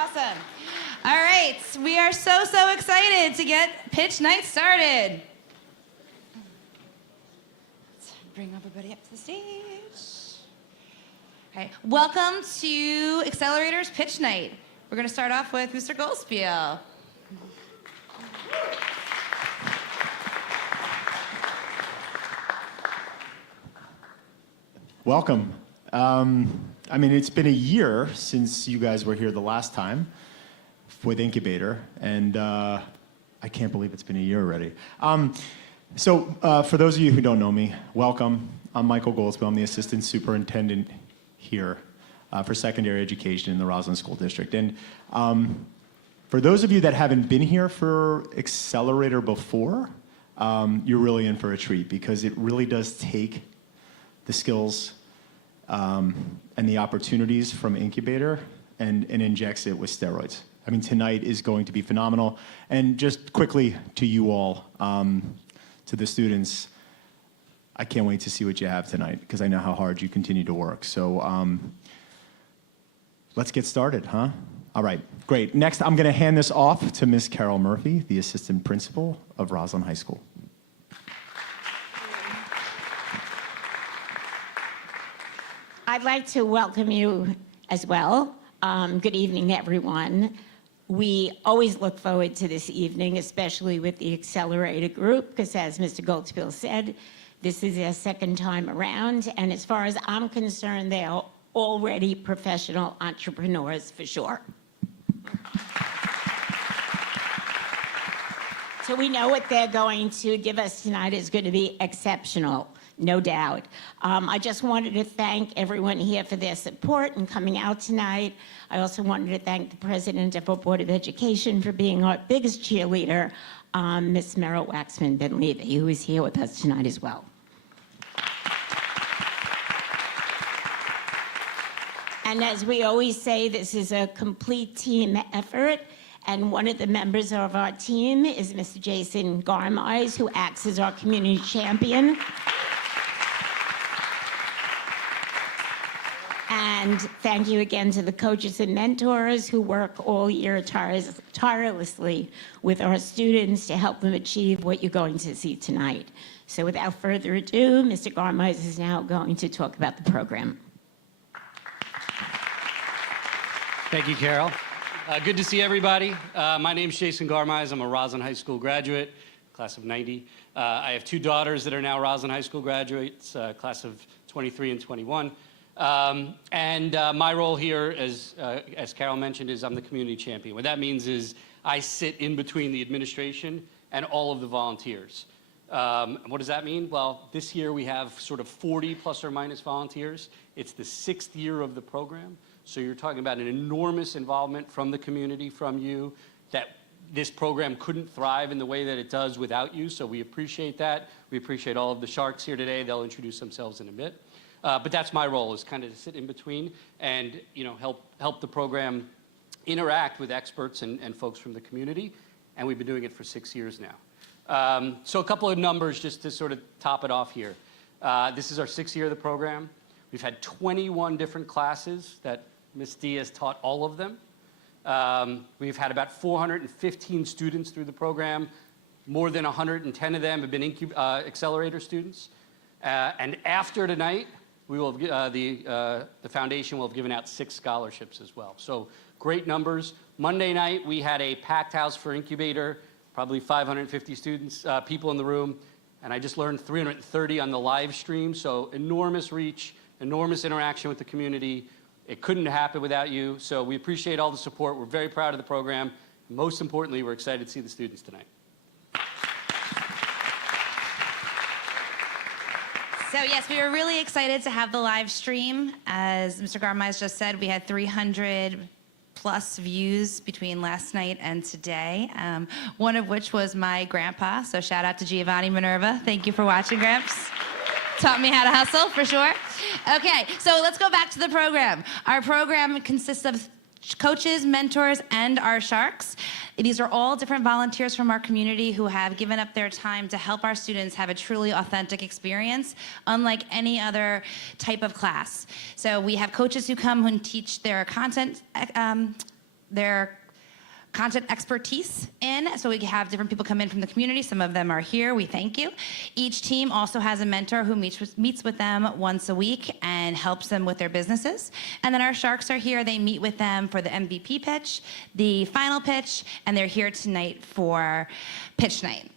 Awesome. All right, we are so excited to get Pitch Night started. Let's bring everybody up to the stage. All right, welcome to ACCELerator's Pitch Night. We're going to start off with Mr. Goldspiel. Welcome. I mean, it's been a year since you guys were here the last time with Incubator, and I can't believe it's been a year already. For those of you who don't know me, welcome. I'm Michael Goldspiel. I'm the Assistant Superintendent here for secondary education in the Roslyn School District. And for those of you that haven't been here for ACCELerator before, you're really in for a treat, because it really does take the skills and the opportunities from Incubator and injects it with steroids. I mean, tonight is going to be phenomenal. And just quickly to you all, to the students, I can't wait to see what you have tonight, because I know how hard you continue to work. So let's get started, huh? All right, great. Next, I'm going to hand this off to Miss Carol Murphy, the Assistant Principal of Roslyn High School. I'd like to welcome you as well. Good evening, everyone. We always look forward to this evening, especially with the ACCELerator group, because as Mr. Goldspiel said, this is their second time around, and as far as I'm concerned, they are already professional entrepreneurs for sure. So we know what they're going to give us tonight is going to be exceptional. No doubt. I just wanted to thank everyone here for their support and coming out tonight. I also wanted to thank the president of our Board of Education for being our biggest cheerleader, Ms. Merrill Waxman-Benlevy, who is here with us tonight as well. And as we always say, this is a complete team effort. And one of the members of our team is Mr. Jason Garmise, who acts as our community champion. And thank you again to the coaches and mentors who work all year tirelessly with our students to help them achieve what you're going to see tonight. So without further ado, Mr. Garmise is now going to talk about the program. Thank you, Carol. Good to see everybody. My name is Jason Garmise. I'm a Roslyn High School graduate, class of 90. I have two daughters that are now Roslyn High School graduates, class of 23 and 21. My role here, as Carol mentioned, is I'm the community champion. What that means is I sit in between the administration and all of the volunteers. What does that mean? Well, this year we have sort of 40 plus or minus volunteers. It's the 6th year of the program. So you're talking about an enormous involvement from the community, from you, that this program couldn't thrive in the way that it does without you. So we appreciate that. We appreciate all of the Sharks here today. They'll introduce themselves in a bit. But that's my role, is kind of to sit in between and help the program interact with experts and folks from the community. And we've been doing it for 6 years now. So a couple of numbers just to sort of top it off here. This is our 6th year of the program. We've had 21 different classes that Ms. D has taught all of them. We've had about 415 students through the program. More than 110 of them have been ACCELerator students. And after tonight, we will the foundation will have given out 6 scholarships as well. So great numbers. Monday night, we had a packed house for Incubator, probably 550 students, people in the room. And I just learned 330 on the live stream. So enormous reach, enormous interaction with the community. It couldn't happen without you. So we appreciate all the support. We're very proud of the program. Most importantly, we're excited to see the students tonight. So yes, we were really excited to have the live stream. As Mr. Garmise just said, we had 300 plus views between last night and today, one of which was my grandpa. So shout out to Giovanni Minerva. Thank you for watching, Gramps. Taught me how to hustle, for sure. Okay, so let's go back to the program. Our program consists of coaches, mentors, and our Sharks. These are all different volunteers from our community who have given up their time to help our students have a truly authentic experience, unlike any other type of class. So we have coaches who come and teach their content their content expertise in. So we have different people come in from the community. Some of them are here. We thank you. Each team also has a mentor who meets with them once a week and helps them with their businesses. And then our sharks are here. They meet with them for the MVP pitch, the final pitch, and they're here tonight for pitch night.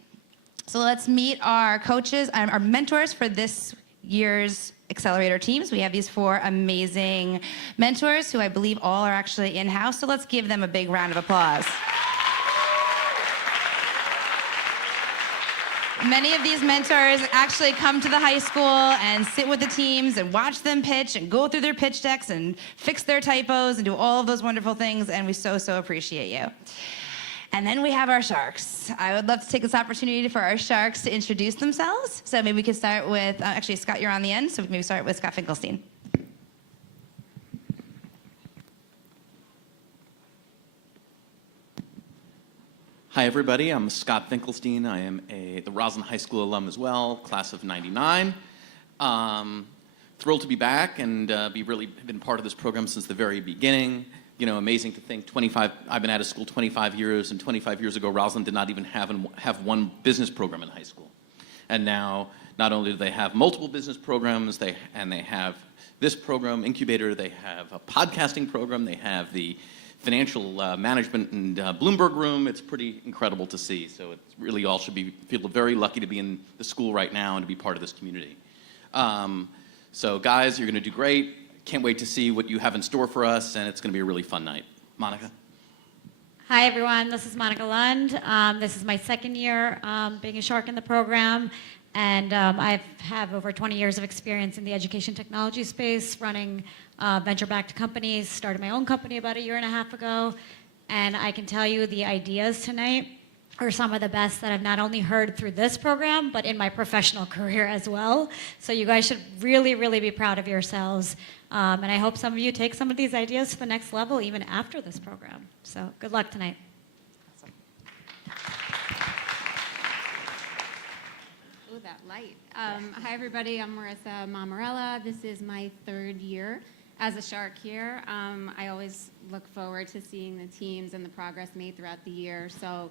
So let's meet our coaches, our mentors for this year's ACCELerator teams. We have these 4 amazing mentors who I believe all are actually in-house, so let's give them a big round of applause. Many of these mentors actually come to the high school and sit with the teams and watch them pitch and go through their pitch decks and fix their typos and do all of those wonderful things, and we so appreciate you. And then we have our sharks. I would love to take this opportunity for our sharks to introduce themselves. So maybe we could start with, actually, Scott, you're on the end, so we can maybe start with Scott Finkelstein. Hi, everybody. I'm Scott Finkelstein. I am the Roslyn High School alum as well, class of '99. Thrilled to be back and been part of this program since the very beginning. You know, amazing to think I've been out of school 25 years, and 25 years ago, Roslyn did not even have one business program in high school. And now, not only do they have multiple business programs, they have this program, Incubator, they have a podcasting program, they have the financial management and Bloomberg room. It's pretty incredible to see. So it's really all should feel very lucky to be in the school right now and to be part of this community. So guys, you're going to do great. Can't wait to see what you have in store for us, and it's going to be a really fun night. Monica? Hi, everyone. This is Monica Lund. This is my second year being a shark in the program, and I have over 20 years of experience in the education technology space, running venture-backed companies. Started my own company about 1.5 years ago, and I can tell you the ideas tonight are some of the best that I've not only heard through this program, but in my professional career as well. So you guys should really be proud of yourselves. And I hope some of you take some of these ideas to the next level even after this program. So good luck tonight. Oh, that light. Hi, everybody. I'm Marissa Mamarella. This is my 3rd year as a shark here. I always look forward to seeing the teams and the progress made throughout the year. So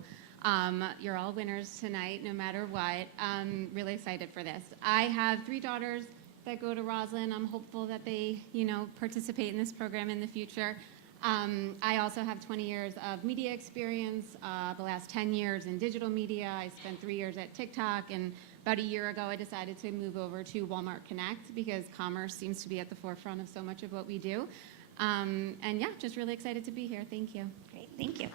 you're all winners tonight, no matter what. I'm really excited for this. I have 3 daughters that go to Roslyn. I'm hopeful that they, participate in this program in the future. I also have 20 years of media experience, the last 10 years in digital media. I spent 3 years at TikTok, and about 1 year ago, I decided to move over to Walmart Connect because commerce seems to be at the forefront of so much of what we do. And yeah, just really excited to be here. Thank you. Great, thank you.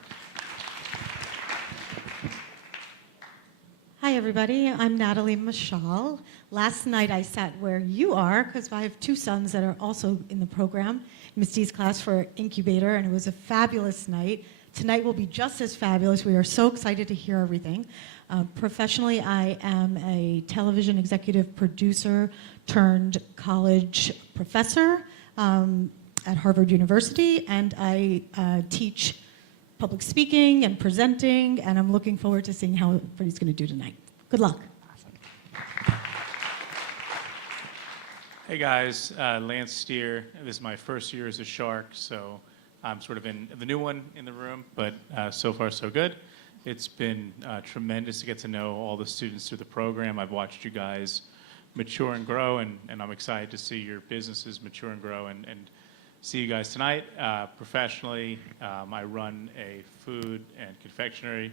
Hi, everybody. I'm Natalie Mashal. Last night I sat where you are because I have 2 sons that are also in the program, Ms. D's class for Incubator, and it was a fabulous night. Tonight will be just as fabulous. We are so excited to hear everything. Professionally, I am a television executive producer turned college professor at Harvard University, and I teach public speaking and presenting, and I'm looking forward to seeing how everybody's going to do tonight. Good luck. Hey guys, Lance Steer. This is my first year as a shark, so I'm sort of in the new one in the room, but so far so good. It's been tremendous to get to know all the students through the program. I've watched you guys mature and grow, and I'm excited to see your businesses mature and grow and see you guys tonight. Professionally, I run a food and confectionery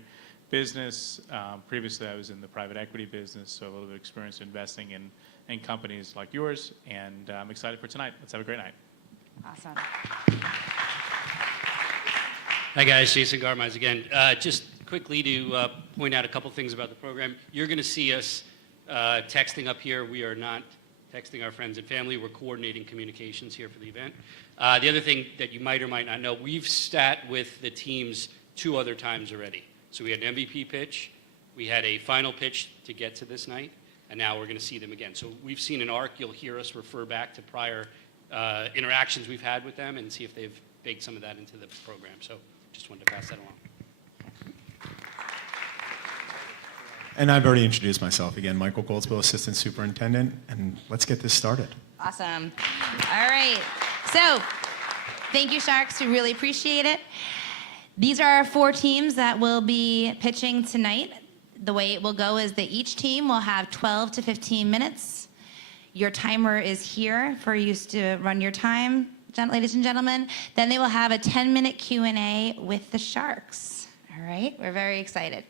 business. Previously, I was in the private equity business, so a little bit of experience investing in companies like yours, and I'm excited for tonight. Let's have a great night. Awesome. Hi guys, Jason Garmize again. Just quickly to point out a couple things about the program. You're going to see us texting up here. We are not texting our friends and family. We're coordinating communications here for the event. The other thing that you might or might not know, we've sat with the teams 2 other times already. So we had an MVP pitch, we had a final pitch to get to this night, and now we're going to see them again. So we've seen an arc. You'll hear us refer back to prior interactions we've had with them and see if they've baked some of that into the program. So just wanted to pass that along. And I've already introduced myself again, Michael Goldsbow, Assistant Superintendent, and let's get this started. Awesome. All right. So, thank you, Sharks. We really appreciate it. These are our 4 teams that will be pitching tonight. The way it will go is that each team will have 12 to 15 minutes. Your timer is here for you to run your time, ladies and gentlemen. Then they will have a 10-minute Q&A with the Sharks. All right, we're very excited.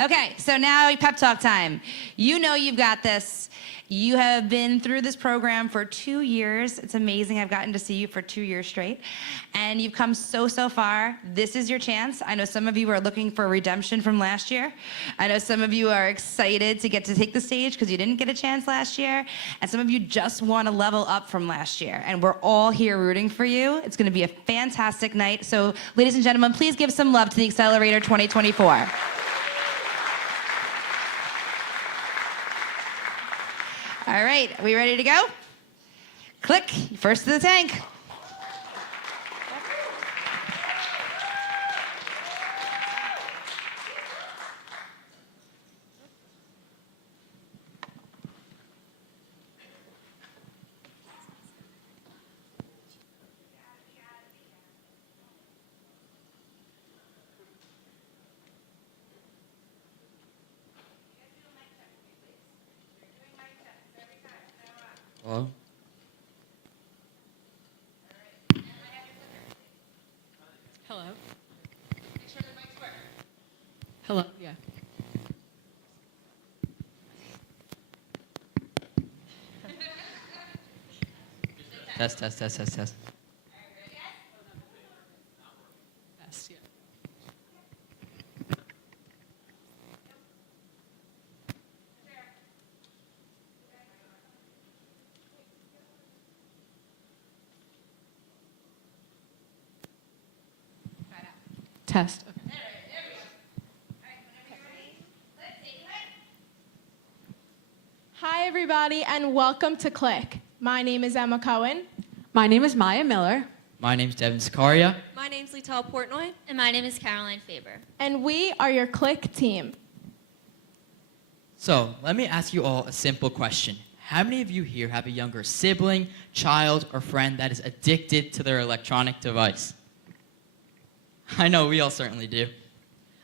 Okay, so now pep talk time. You know you've got this. You have been through this program for 2 years. It's amazing. I've gotten to see you for 2 years straight. And you've come so far. This is your chance. I know some of you are looking for redemption from last year. I know some of you are excited to get to take the stage because you didn't get a chance last year. And some of you just want to level up from last year. And we're all here rooting for you. It's going to be a fantastic night. So, ladies and gentlemen, please give some love to the ACCELerator 2024. All right, are we ready to go? Click, first to the tank. Hello? Hello. Hello, yeah. Test, test, test, test, test. Yes, yeah. Test. Okay. Hi, everybody, and welcome to Click. My name is Emma Cohen. My name is Maya Miller. My name's Devin Scaria. My name's Lital Portnoy. And my name is Caroline Faber. And we are your Click team. So, let me ask you all a simple question. How many of you here have a younger sibling, child, or friend that is addicted to their electronic device? I know, we all certainly do.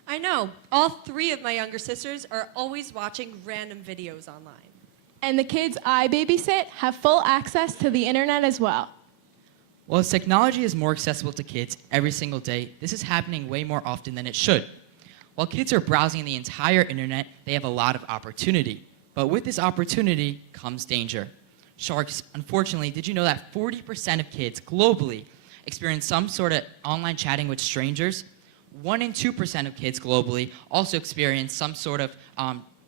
I know. All 3 of my younger sisters are always watching random videos online. And the kids I babysit have full access to the internet as well. Well, as technology is more accessible to kids every single day, this is happening way more often than it should. While kids are browsing the entire internet, they have a lot of opportunity. But with this opportunity comes danger. Sharks, unfortunately, did you know that 40% of kids globally experience some sort of online chatting with strangers? 1 in 2% of kids globally also experience some sort of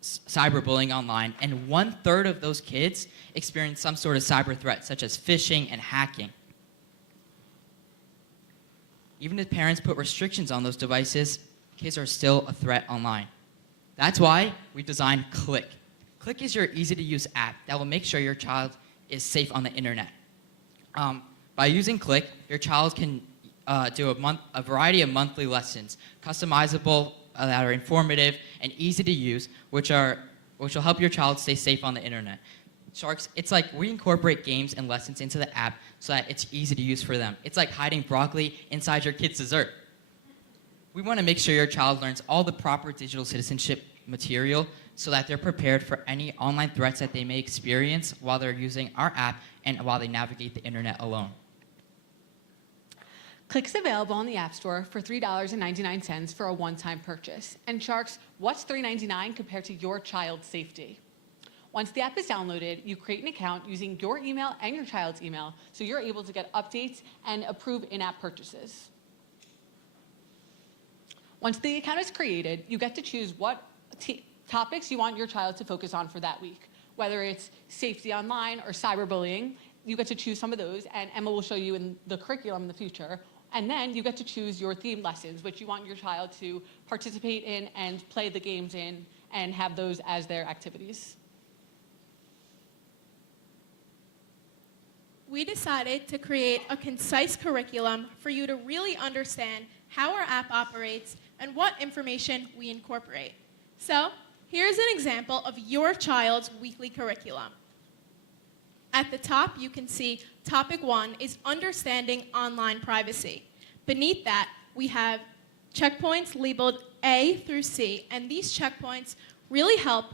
cyberbullying online, and 1/3 of those kids experience some sort of cyber threat, such as phishing and hacking. Even if parents put restrictions on those devices, kids are still a threat online. That's why we designed Click. Click is your easy-to-use app that will make sure your child is safe on the internet. By using Click, your child can do a variety of monthly lessons, customizable, that are informative and easy to use, which will help your child stay safe on the internet. Sharks, it's like we incorporate games and lessons into the app so that it's easy to use for them. It's like hiding broccoli inside your kid's dessert. We want to make sure your child learns all the proper digital citizenship material so that they're prepared for any online threats that they may experience while they're using our app and while they navigate the internet alone. Click's available on the App Store for $3.99 for a one-time purchase. And Sharks, what's $3.99 compared to your child's safety? Once the app is downloaded, you create an account using your email and your child's email, so you're able to get updates and approve in-app purchases. Once the account is created, you get to choose what topics you want your child to focus on for that week. Whether it's safety online or cyberbullying, you get to choose some of those, and Emma will show you in the curriculum in the future. And then you get to choose your theme lessons, which you want your child to participate in and play the games in and have those as their activities. We decided to create a concise curriculum for you to really understand how our app operates and what information we incorporate. So, here's an example of your child's weekly curriculum. At the top, you can see topic 1 is understanding online privacy. Beneath that, we have checkpoints labeled A through C, and these checkpoints really help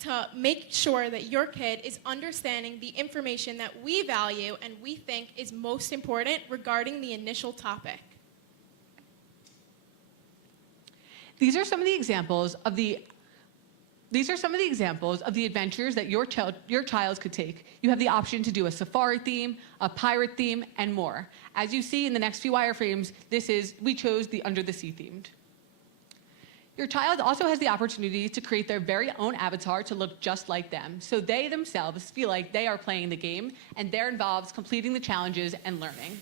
to make sure that your kid is understanding the information that we value and we think is most important regarding the initial topic. These are some of the examples of the adventures that your child could take. You have the option to do a safari theme, a pirate theme, and more. As you see in the next few wireframes, we chose the Under the Sea themed. Your child also has the opportunity to create their very own avatar to look just like them, so they themselves feel like they are playing the game, and there involves completing the challenges and learning.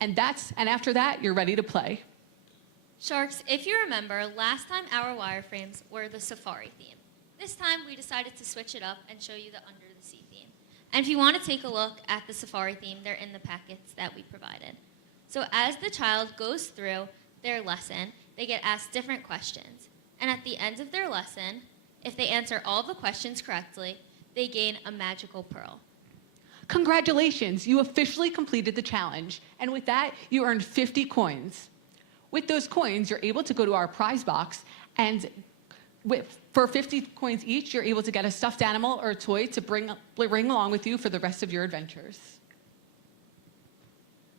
And after that, you're ready to play. Sharks, if you remember, last time our wireframes were the safari theme. This time we decided to switch it up and show you the Under the Sea theme. And if you want to take a look at the safari theme, they're in the packets that we provided. So as the child goes through their lesson, they get asked different questions. And at the end of their lesson, if they answer all the questions correctly, they gain a magical pearl. Congratulations, you officially completed the challenge. And with that, you earned 50 coins. With those coins, you're able to go to our prize box, and for 50 coins each, you're able to get a stuffed animal or a toy to bring along with you for the rest of your adventures.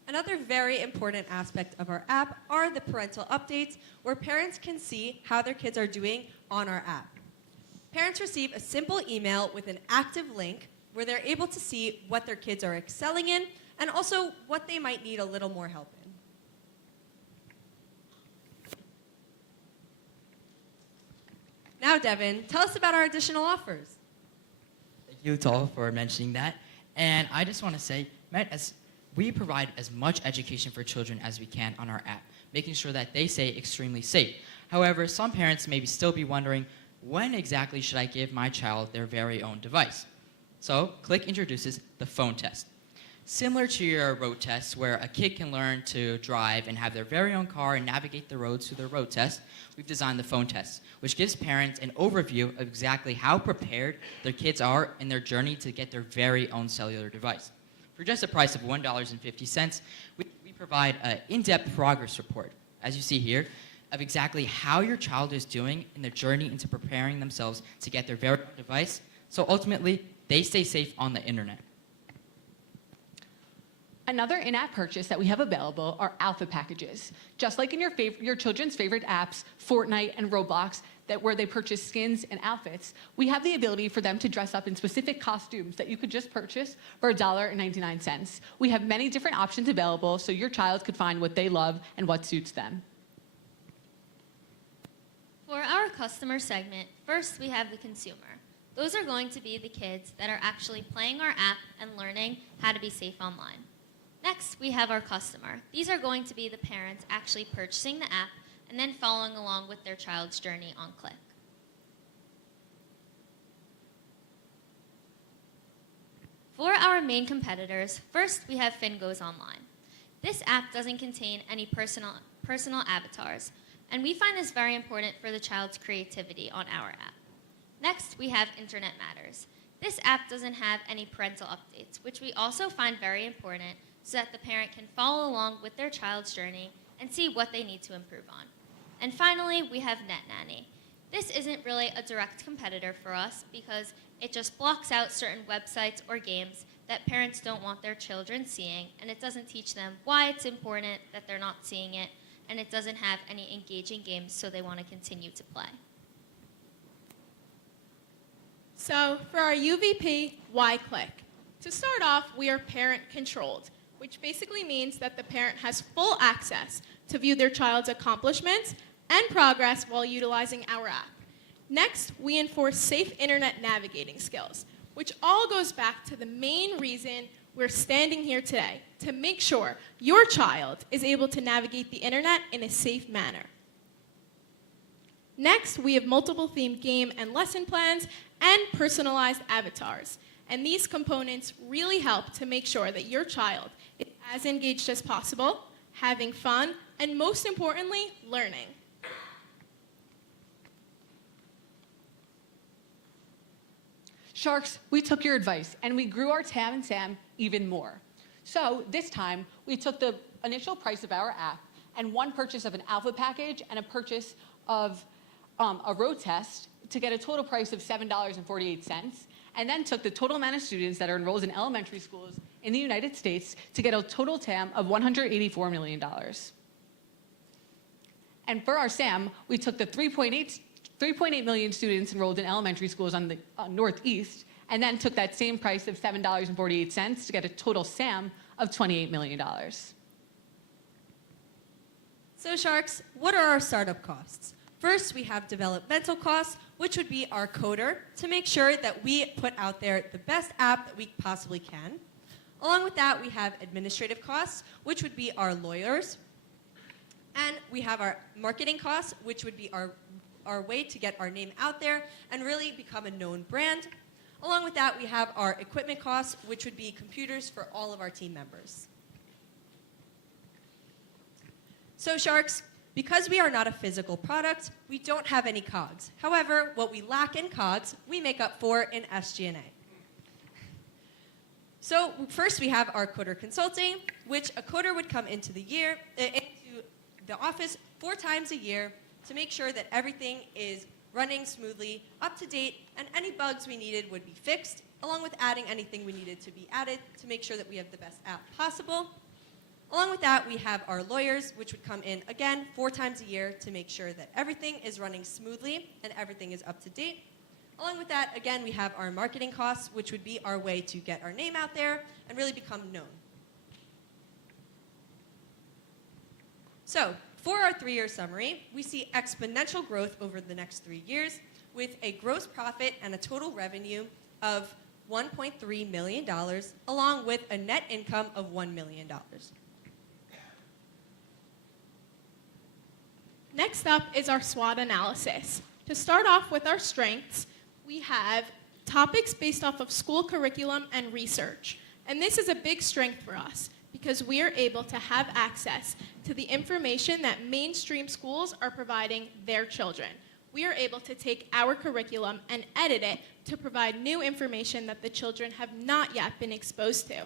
Another very important aspect of our app are the parental updates, where parents can see how their kids are doing on our app. Parents receive a simple email with an active link where they're able to see what their kids are excelling in and also what they might need a little more help in. Now, Devin, tell us about our additional offers. Thank you, Tal, for mentioning that. And I just want to say, Matt, we provide as much education for children as we can on our app, making sure that they stay extremely safe. However, some parents may still be wondering, when exactly should I give my child their very own device? So, Click introduces the phone test. Similar to your road test, where a kid can learn to drive and have their very own car and navigate the roads through their road test, we've designed the phone test, which gives parents an overview of exactly how prepared their kids are in their journey to get their very own cellular device. For just a price of $1.50, we provide an in-depth progress report, as you see here, of exactly how your child is doing in their journey into preparing themselves to get their very own device, so ultimately, they stay safe on the internet. Another in-app purchase that we have available are outfit packages. Just like in your children's favorite apps, Fortnite and Roblox, where they purchase skins and outfits, we have the ability for them to dress up in specific costumes that you could just purchase for $1.99. We have many different options available so your child could find what they love and what suits them. For our customer segment, first we have the consumer. Those are going to be the kids that are actually playing our app and learning how to be safe online. Next, we have our customer. These are going to be the parents actually purchasing the app and then following along with their child's journey on Click. For our main competitors, first we have Finn Goes Online. This app doesn't contain any personal avatars, and we find this very important for the child's creativity on our app. Next, we have Internet Matters. This app doesn't have any parental updates, which we also find very important so that the parent can follow along with their child's journey and see what they need to improve on. And finally, we have NetNanny. This isn't really a direct competitor for us because it just blocks out certain websites or games that parents don't want their children seeing, and it doesn't teach them why it's important that they're not seeing it, and it doesn't have any engaging games so they want to continue to play. So for our UVP, why Click? To start off, we are parent-controlled, which basically means that the parent has full access to view their child's accomplishments and progress while utilizing our app. Next, we enforce safe internet navigating skills, which all goes back to the main reason we're standing here today, to make sure your child is able to navigate the internet in a safe manner. Next, we have multiple themed game and lesson plans and personalized avatars. And these components really help to make sure that your child is as engaged as possible, having fun, and most importantly, learning. Sharks, we took your advice and we grew our TAM and SAM even more. So this time, we took the initial price of our app and one purchase of an alpha package and a purchase of a road test to get a total price of $7.48, and then took the total amount of students that are enrolled in elementary schools in the United States to get a total TAM of $184 million. And for our SAM, we took the 3.8 million students enrolled in elementary schools on the Northeast, and then took that same price of $7.48 to get a total SAM of $28 million. So Sharks, what are our startup costs? First, we have developmental costs, which would be our coder, to make sure that we put out there the best app that we possibly can. Along with that, we have administrative costs, which would be our lawyers. And we have our marketing costs, which would be our way to get our name out there and really become a known brand. Along with that, we have our equipment costs, which would be computers for all of our team members. So Sharks, because we are not a physical product, we don't have any COGS. However, what we lack in COGS, we make up for in SG&A. So first we have our coder consulting, which a coder would come into the office 4 times a year to make sure that everything is running smoothly, up to date, and any bugs we needed would be fixed, along with adding anything we needed to be added to make sure that we have the best app possible. Along with that, we have our lawyers, which would come in, again, 4 times a year to make sure that everything is running smoothly and everything is up to date. Along with that, again, we have our marketing costs, which would be our way to get our name out there and really become known. So, for our 3-year summary, we see exponential growth over the next 3 years with a gross profit and a total revenue of $1.3 million, along with a net income of $1 million. Next up is our SWOT analysis. To start off with our strengths, we have topics based off of school curriculum and research. And this is a big strength for us because we are able to have access to the information that mainstream schools are providing their children. We are able to take our curriculum and edit it to provide new information that the children have not yet been exposed to.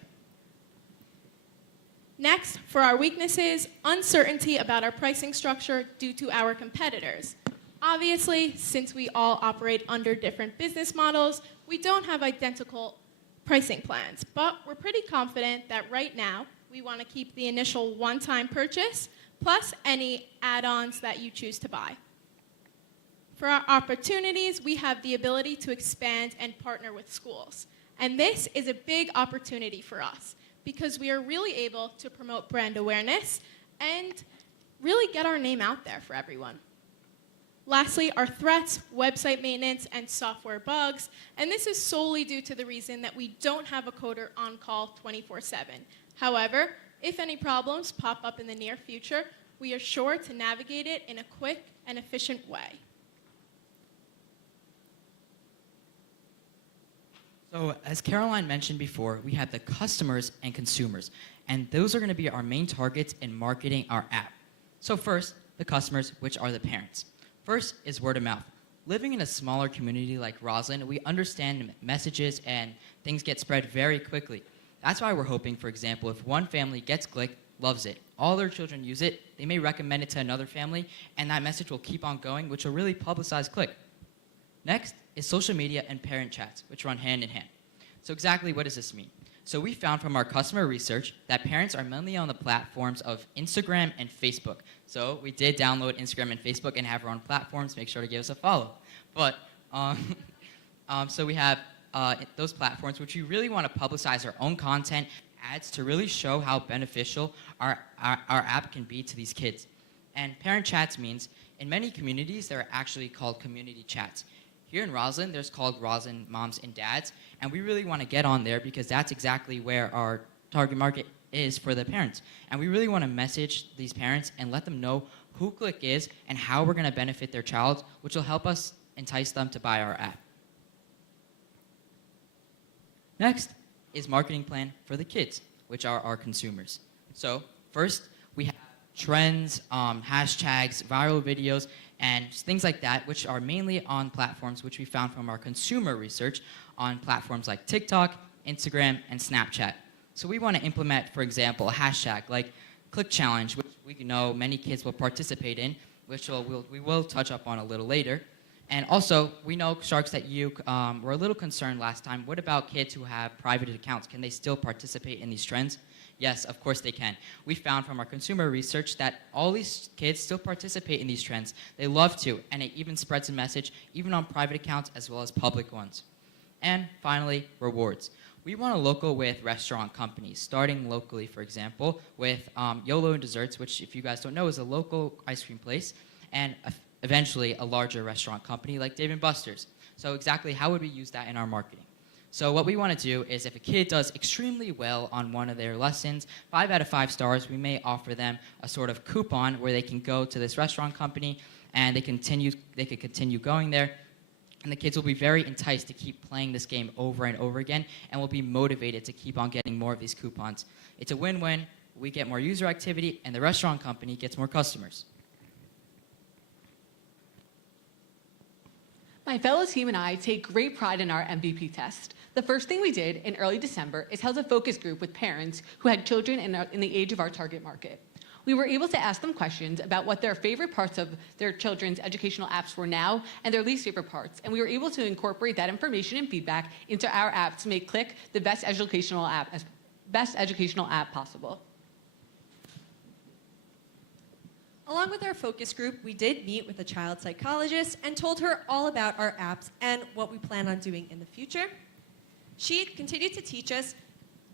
Next, for our weaknesses, uncertainty about our pricing structure due to our competitors. Obviously, since we all operate under different business models, we don't have identical pricing plans, but we're pretty confident that right now we want to keep the initial one-time purchase plus any add-ons that you choose to buy. For our opportunities, we have the ability to expand and partner with schools. And this is a big opportunity for us because we are really able to promote brand awareness and really get our name out there for everyone. Lastly, our threats, website maintenance, and software bugs. And this is solely due to the reason that we don't have a coder on call 24/7. However, if any problems pop up in the near future, we are sure to navigate it in a quick and efficient way. So as Caroline mentioned before, we have the customers and consumers, and those are going to be our main targets in marketing our app. So first, the customers, which are the parents. First is word of mouth. Living in a smaller community like Roslyn, we understand messages and things get spread very quickly. That's why we're hoping, for example, if one family gets Click, loves it, all their children use it, they may recommend it to another family, and that message will keep on going, which will really publicize Click. Next is social media and parent chats, which run hand in hand. So exactly what does this mean? So we found from our customer research that parents are mainly on the platforms of Instagram and Facebook. So we did download Instagram and Facebook and have our own platforms. Make sure to give us a follow. But so we have those platforms, which we really want to publicize our own content, ads to really show how beneficial our app can be to these kids. And parent chats means in many communities, they're actually called community chats. Here in Roslyn, there's called Roslyn Moms and Dads, and we really want to get on there because that's exactly where our target market is for the parents. And we really want to message these parents and let them know who Click is and how we're going to benefit their child, which will help us entice them to buy our app. Next is marketing plan for the kids, which are our consumers. So first, we have trends, hashtags, viral videos, and things like that, which are mainly on platforms which we found from our consumer research on platforms like TikTok, Instagram, and Snapchat. So we want to implement, for example, a hashtag like Click Challenge, which we know many kids will participate in, which we will touch up on a little later. And also, we know, Sharks, that you were a little concerned last time. What about kids who have private accounts? Can they still participate in these trends? Yes, of course they can. We found from our consumer research that all these kids still participate in these trends. They love to, and it even spreads a message, even on private accounts as well as public ones. And finally, rewards. We want to local with restaurant companies, starting locally, for example, with YOLO Desserts, which, if you guys don't know, is a local ice cream place, and eventually a larger restaurant company like Dave & Buster's. So exactly how would we use that in our marketing? So what we want to do is if a kid does extremely well on one of their lessons, 5 out of 5 stars, we may offer them a sort of coupon where they can go to this restaurant company and they could continue going there. And the kids will be very enticed to keep playing this game over and over again and will be motivated to keep on getting more of these coupons. It's a win-win. We get more user activity and the restaurant company gets more customers. My fellow team and I take great pride in our MVP test. The first thing we did in early December is held a focus group with parents who had children in the age of our target market. We were able to ask them questions about what their favorite parts of their children's educational apps were now and their least favorite parts, and we were able to incorporate that information and feedback into our app to make Click the best educational app possible. Along with our focus group, we did meet with a child psychologist and told her all about our apps and what we plan on doing in the future. She continued to teach us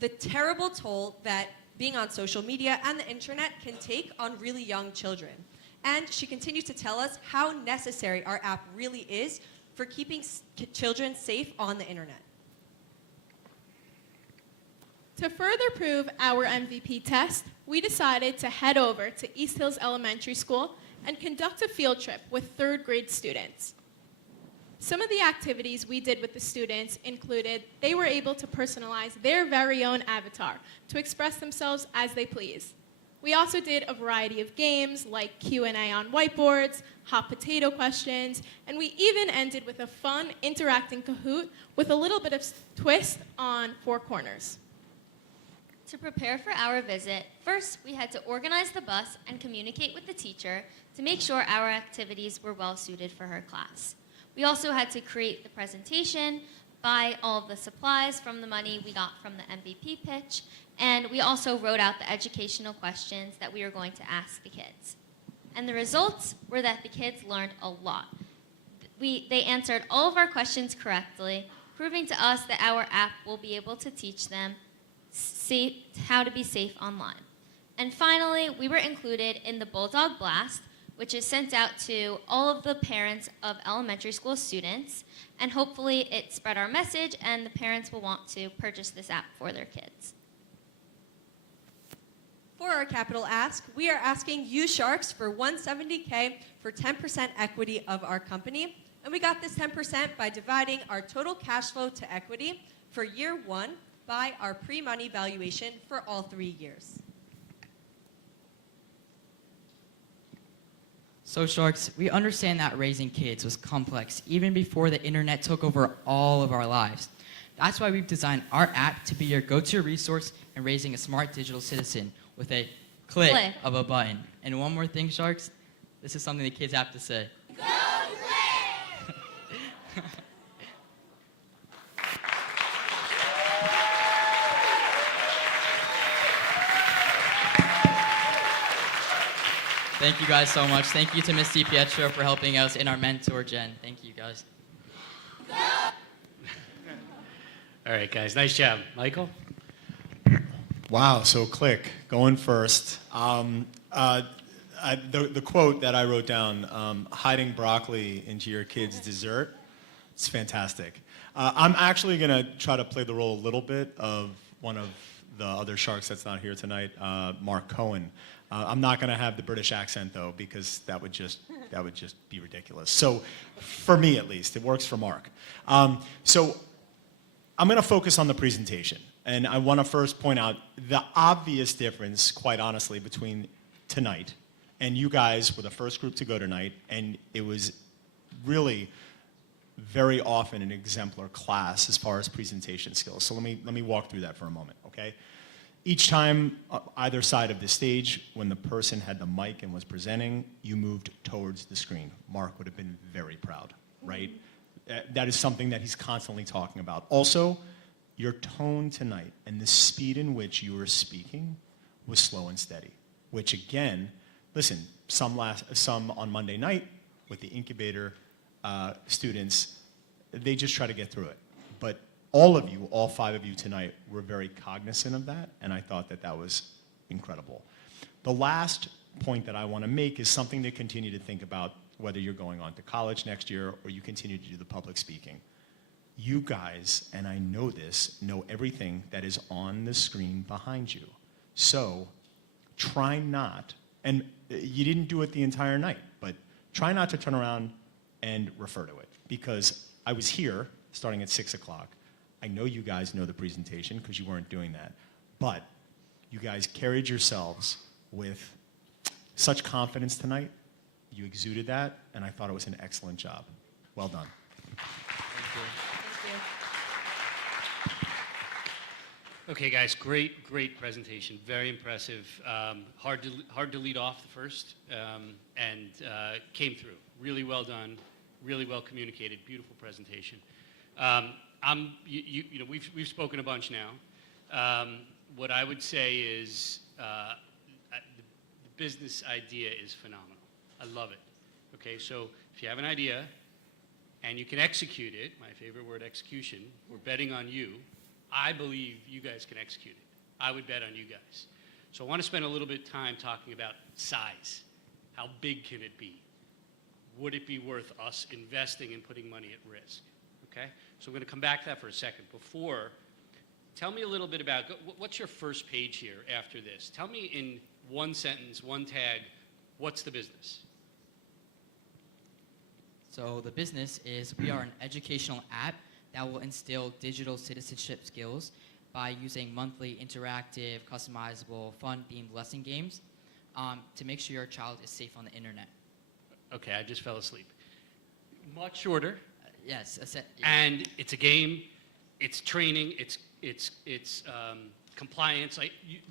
the terrible toll that being on social media and the internet can take on really young children. And she continued to tell us how necessary our app really is for keeping children safe on the internet. To further prove our MVP test, we decided to head over to East Hills Elementary School and conduct a field trip with 3rd grade students. Some of the activities we did with the students included they were able to personalize their very own avatar to express themselves as they please. We also did a variety of games like Q&A on whiteboards, hot potato questions, and we even ended with a fun interacting Kahoot with a little bit of twist on 4 corners. To prepare for our visit, first we had to organize the bus and communicate with the teacher to make sure our activities were well suited for her class. We also had to create the presentation, buy all of the supplies from the money we got from the MVP pitch, and we also wrote out the educational questions that we were going to ask the kids. And the results were that the kids learned a lot. They answered all of our questions correctly, proving to us that our app will be able to teach them how to be safe online. And finally, we were included in the Bulldog Blast, which is sent out to all of the parents of elementary school students, and hopefully it spread our message and the parents will want to purchase this app for their kids. For our capital ask, we are asking you Sharks for $170K for 10% equity of our company, and we got this 10% by dividing our total cash flow to equity for year 1 by our pre-money valuation for all 3 years. So Sharks, we understand that raising kids was complex even before the internet took over all of our lives. That's why we've designed our app to be your go-to resource in raising a smart digital citizen with a click of a button. And one more thing, Sharks, this is something the kids have to say. Go Click! Thank you guys so much. Thank you to Ms. DiPietro for helping us in our mentor, Jen. Thank you, guys. All right, guys, nice job. Michael? Wow, so Click, going first. The quote that I wrote down, hiding broccoli into your kid's dessert, it's fantastic. I'm actually going to try to play the role a little bit of one of the other Sharks that's not here tonight, Mark Cohen. I'm not going to have the British accent, though, because that would just be ridiculous. So for me, at least, it works for Mark. So I'm going to focus on the presentation. And I want to first point out the obvious difference, quite honestly, between tonight and you guys were the first group to go tonight, and it was really very often an exemplar class as far as presentation skills. So let me walk through that for a moment, okay? Each time, either side of the stage, when the person had the mic and was presenting, you moved towards the screen. Mark would have been very proud, right? That is something that he's constantly talking about. Also, your tone tonight and the speed in which you were speaking was slow and steady, which again, listen, some on Monday night with the incubator students, they just try to get through it. But all of you, all 5 of you tonight, were very cognizant of that, and I thought that that was incredible. The last point that I want to make is something to continue to think about, whether you're going on to college next year or you continue to do the public speaking. You guys, and I know this, know everything that is on the screen behind you. So try not, and you didn't do it the entire night, but try not to turn around and refer to it, because I was here starting at 6 o'clock. I know you guys know the presentation because you weren't doing that, but you guys carried yourselves with such confidence tonight. You exuded that, and I thought it was an excellent job. Well done. Okay, guys, great presentation. Very impressive. Hard to lead off the first, and came through. Really well done. Really well communicated. Beautiful presentation. We've spoken a bunch now. What I would say is the business idea is phenomenal. I love it. Okay, so if you have an idea and you can execute it, my favorite word, execution, we're betting on you. I believe you guys can execute it. I would bet on you guys. So I want to spend a little bit of time talking about size. How big can it be? Would it be worth us investing and putting money at risk? Okay? So I'm going to come back to that for a second. Before, tell me a little bit about, what's your first page here after this? Tell me in one sentence, one tag, what's the business? So the business is we are an educational app that will instill digital citizenship skills by using monthly interactive, customizable, fun-themed lesson games to make sure your child is safe on the internet. Okay, I just fell asleep. Much shorter. Yes. And it's a game, it's training, it's compliance.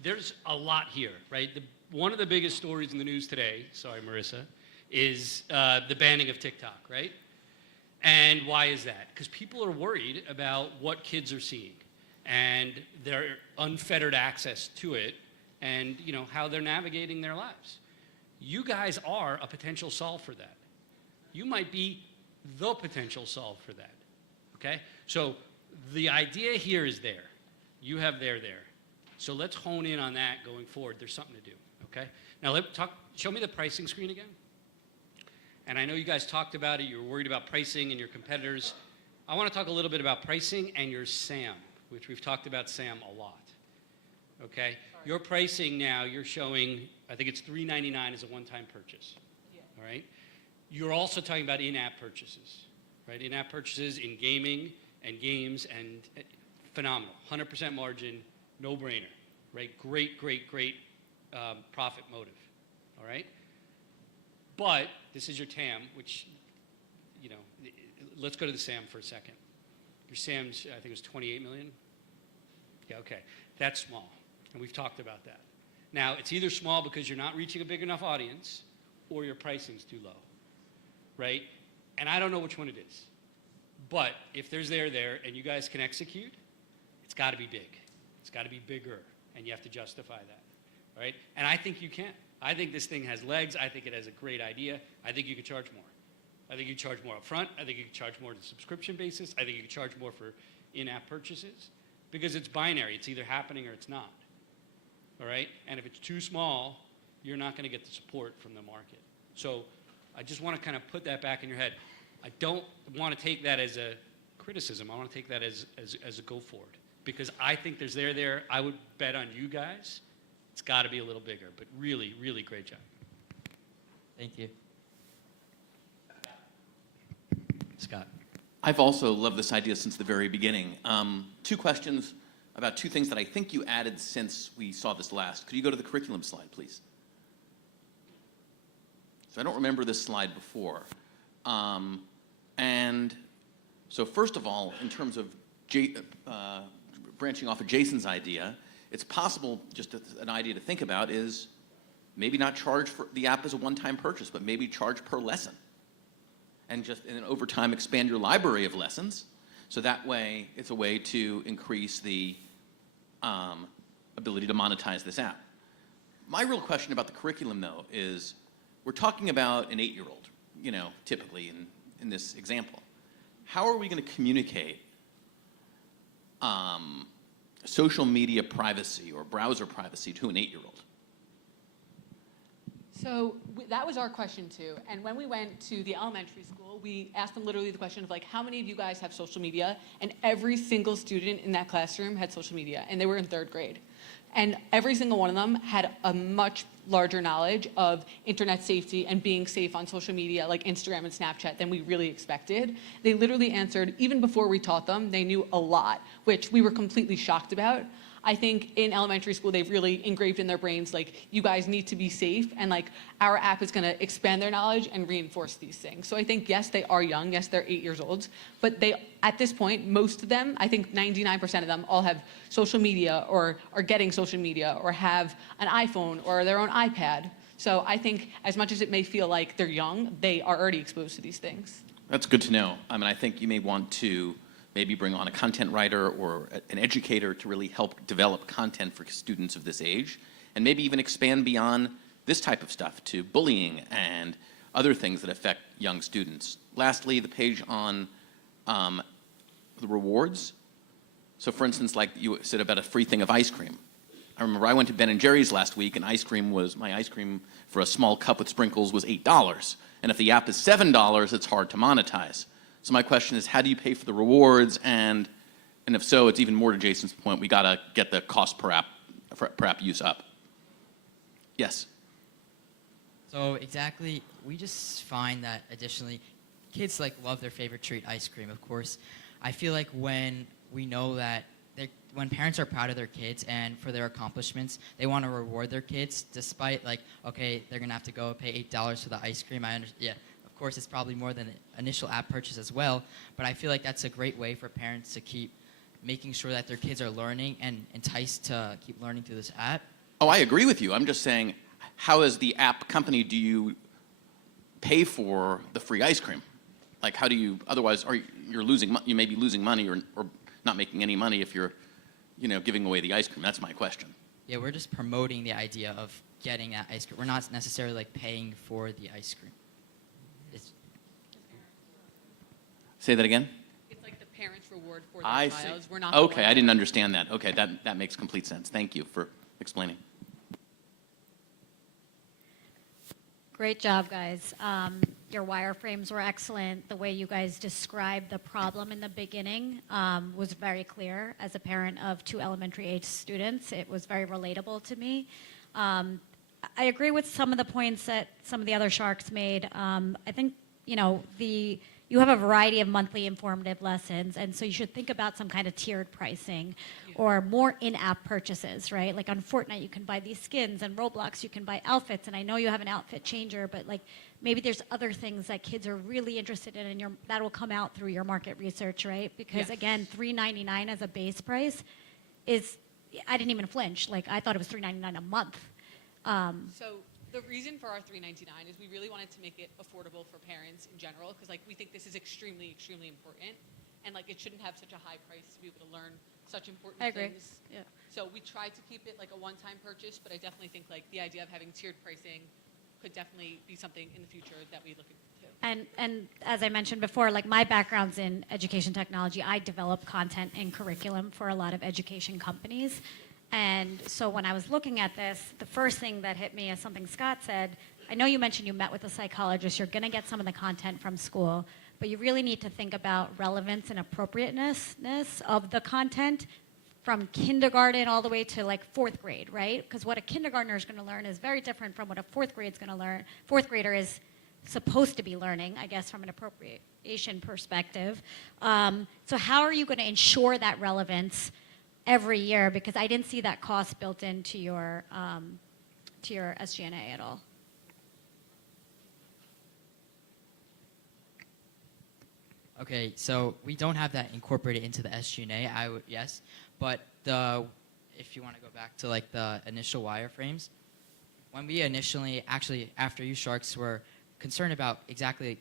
There's a lot here, right? One of the biggest stories in the news today, sorry, Marissa, is the banning of TikTok, right? And why is that? Because people are worried about what kids are seeing and their unfettered access to it, and how they're navigating their lives. You guys are a potential solve for that. You might be the potential solve for that. Okay? So the idea here is there. You have there. So let's hone in on that going forward. There's something to do. Okay? Now show me the pricing screen again. And I know you guys talked about it. You were worried about pricing and your competitors. I want to talk a little bit about pricing and your SAM, which we've talked about SAM a lot. Okay? Your pricing now, you're showing, I think it's $3.99 as a one-time purchase. Yeah. All right? You're also talking about in-app purchases, right? In-app purchases in gaming and games, and phenomenal. 100% margin, no-brainer, right? Great profit motive, all right? But this is your TAM, which, let's go to the SAM for a second. Your SAM's, I think it was 28 million. Yeah, okay. That's small, and we've talked about that. Now, it's either small because you're not reaching a big enough audience, or your pricing's too low, right? And I don't know which one it is. But if there's there, and you guys can execute, it's got to be big. It's got to be bigger, and you have to justify that, right? And I think you can. I think this thing has legs. I think it has a great idea. I think you could charge more. I think you could charge more up front. I think you could charge more on a subscription basis. I think you could charge more for in-app purchases, because it's binary. It's either happening or it's not, all right? And if it's too small, you're not going to get the support from the market. So I just want to kind of put that back in your head. I don't want to take that as a criticism. I want to take that as a go forward, because I think there's there. I would bet on you guys. It's got to be a little bigger, but really great job. Thank you. Scott. I've also loved this idea since the very beginning. 2 questions about 2 things that I think you added since we saw this last. Could you go to the curriculum slide, please? So I don't remember this slide before. And so first of all, in terms of branching off of Jason's idea, it's possible, just an idea to think about is maybe not charge for the app as a one-time purchase, but maybe charge per lesson. And then over time expand your library of lessons. So that way, it's a way to increase the ability to monetize this app. My real question about the curriculum, though, is we're talking about an 8-year-old, typically in this example. How are we going to communicate social media privacy or browser privacy to an 8-year-old? So that was our question too. And when we went to the elementary school, we asked them literally the question of like, how many of you guys have social media? And every single student in that classroom had social media, and they were in 3rd grade. And every single one of them had a much larger knowledge of internet safety and being safe on social media like Instagram and Snapchat than we really expected. They literally answered, even before we taught them, they knew a lot, which we were completely shocked about. I think in elementary school, they've really engraved in their brains, like, you guys need to be safe, and like, our app is gonna expand their knowledge and reinforce these things. So I think, yes, they are young, yes, they're 8 years old, but at this point, most of them, I think 99% of them all have social media or are getting social media or have an iPhone or their own iPad. So I think as much as it may feel like they're young, they are already exposed to these things. That's good to know. I mean, I think you may want to maybe bring on a content writer or an educator to really help develop content for students of this age, and maybe even expand beyond this type of stuff to bullying and other things that affect young students. Lastly, the page on the rewards. So for instance, like you said about a free thing of ice cream. I remember I went to Ben & Jerry's last week, and my ice cream for a small cup with sprinkles was $8. And if the app is $7, it's hard to monetize. So my question is, how do you pay for the rewards? And if so, it's even more to Jason's point, we gotta get the cost per app use up. Yes? So exactly, we just find that additionally, kids love their favorite treat, ice cream, of course. I feel like when we know that when parents are proud of their kids and for their accomplishments, they want to reward their kids despite okay, they're gonna have to go pay $8 for the ice cream. Yeah. Of course, it's probably more than the initial app purchase as well, but I feel like that's a great way for parents to keep making sure that their kids are learning and enticed to keep learning through this app. Oh, I agree with you. I'm just saying, how as the app company do you pay for the free ice cream? Like, how do you, otherwise, you may be losing money or not making any money if you're, giving away the ice cream. That's my question. Yeah, we're just promoting the idea of getting that ice cream. We're not necessarily paying for the ice cream. Say that again? It's like the parents' reward for their I child. see. We're not Okay, I didn't understand that. Okay, that makes complete sense. Thank you for explaining. Great job, guys. Your wireframes were excellent. The way you guys described the problem in the beginning was very clear. As a parent of 2 elementary age students, it was very relatable to me. I agree with some of the points that some of the other sharks made. I think, you have a variety of monthly informative lessons, and so you should think about some kind of tiered pricing or more in-app purchases, right? Like on Fortnite, you can buy these skins, and Roblox, you can buy outfits, and I know you have an outfit changer, but maybe there's other things that kids are really interested in, and that will come out through your market research, right? Because again, $3.99 as a base price I didn't even flinch. I thought it was $3.99 a month. So the reason for our $3.99 is we really wanted to make it affordable for parents in general, because we think this is extremely, extremely important, and it shouldn't have such a high price to be able to learn such important things. Yeah. So we tried to keep it a one-time purchase, but I definitely think the idea of having tiered pricing could definitely be something in the future that we look into. And as I mentioned before, my background's in education technology. I develop content and curriculum for a lot of education companies. And so when I was looking at this, the first thing that hit me is something Scott said. I know you mentioned you met with a psychologist. You're going to get some of the content from school, but you really need to think about relevance and appropriateness of the content from kindergarten all the way to 4th grade, right? Because what a kindergartner is going to learn is very different from what a 4th grade is going to learn. 4th grader is supposed to be learning, I guess, from an appropriation perspective. So how are you going to ensure that relevance every year? Because I didn't see that cost built into your SG&A at all. Okay, so we don't have that incorporated into the SG&A. Yes, but if you want to go back to like the initial wireframes, when we initially, actually after you Sharks, were concerned about exactly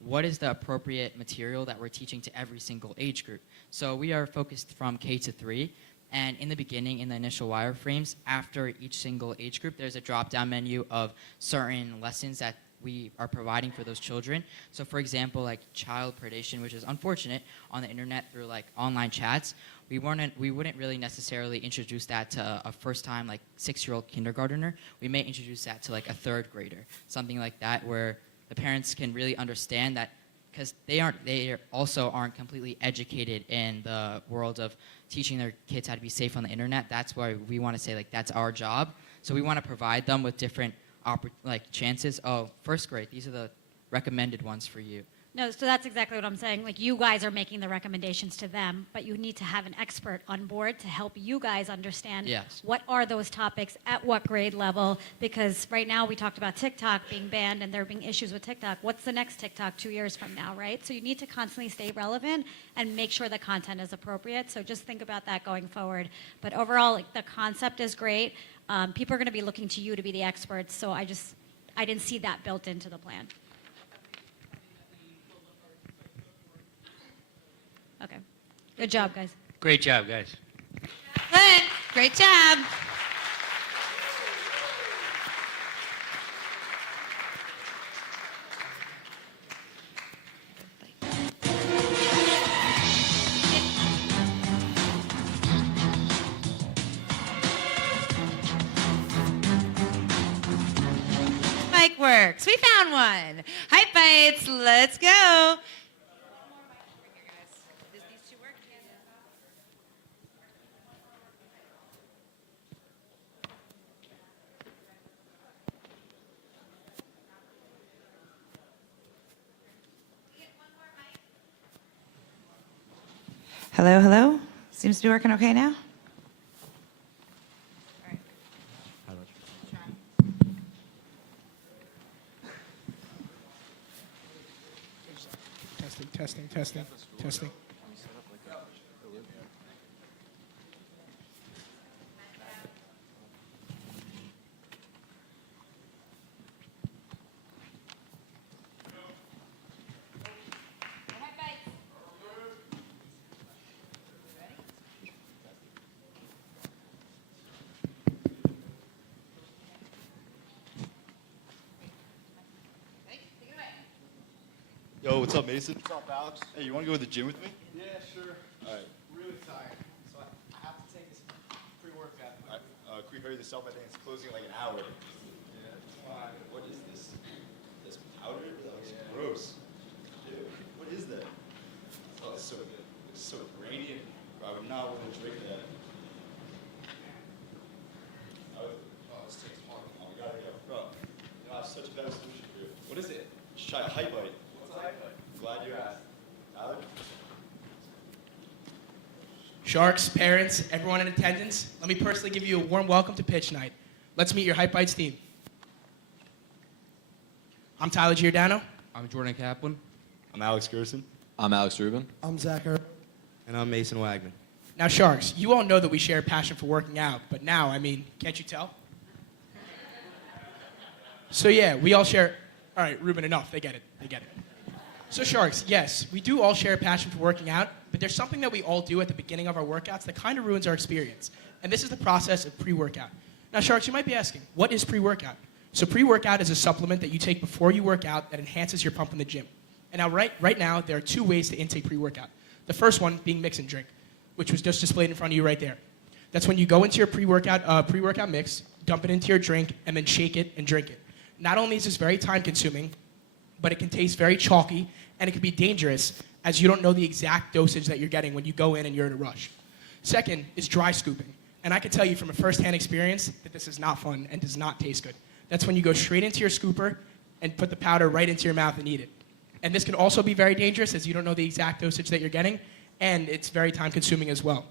what is the appropriate material that we're teaching to every single age group. So we are focused from K to 3, and in the beginning, in the initial wireframes, after each single age group, there's a drop-down menu of certain lessons that we are providing for those children. So for example, like child predation, which is unfortunate on the internet through like online chats, we wouldn't really necessarily introduce that to a first-time like 6-year-old kindergartner. We may introduce that to like a 3rd grader, something like that, where the parents can really understand that, because they also aren't completely educated in the world of teaching their kids how to be safe on the internet. That's why we want to say like that's our job. So we want to provide them with different chances. Oh, 1st grade, these are the recommended ones for you. No, so that's exactly what I'm saying. Like, you guys are making the recommendations to them, but you need to have an expert on board to help you guys understand what are those topics at what grade level, because right now we talked about TikTok being banned and there being issues with TikTok. What's the next TikTok 2 years from now, right? So you need to constantly stay relevant and make sure the content is appropriate. So just think about that going forward. But overall, like, the concept is great. People are going to be looking to you to be the experts, so I didn't see that built into the plan. Okay. Good job, guys. Great job, guys. Good. Great job. Mic works. We found one. Hype bites. Let's go. Hello, hello. Seems to be working okay now. Testing. Yo, what's up, Mason? What's up, Alex? Hey, you want to go to the gym with me? Yeah, sure. All right. Really tired, so I have to take this pre-workout. All right. Can we hurry this up? I think it's closing in like an hour. Yeah, fine. What is this? This powder? That looks gross. Dude, what is that? Oh, it's so grainy. I would not want to drink that. Oh, this tastes horrible. Oh, we gotta go. Bro, you know, I have such a better solution for you. What is it? Just try a hype bite. What's a hype bite? Glad you asked. Alex? Sharks, parents, everyone in attendance, let me personally give you a warm welcome to Pitch Night. Let's meet your Hype Bites team. I'm Tyler Giordano. I'm Jordan Kaplan. I'm Alex Gerson. I'm Alex Rubin. I'm Zach Hurd. And I'm Mason Wagner. Now, Sharks, you all know that we share a passion for working out, but now, I mean, can't you tell? So yeah, we all share, all right, Rubin, enough, they get it. So Sharks, yes, we do all share a passion for working out, but there's something that we all do at the beginning of our workouts that kind of ruins our experience. And this is the process of pre-workout. Now Sharks, you might be asking, what is pre-workout? So pre-workout is a supplement that you take before you work out that enhances your pump in the gym. And now right now, there are 2 ways to intake pre-workout. The first one being mix and drink, which was just displayed in front of you right there. That's when you go into your pre-workout mix, dump it into your drink, and then shake it and drink it. Not only is this very time consuming, but it can taste very chalky, and it can be dangerous as you don't know the exact dosage that you're getting when you go in and you're in a rush. Second is dry scooping. And I can tell you from a first-hand experience that this is not fun and does not taste good. That's when you go straight into your scooper and put the powder right into your mouth and eat it. And this can also be very dangerous as you don't know the exact dosage that you're getting, and it's very time consuming as well.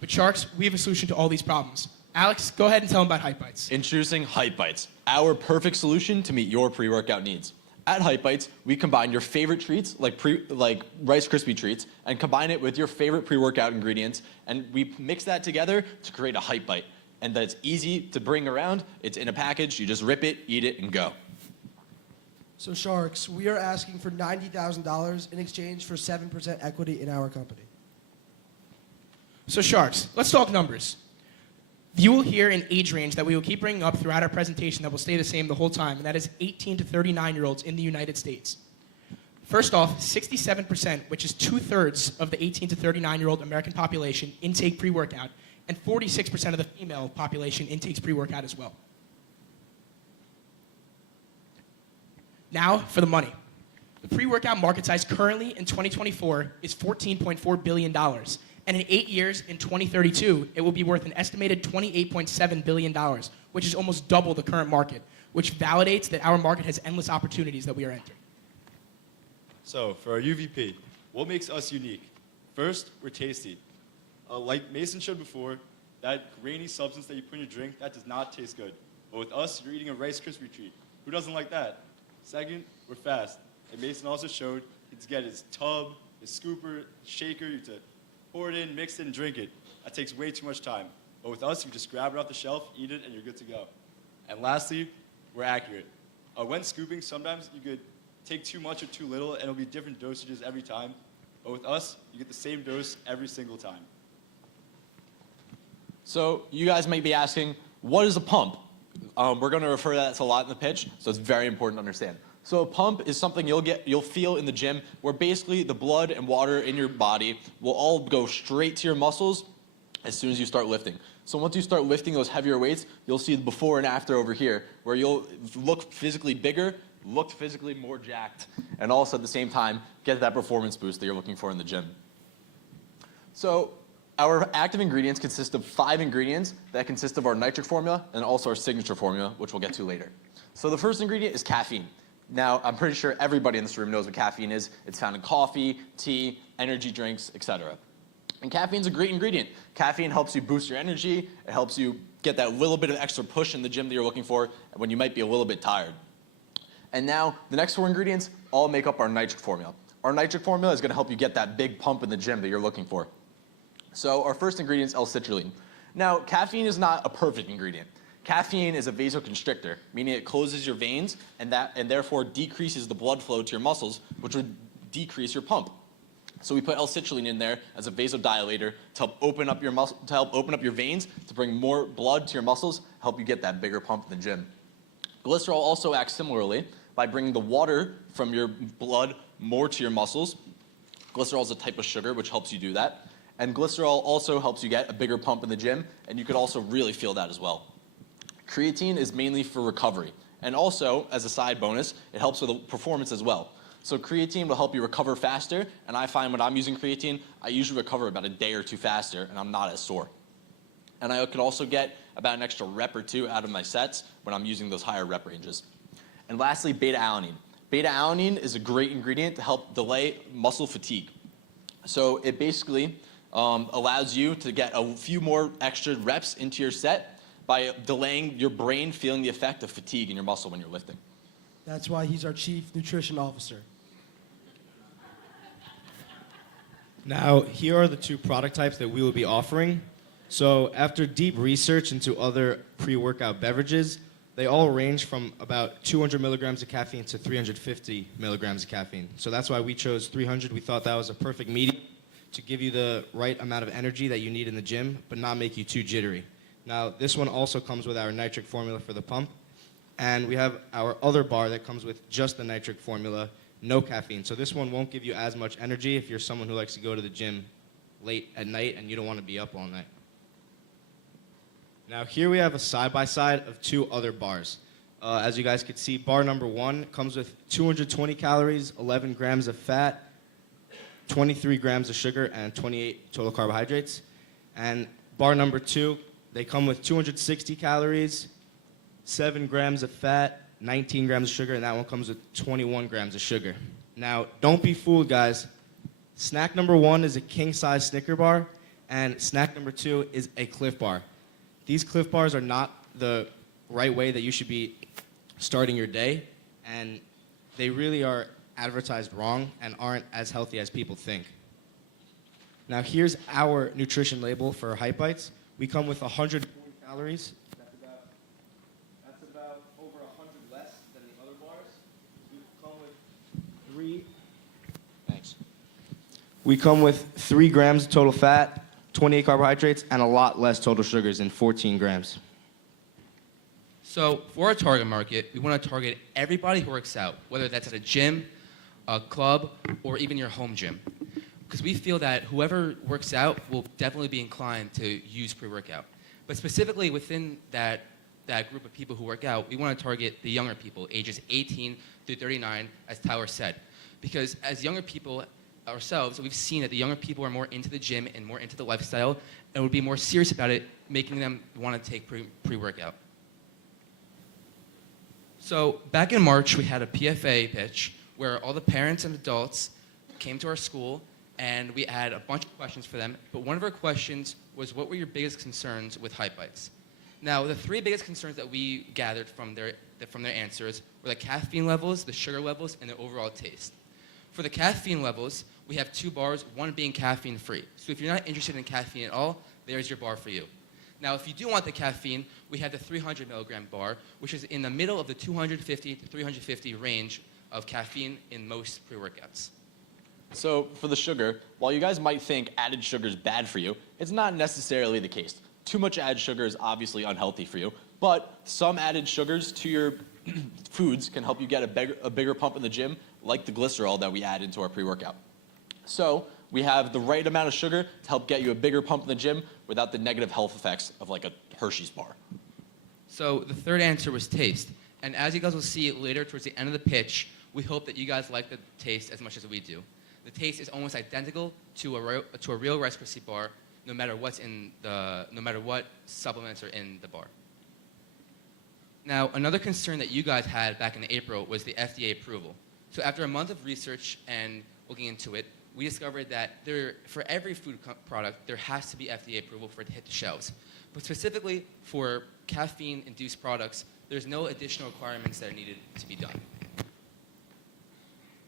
But Sharks, we have a solution to all these problems. Alex, go ahead and tell them about Hype Bites. Introducing Hype Bites, our perfect solution to meet your pre-workout needs. At Hype Bites, we combine your favorite treats, like Rice Krispie treats, and combine it with your favorite pre-workout ingredients, and we mix that together to create a Hype Bite. And that's easy to bring around. It's in a package. You just rip it, eat it, and go. So Sharks, we are asking for $90,000 in exchange for 7% equity in our company. So Sharks, let's talk numbers. You will hear an age range that we will keep bringing up throughout our presentation that will stay the same the whole time, and that is 18 to 39-year-olds in the United States. First off, 67%, which is 2/3 of the 18 to 39-year-old American population, intake pre-workout, and 46% of the female population intakes pre-workout as well. Now for the money. The pre-workout market size currently in 2024 is $14.4 billion. And in 8 years, in 2032, it will be worth an estimated $28.7 billion, which is almost double the current market, which validates that our market has endless opportunities that we are entering. So, for our UVP, what makes us unique? First, we're tasty. Like Mason showed before, that grainy substance that you put in your drink, that does not taste good. But with us, you're eating a Rice Krispie treat. Who doesn't like that? Second, we're fast. And Mason also showed you to get his tub, his scooper, shaker, you to pour it in, mix it, and drink it. That takes way too much time. But with us, you just grab it off the shelf, eat it, and you're good to go. And lastly, we're accurate. When scooping, sometimes you could take too much or too little, and it'll be different dosages every time. But with us, you get the same dose every single time. So you guys might be asking, what is a pump? We're going to refer to that a lot in the pitch, so it's very important to understand. So a pump is something you'll feel in the gym where basically the blood and water in your body will all go straight to your muscles as soon as you start lifting. So once you start lifting those heavier weights, you'll see the before and after over here, where you'll look physically bigger, look physically more jacked, and also at the same time get that performance boost that you're looking for in the gym. So our active ingredients consist of 5 ingredients that consist of our nitric formula and also our signature formula, which we'll get to later. So the first ingredient is caffeine. Now, I'm pretty sure everybody in this room knows what caffeine is. It's found in coffee, tea, energy drinks, etc. And caffeine's a great ingredient. Caffeine helps you boost your energy. It helps you get that little bit of extra push in the gym that you're looking for when you might be a little bit tired. And now, the next 4 ingredients all make up our nitric formula. Our nitric formula is going to help you get that big pump in the gym that you're looking for. So our first ingredient is L-citrulline. Now, caffeine is not a perfect ingredient. Caffeine is a vasoconstrictor, meaning it closes your veins and therefore decreases the blood flow to your muscles, which would decrease your pump. So we put L-citrulline in there as a vasodilator to help open up your veins, to bring more blood to your muscles, help you get that bigger pump in the gym. Glycerol also acts similarly by bringing the water from your blood more to your muscles. Glycerol is a type of sugar which helps you do that. And glycerol also helps you get a bigger pump in the gym, and you could also really feel that as well. Creatine is mainly for recovery. And also, as a side bonus, it helps with performance as well. So creatine will help you recover faster, and I find when I'm using creatine, I usually recover about a day or 2 faster, and I'm not as sore. And I could also get about an extra rep or 2 out of my sets when I'm using those higher rep ranges. And lastly, beta-alanine. Beta-alanine is a great ingredient to help delay muscle fatigue. So it basically allows you to get a few more extra reps into your set by delaying your brain feeling the effect of fatigue in your muscle when you're lifting. That's why he's our chief nutrition officer. Now, here are the 2 product types that we will be offering. So after deep research into other pre-workout beverages, they all range from about 200 milligrams of caffeine to 350 milligrams of caffeine. So that's why we chose 300. We thought that was a perfect medium to give you the right amount of energy that you need in the gym, but not make you too jittery. Now, this one also comes with our nitric formula for the pump. And we have our other bar that comes with just the nitric formula, no caffeine. So this one won't give you as much energy if you're someone who likes to go to the gym late at night and you don't want to be up all night. Now, here we have a side-by-side of 2 other bars. As you guys can see, bar number 1 comes with 220 calories, 11 grams of fat, 23 grams of sugar, and 28 total carbohydrates. And bar number 2, they come with 260 calories, 7 grams of fat, 19 grams of sugar, and that one comes with 21 grams of sugar. Now, don't be fooled, guys. Snack number 1 is a king-size Snicker bar, and snack number 2 is a Cliff Bar. These Cliff Bars are not the right way that you should be starting your day, and they really are advertised wrong and aren't as healthy as people think. Now here's our nutrition label for Hype Bites. We come with 140 calories. That's about over 100 less than the other bars. We come with 3 grams of total fat, 28 carbohydrates, and a lot less total sugars in 14 grams. So for our target market, we want to target everybody who works out, whether that's at a gym, a club, or even your home gym. Because we feel that whoever works out will definitely be inclined to use pre-workout. But specifically within that group of people who work out, we want to target the younger people, ages 18 through 39, as Tyler said. Because as younger people ourselves, we've seen that the younger people are more into the gym and more into the lifestyle and would be more serious about it, making them want to take pre-workout. So back in March, we had a PFA pitch where all the parents and adults came to our school and we had a bunch of questions for them. But one of our questions was, what were your biggest concerns with Hype Bites? Now, the 3 biggest concerns that we gathered from their answers were the caffeine levels, the sugar levels, and the overall taste. For the caffeine levels, we have 2 bars, one being caffeine-free. So if you're not interested in caffeine at all, there's your bar for you. Now, if you do want the caffeine, we have the 300 milligram bar, which is in the middle of the 250 to 350 range of caffeine in most pre-workouts. So for the sugar, while you guys might think added sugar is bad for you, it's not necessarily the case. Too much added sugar is obviously unhealthy for you, but some added sugars to your foods can help you get a bigger pump in the gym, like the glycerol that we add into our pre-workout. So we have the right amount of sugar to help get you a bigger pump in the gym without the negative health effects of like a Hershey's bar. So the third answer was taste. And as you guys will see later towards the end of the pitch, we hope that you guys like the taste as much as we do. The taste is almost identical to a real Rice Krispie bar, no matter what supplements are in the bar. Now, another concern that you guys had back in April was the FDA approval. So after a month of research and looking into it, we discovered that for every food product, there has to be FDA approval for it to hit the shelves. But specifically for caffeine-induced products, there's no additional requirements that are needed to be done.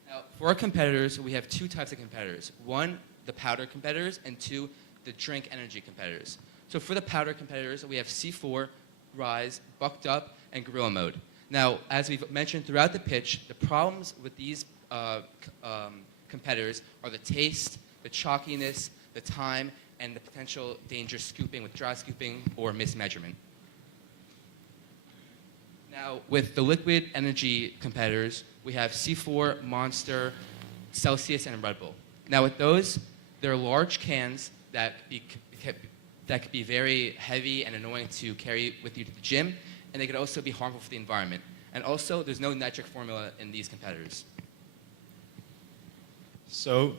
Now, for our competitors, we have 2 types of competitors. 1, the powder competitors, and 2, the drink energy competitors. So for the powder competitors, we have C4, Rise, Bucked Up, and Gorilla Mode. Now, as we've mentioned throughout the pitch, the problems with these competitors are the taste, the chalkiness, the time, and the potential danger scooping with dry scooping or mismeasurement. Now, with the liquid energy competitors, we have C4, Monster, Celsius, and Red Bull. Now, with those, they're large cans that could be very heavy and annoying to carry with you to the gym, and they could also be harmful for the environment. And also, there's no nitric formula in these competitors. So,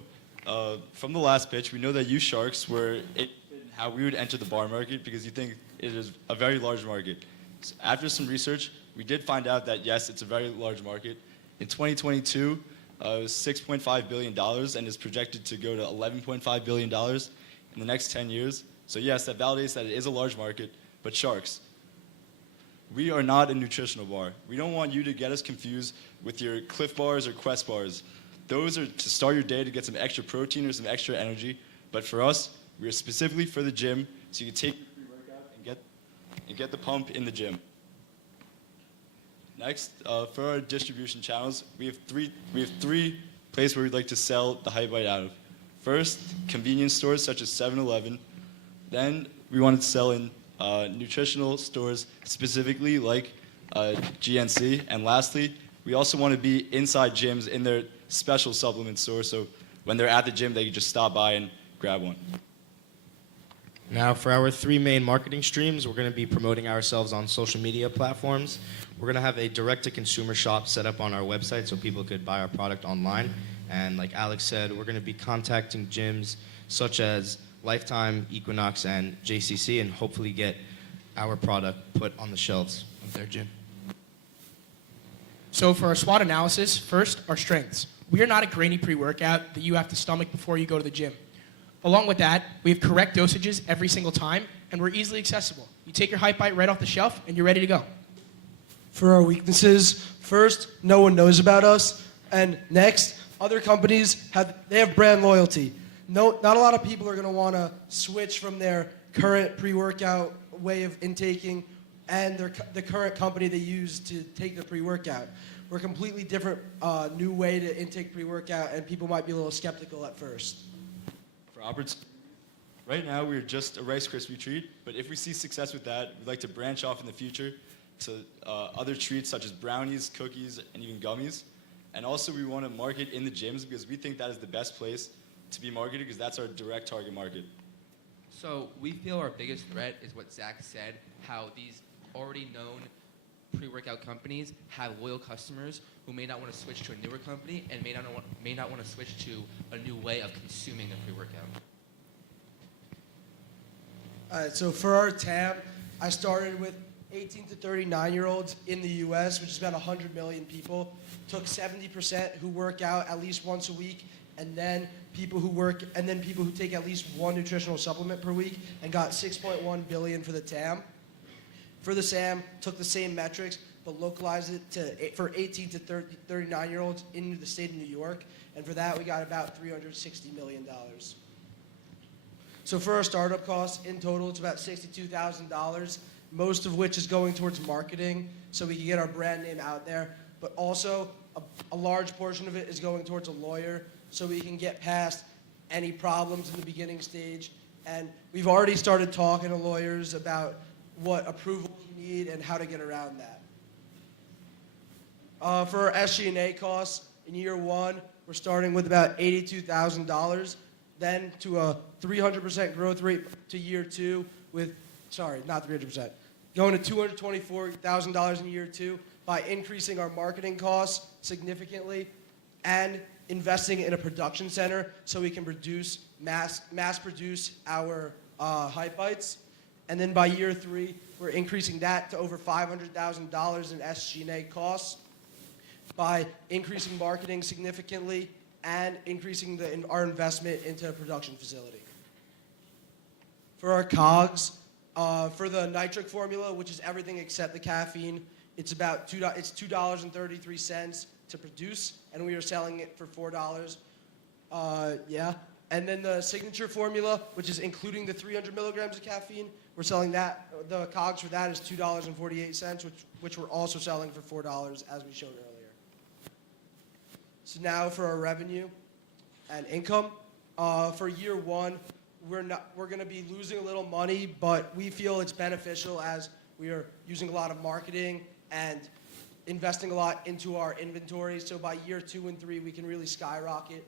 from the last pitch, we know that you Sharks were interested in how we would enter the bar market because you think it is a very large market. So after some research, we did find out that yes, it's a very large market. In 2022, it was $6.5 billion and is projected to go to $11.5 billion in the next 10 years. So yes, that validates that it is a large market, but Sharks, we are not a nutritional bar. We don't want you to get us confused with your Cliff bars or Quest bars. Those are to start your day to get some extra protein or some extra energy. But for us, we are specifically for the gym, so you can take your pre-workout and get the pump in the gym. Next, for our distribution channels, we have three places where we'd like to sell the Hype Bite out of. First, convenience stores such as 7-Eleven. Then we wanted to sell in nutritional stores, specifically like GNC. And lastly, we also want to be inside gyms in their special supplement store, so when they're at the gym, they can just stop by and grab one. Now, for our 3 main marketing streams, we're going to be promoting ourselves on social media platforms. We're going to have a direct-to-consumer shop set up on our website so people could buy our product online. And like Alex said, we're going to be contacting gyms such as Lifetime, Equinox, and JCC, and hopefully get our product put on the shelves of their gym. So for our SWOT analysis, first, our strengths. We are not a grainy pre-workout that you have to stomach before you go to the gym. Along with that, we have correct dosages every single time, and we're easily accessible. You take your Hype Bite right off the shelf, and you're ready to go. For our weaknesses, First, no one knows about us, and next, other companies have brand loyalty. No, not a lot of people are going to want to switch from their current pre-workout way of intaking and the current company they use to take the pre-workout. We're a completely different new way to intake pre-workout, and people might be a little skeptical at first. For Albert's, right now we're just a Rice Krispie treat, but if we see success with that, we'd like to branch off in the future to other treats such as brownies, cookies, and even gummies. And also we want to market in the gyms because we think that is the best place to be marketed because that's our direct target market. So we feel our biggest threat is what Zach said, how these already known pre-workout companies have loyal customers who may not want to switch to a newer company and may not want to switch to a new way of consuming the pre-workout. All right, so for our TAM, I started with 18 to 39-year-olds in the U.S., which is about 100 million people. Took 70% who work out at least once a week, and then people who take at least one nutritional supplement per week, and got 6.1 billion for the TAM. For the SAM, took the same metrics, but localized it for 18 to 39-year-olds in the state of New York, and for that we got about $360 million. So for our startup costs, in total, it's about $62,000, most of which is going towards marketing, so we can get our brand name out there, but also a large portion of it is going towards a lawyer, so we can get past any problems in the beginning stage. And we've already started talking to lawyers about what approvals we need and how to get around that. For our SG&A costs, in year one, we're starting with about $82,000, then to a 300% growth rate to year two with, sorry, not 300%, going to $224,000 in year two by increasing our marketing costs significantly and investing in a production center so we can mass produce our Hype Bites. And then by year three, we're increasing that to over $500,000 in SG&A costs by increasing marketing significantly and increasing our investment into a production facility. For our COGS, for the nitric formula, which is everything except the caffeine, it's $2.33 to produce, and we are selling it for $4. Yeah. And then the signature formula, which is including the 300 milligrams of caffeine, we're selling that. The COGS for that is $2.48, which we're also selling for $4, as we showed earlier. So now for our revenue and income. For year one, we're going to be losing a little money, but we feel it's beneficial as we are using a lot of marketing and investing a lot into our inventory. So by year 2 and 3, we can really skyrocket.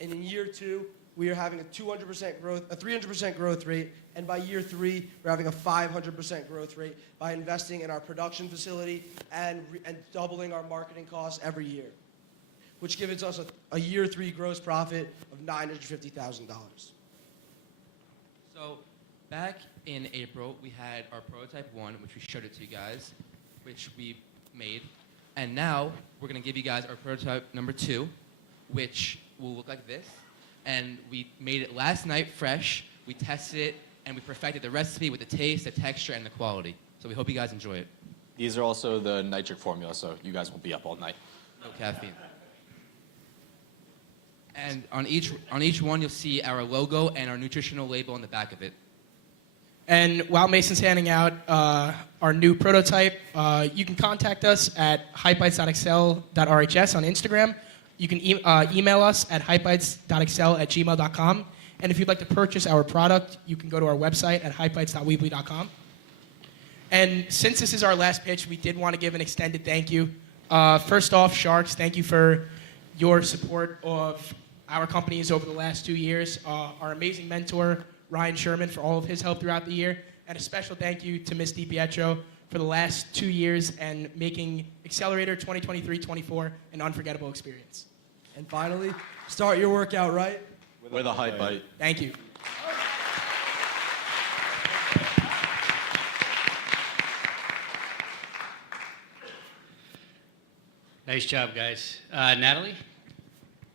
And in year 2, we are having a 300% growth rate, and by year 3, we're having a 500% growth rate by investing in our production facility and doubling our marketing costs every year, which gives us a year 3 gross profit of $950,000. So back in April, we had our prototype 1, which we showed it to you guys, which we made. And now we're going to give you guys our prototype number 2, which will look like this. And we made it last night fresh. We tested it, and we perfected the recipe with the taste, the texture, and the quality. So we hope you guys enjoy it. These are also the nitric formula, so you guys won't be up all night. No caffeine. And on each one, you'll see our logo and our nutritional label on the back of it. And while Mason's handing out our new prototype, you can contact us at hypebites.excel.rhs on Instagram. You can email us at hypebites.excel@gmail.com. And if you'd like to purchase our product, you can go to our website at hypebites.weebly.com. And since this is our last pitch, we did want to give an extended thank you. First off, Sharks, thank you for your support of our companies over the last 2 years. Our amazing mentor, Ryan Sherman, for all of his help throughout the year. And a special thank you to Ms. DiPietro for the last 2 years and making ACCELerator 2023-24 an unforgettable experience. And finally, start your workout right with a Hype Bite. Thank you. Nice job, guys. Natalie?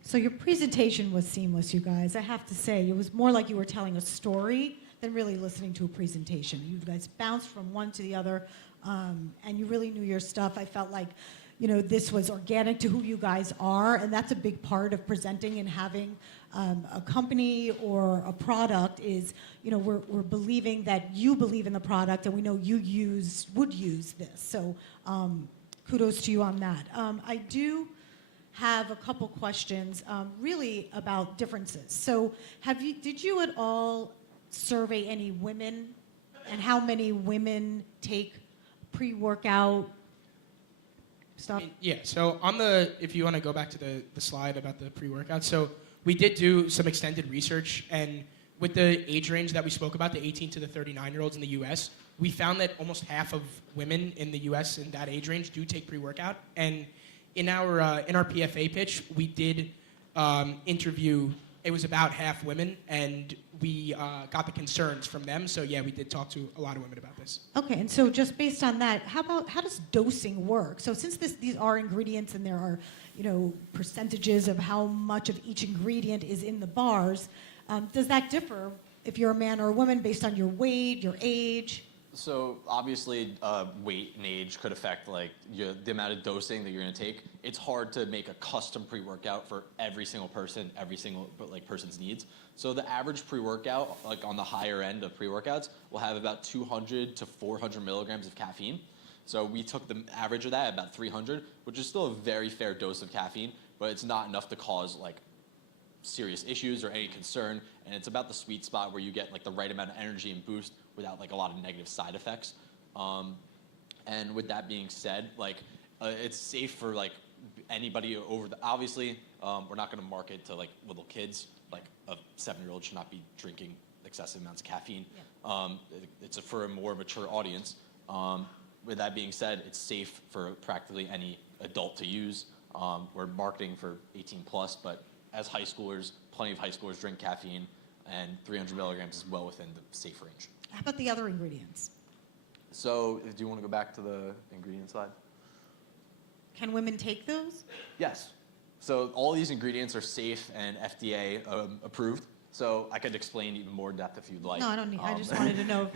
So your presentation was seamless, you guys. I have to say, it was more like you were telling a story than really listening to a presentation. You guys bounced from one to the other, and you really knew your stuff. I felt like this was organic to who you guys are, and that's a big part of presenting and having a company or a product is, we're believing that you believe in the product, and we know you would use this. So kudos to you on that. I do have a couple questions, really about differences. So did you at all survey any women, and how many women take pre-workout stuff? Yeah, so if you want to go back to the slide about the pre-workout, so we did do some extended research, and with the age range that we spoke about, the 18 to the 39-year-olds in the US, we found that almost half of women in the US in that age range do take pre-workout. And in our PFA pitch, we did interview, it was about half women, and we got the concerns from them. So yeah, we did talk to a lot of women about this. Okay, and so just based on that, how does dosing work? So since these are ingredients and there are, percentages of how much of each ingredient is in the bars, does that differ if you're a man or a woman based on your weight, your age? So obviously, weight and age could affect the amount of dosing that you're going to take. It's hard to make a custom pre-workout for every single person, every single person's needs. So the average pre-workout, on the higher end of pre-workouts, will have about 200 to 400 milligrams of caffeine. So we took the average of that at about 300, which is still a very fair dose of caffeine, but it's not enough to cause serious issues or any concern. And it's about the sweet spot where you get the right amount of energy and boost without a lot of negative side effects. And with that being said, it's safe for anybody obviously, we're not going to market to little kids. A 7-year-old should not be drinking excessive amounts of caffeine. Yeah. It's for a more mature audience. With that being said, it's safe for practically any adult to use. We're marketing for 18 plus, but as high schoolers, plenty of high schoolers drink caffeine, and 300 milligrams is well within the safe range. How about the other ingredients? So, do you want to go back to the ingredient slide? Can women take those? Yes. So all these ingredients are safe and FDA approved. So I could explain even more in depth if you'd like. No, I don't need. I just wanted to know.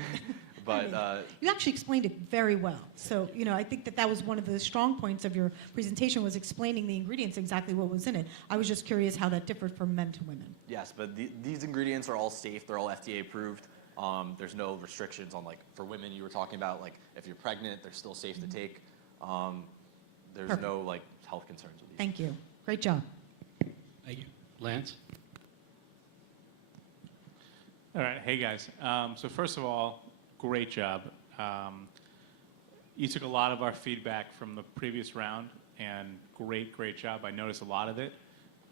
But you actually explained it very well. So I think that was one of the strong points of your presentation, was explaining the ingredients, exactly what was in it. I was just curious how that differed from men to women. Yes, but these ingredients are all safe. They're all FDA approved. There's no restrictions on for women you were talking about. If you're pregnant, they're still safe to take. There's Perfect. no health concerns with these. Thank you. Great job. Thank you. Lance? All right, hey guys. So first of all, great job. You took a lot of our feedback from the previous round, and great job. I noticed a lot of it.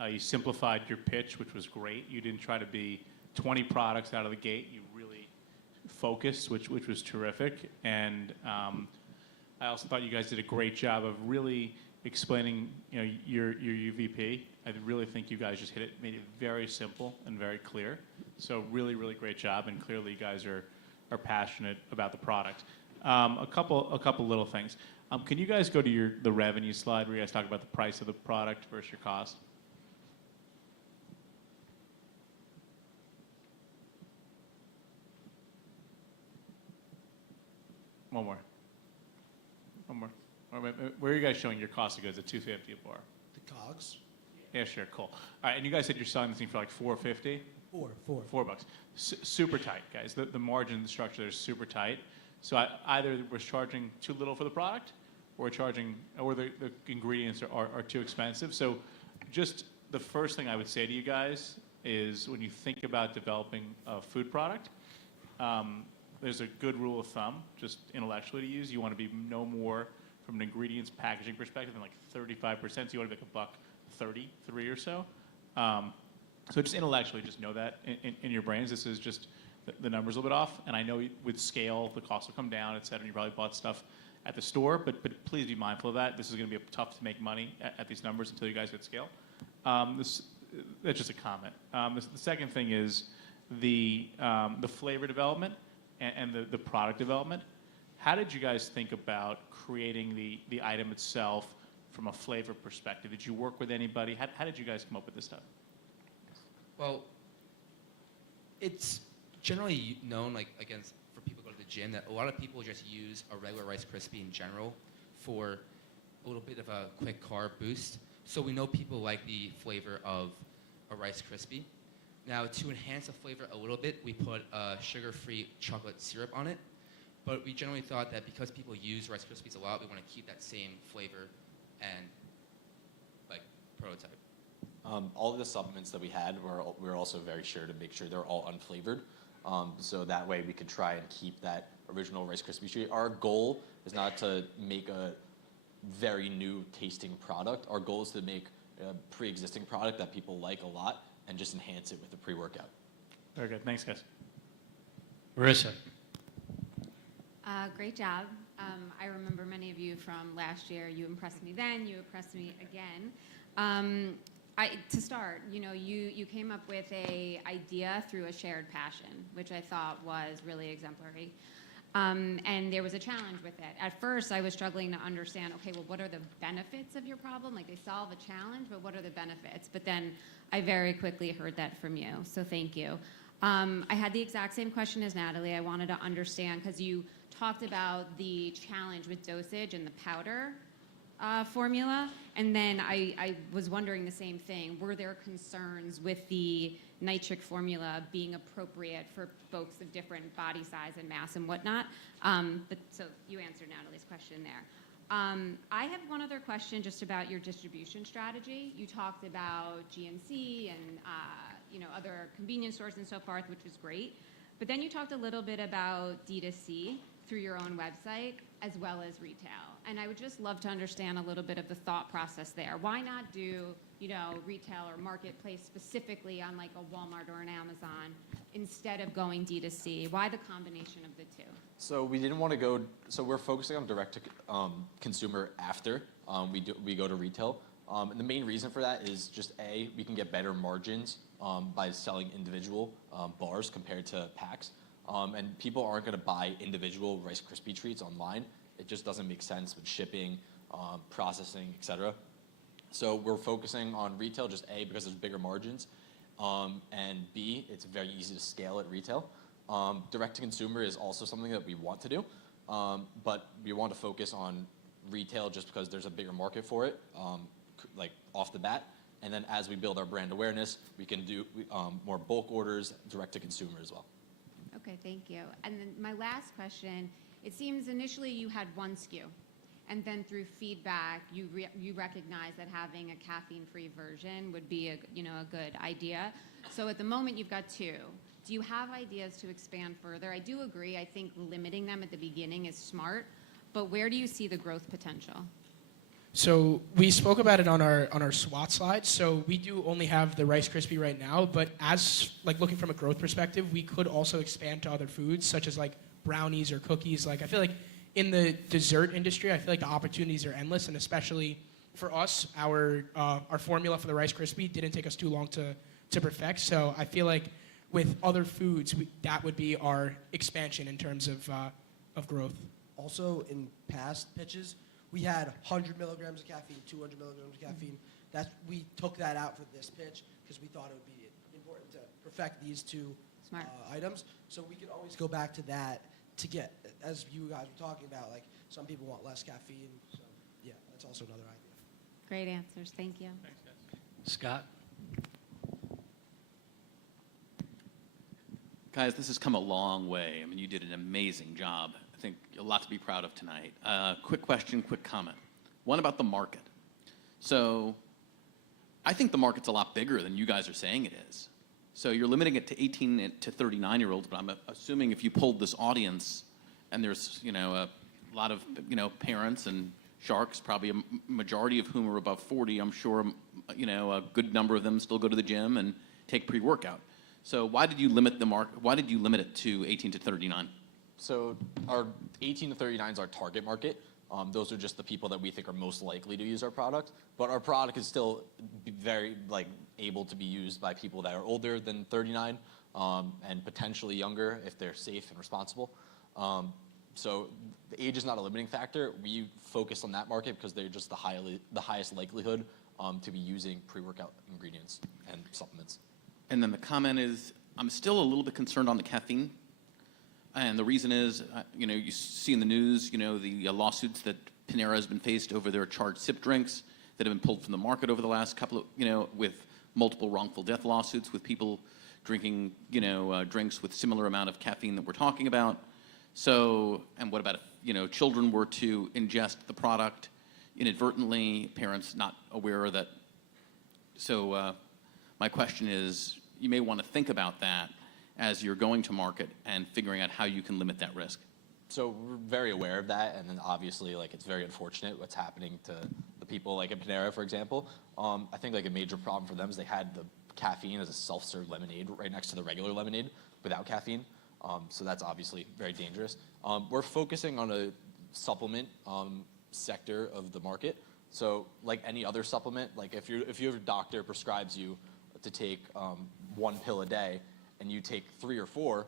You simplified your pitch, which was great. You didn't try to be 20 products out of the gate. You really focused, which was terrific. And I also thought you guys did a great job of really explaining, your UVP. I really think you guys just made it very simple and very clear. So really great job, and clearly you guys are passionate about the product. A couple little things. Can you guys go to the revenue slide where you guys talk about the price of the product versus your cost? One more. Where are you guys showing your cost of goods at $250 a bar? The cogs? Yeah, sure, cool. All right, and you guys said you're selling this thing for $4.50? $4. $4. Super tight, guys. The margin, the structure there is super tight. So either we're charging too little for the product, or the ingredients are too expensive. So just the first thing I would say to you guys is, when you think about developing a food product, there's a good rule of thumb, just intellectually to use. You want to be no more, from an ingredients packaging perspective, than 35%. So you want to make $1.33 or so. So just intellectually, just know that in your brains. This is just the numbers a little bit off. And I know with scale, the cost will come down, et cetera. And you probably bought stuff at the store, but please be mindful of that. This is going to be tough to make money at these numbers until you guys get scale. That's just a comment. The second thing is the flavor development and the product development. How did you guys think about creating the item itself from a flavor perspective? Did you work with anybody? How did you guys come up with this stuff? Well, it's generally known, for people who go to the gym, that a lot of people just use a regular Rice Krispie in general for a little bit of a quick carb boost. So we know people like the flavor of a Rice Krispie. Now, to enhance the flavor a little bit, we put a sugar-free chocolate syrup on it. But we generally thought that because people use Rice Krispies a lot, we want to keep that same flavor and prototype. All of the supplements that we had, we were also very sure to make sure they're all unflavored. So that way we could try and keep that original Rice Krispie treat. Our goal is not to make a very new tasting product. Our goal is to make a pre-existing product that people like a lot and just enhance it with a pre-workout. Very good. Thanks, guys. Marissa. Great job. I remember many of you from last year. You impressed me then. You impressed me again. To start, you came up with a idea through a shared passion, which I thought was really exemplary. And there was a challenge with it. At first, I was struggling to understand, okay, well, what are the benefits of your problem? Like, they solve a challenge, but what are the benefits? But then I very quickly heard that from you, so thank you. I had the exact same question as Natalie. I wanted to understand, because you talked about the challenge with dosage and the powder formula, and then I was wondering the same thing. Were there concerns with the nitric formula being appropriate for folks of different body size and mass and whatnot? But so you answered Natalie's question there. I have one other question just about your distribution strategy. You talked about GNC and other convenience stores and so forth, which was great. But then you talked a little bit about D2C through your own website as well as retail. And I would just love to understand a little bit of the thought process there. Why not do, retail or marketplace specifically on like a Walmart or an Amazon instead of going D2C? Why the combination of the two? So we didn't want to go, so we're focusing on direct to consumer after we go to retail. And the main reason for that is just we can get better margins by selling individual bars compared to packs. And people aren't going to buy individual Rice Krispie treats online. It just doesn't make sense with shipping, processing, etc. So we're focusing on retail, just because there's bigger margins, and B, it's very easy to scale at retail. Direct to consumer is also something that we want to do, but we want to focus on retail just because there's a bigger market for it, like off the bat. And then as we build our brand awareness, we can do more bulk orders, direct to consumer as well. Okay, thank you. And then my last question, it seems initially you had one SKU, and then through feedback, you recognized that having a caffeine-free version would be a good idea. So at the moment, you've got two. Do you have ideas to expand further? I do agree. I think limiting them at the beginning is smart, but where do you see the growth potential? So we spoke about it on our SWOT slide. So we do only have the Rice Krispie right now, but as looking from a growth perspective, we could also expand to other foods such as like brownies or cookies. Like I feel like in the dessert industry, I feel like the opportunities are endless, and especially for us, our formula for the Rice Krispie didn't take us too long to perfect. So I feel like with other foods, that would be our expansion in terms of growth. Also, in past pitches, we had 100 milligrams of caffeine, 200 milligrams of caffeine. We took that out for this pitch because we thought it would be important to perfect these two items. So we could always go back to that to get, as you guys were talking about, like some people want less caffeine. So yeah, that's also another idea. Great answers. Thank you. Thanks, guys. Scott? Guys, this has come a long way. I mean, you did an amazing job. I think a lot to be proud of tonight. Quick question, quick comment. One about the market. So I think the market's a lot bigger than you guys are saying it is. So you're limiting it to 18 to 39-year-olds, but I'm assuming if you polled this audience, and there's a lot of parents and sharks, probably a majority of whom are above 40, I'm sure a good number of them still go to the gym and take pre-workout. So why did you limit the market? Why did you limit it to 18 to 39? So our 18 to 39 is our target market. Those are just the people that we think are most likely to use our product. But our product is still very able to be used by people that are older than 39 and potentially younger if they're safe and responsible. So the age is not a limiting factor. We focus on that market because they're just the highest likelihood to be using pre-workout ingredients and supplements. And then the comment is, I'm still a little bit concerned on the caffeine. And the reason is, you see in the news, the lawsuits that Panera has been faced over their charged sip drinks that have been pulled from the market over the last couple of, with multiple wrongful death lawsuits with people drinking, drinks with similar amount of caffeine that we're talking about. So, and what about if, children were to ingest the product inadvertently, parents not aware that? So my question is, you may want to think about that as you're going to market and figuring out how you can limit that risk. So we're very aware of that, and then obviously, like, it's very unfortunate what's happening to the people, like at Panera, for example. I think like a major problem for them is they had the caffeine as a self-serve lemonade right next to the regular lemonade without caffeine. So that's obviously very dangerous. We're focusing on a supplement sector of the market. So like any other supplement, like if your doctor prescribes you to take 1 pill a day and you take 3 or 4,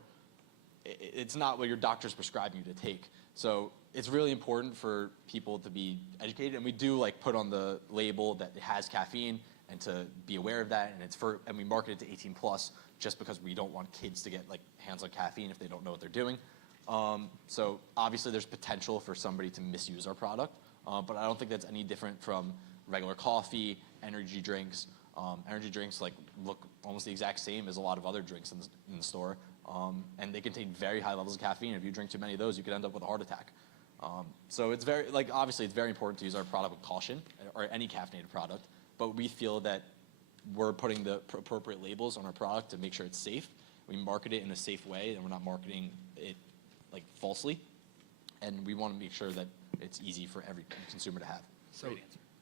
it's not what your doctor's prescribing you to take. So it's really important for people to be educated, and we do like put on the label that it has caffeine and to be aware of that, and we market it to 18 plus just because we don't want kids to get like hands on caffeine if they don't know what they're doing. So obviously there's potential for somebody to misuse our product, but I don't think that's any different from regular coffee, energy drinks. Energy drinks like look almost the exact same as a lot of other drinks in the store, and they contain very high levels of caffeine. If you drink too many of those, you could end up with a heart attack. So it's obviously it's very important to use our product with caution, or any caffeinated product, but we feel that we're putting the appropriate labels on our product to make sure it's safe. We market it in a safe way, and we're not marketing it like falsely, and we want to make sure that it's easy for every consumer to have. So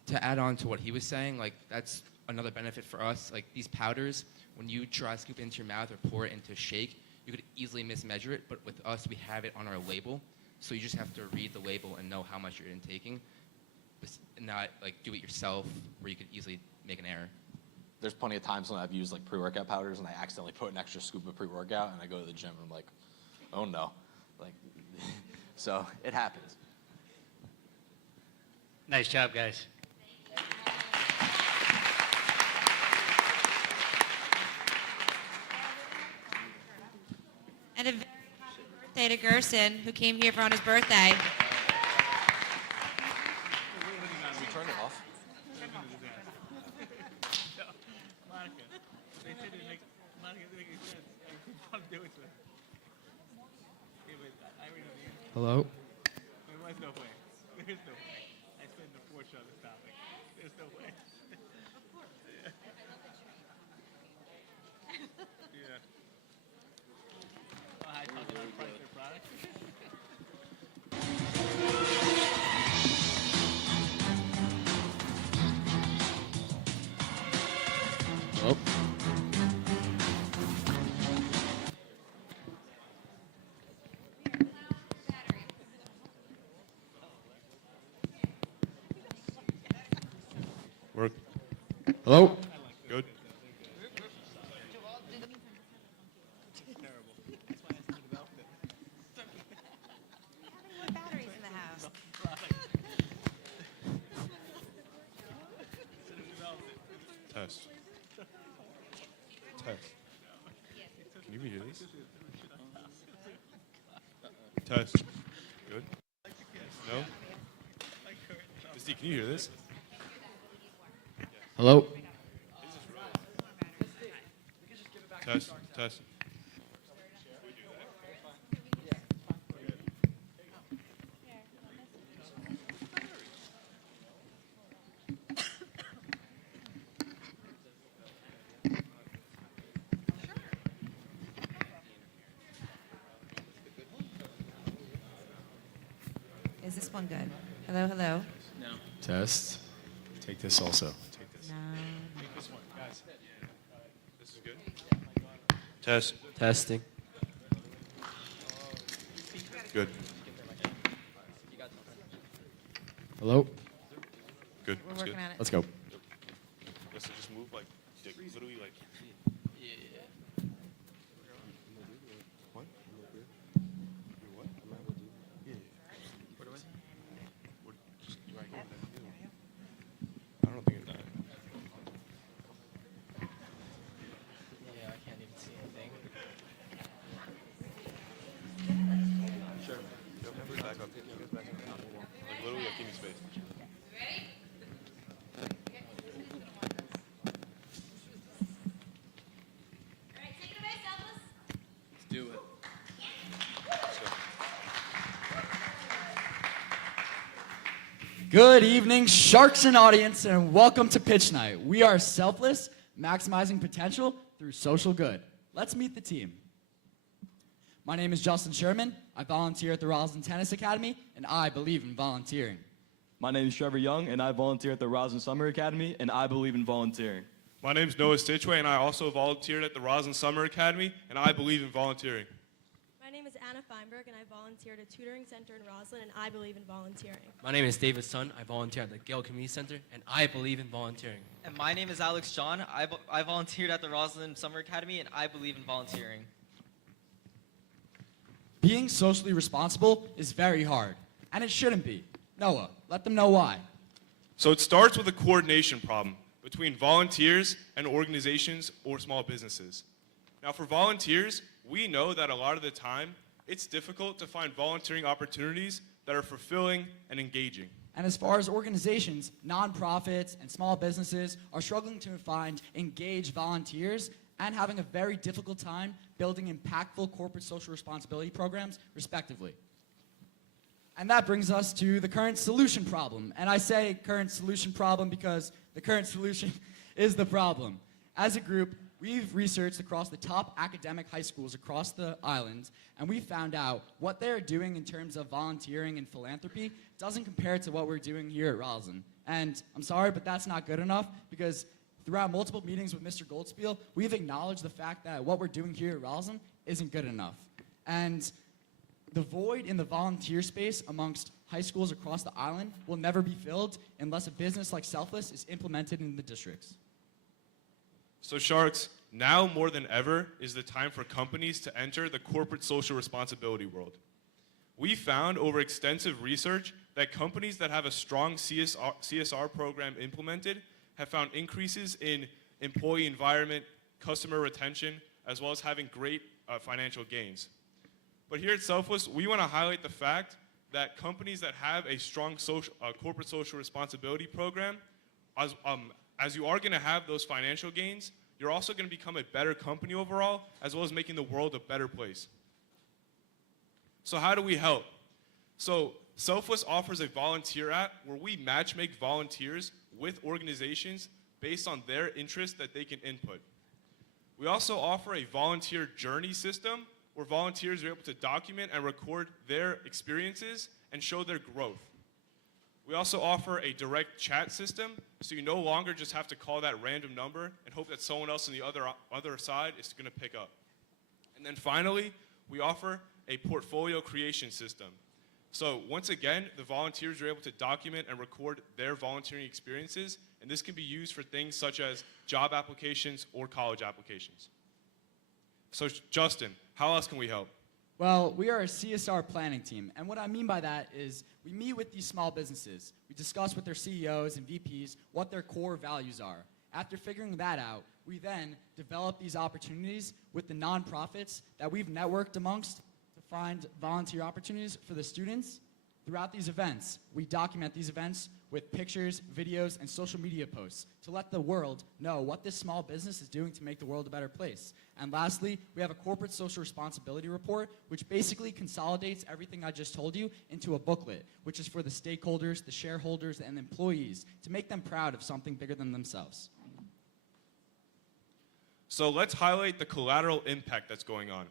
to add on to what he was saying, like that's another benefit for us. Like these powders, when you try to scoop it into your mouth or pour it into a shake, you could easily mismeasure it, but with us, we have it on our label. So you just have to read the label and know how much you're intaking, not like do it yourself where you could easily make an error. There's plenty of times when I've used like pre-workout powders and I accidentally put an extra scoop of pre-workout and I go to the gym and I'm like, oh no. Like, so it happens. Nice job, guys. And a very happy birthday to Gerson, who came here on his birthday. We turn it off. Hello? There's no way. There's no way. I spent a fortune on this topic. There's no way. Yeah. Oh, hi, talking about price their product. Hello? Work. Hello? Good. Batteries in the house. Test. Test. Can you redo these? Test. Good. No? Steve, can you hear this? Hello? Test. Test. Is this one good? Hello, hello. No. Test. Take this also. Take this. No. Take this one, guys. This is good. Test. Testing. Good. Hello? Good. We're It's working good. on it. Let's go. Let's just move like literally like. What? What? Yeah. What do I? What? Just right here. I don't think it died. Yeah, I can't even see anything. Sure. Yep. Back up. Like literally, like, give me space. Good evening, sharks and audience, and welcome to Pitch Night. We are Selfless, maximizing potential through social good. Let's meet the team. My name is Justin Sherman. I volunteer at the Roslyn Tennis Academy, and I believe in volunteering. My name is Trevor Young, and I volunteer at the Roslyn Summer Academy, and I believe in volunteering. My name is Noah Stitchway, and I also volunteered at the Roslyn Summer Academy, and I believe in volunteering. My name is Anna Feinberg, and I volunteer at a tutoring center in Roslyn, and I believe in volunteering. My name is David Sun. I volunteer at the Gale Community Center, and I believe in volunteering. And my name is Alex John. I volunteered at the Roslyn Summer Academy, and I believe in volunteering. Being socially responsible is very hard, and it shouldn't be. Noah, let them know why. So it starts with a coordination problem between volunteers and organizations or small businesses. Now for volunteers, we know that a lot of the time, it's difficult to find volunteering opportunities that are fulfilling and engaging. And as far as organizations, nonprofits and small businesses are struggling to find engaged volunteers and having a very difficult time building impactful corporate social responsibility programs, respectively. And that brings us to the current solution problem. And I say current solution problem because the current solution is the problem. As a group, we've researched across the top academic high schools across the island, and we found out what they're doing in terms of volunteering and philanthropy doesn't compare to what we're doing here at Roslyn. And I'm sorry, but that's not good enough, because throughout multiple meetings with Mr. Goldspiel, we've acknowledged the fact that what we're doing here at Roslyn isn't good enough. And the void in the volunteer space amongst high schools across the island will never be filled unless a business like Selfless is implemented in the districts. So Sharks, now more than ever is the time for companies to enter the corporate social responsibility world. We found over extensive research that companies that have a strong CSR program implemented have found increases in employee environment, customer retention, as well as having great financial gains. But here at Selfless, we want to highlight the fact that companies that have a strong corporate social responsibility program, as you are going to have those financial gains, you're also going to become a better company overall, as well as making the world a better place. So how do we help? So Selfless offers a volunteer app where we matchmake volunteers with organizations based on their interests that they can input. We also offer a volunteer journey system where volunteers are able to document and record their experiences and show their growth. We also offer a direct chat system, so you no longer just have to call that random number and hope that someone else on the other side is going to pick up. And then finally, we offer a portfolio creation system. So once again, the volunteers are able to document and record their volunteering experiences, and this can be used for things such as job applications or college applications. So Justin, how else can we help? Well, we are a CSR planning team, and what I mean by that is we meet with these small businesses. We discuss with their CEOs and VPs what their core values are. After figuring that out, we then develop these opportunities with the nonprofits that we've networked amongst to find volunteer opportunities for the students. Throughout these events, we document these events with pictures, videos, and social media posts to let the world know what this small business is doing to make the world a better place. And lastly, we have a corporate social responsibility report, which basically consolidates everything I just told you into a booklet, which is for the stakeholders, the shareholders, and employees to make them proud of something bigger than themselves. So let's highlight the collateral impact that's going on.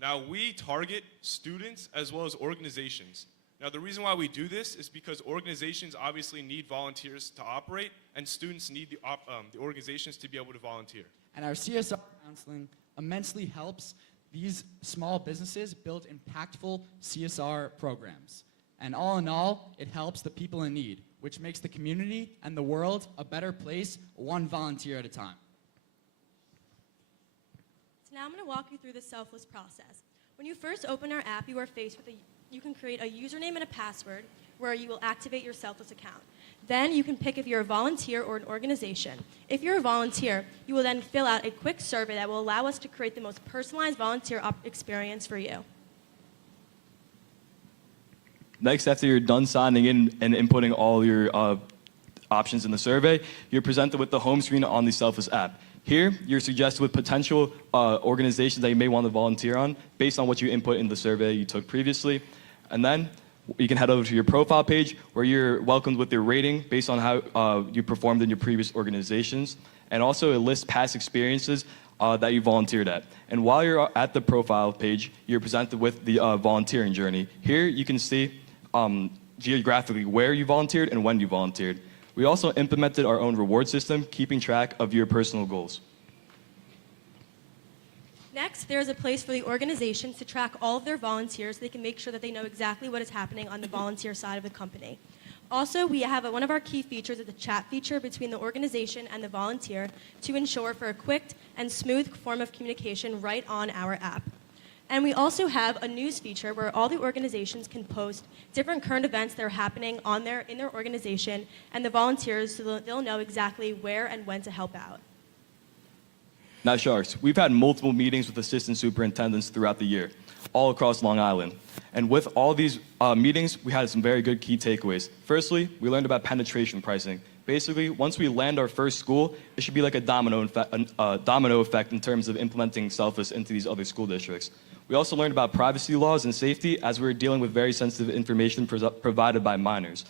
Now, we target students as well as organizations. Now, the reason why we do this is because organizations obviously need volunteers to operate, and students need the organizations to be able to volunteer. And our CSR counseling immensely helps these small businesses build impactful CSR programs. And all in all, it helps the people in need, which makes the community and the world a better place, one volunteer at a time. So now I'm going to walk you through the Selfless process. When you first open our app, you are faced with you can create a username and a password where you will activate your Selfless account. Then you can pick if you're a volunteer or an organization. If you're a volunteer, you will then fill out a quick survey that will allow us to create the most personalized volunteer experience for you. Next, after you're done signing in and inputting all your options in the survey, you're presented with the home screen on the Selfless app. Here, you're suggested with potential organizations that you may want to volunteer on based on what you input in the survey you took previously. And then You can head over to your profile page where you're welcomed with your rating based on how you performed in your previous organizations. And also it lists past experiences that you volunteered at. And while you're at the profile page, you're presented with the volunteering journey. Here you can see geographically where you volunteered and when you volunteered. We also implemented our own reward system, keeping track of your personal goals. Next, there is a place for the organizations to track all of their volunteers. They can make sure that they know exactly what is happening on the volunteer side of the company. Also, we have one of our key features is the chat feature between the organization and the volunteer to ensure for a quick and smooth form of communication right on our app. And we also have a news feature where all the organizations can post different current events that are happening in their organization, and the volunteers, so they'll know exactly where and when to help out. Now, Sharks, we've had multiple meetings with assistant superintendents throughout the year, all across Long Island. And with all these meetings, we had some very good key takeaways. Firstly, we learned about penetration pricing. Basically, once we land our first school, it should be like a domino effect in terms of implementing Selfless into these other school districts. We also learned about privacy laws and safety as we were dealing with very sensitive information provided by minors.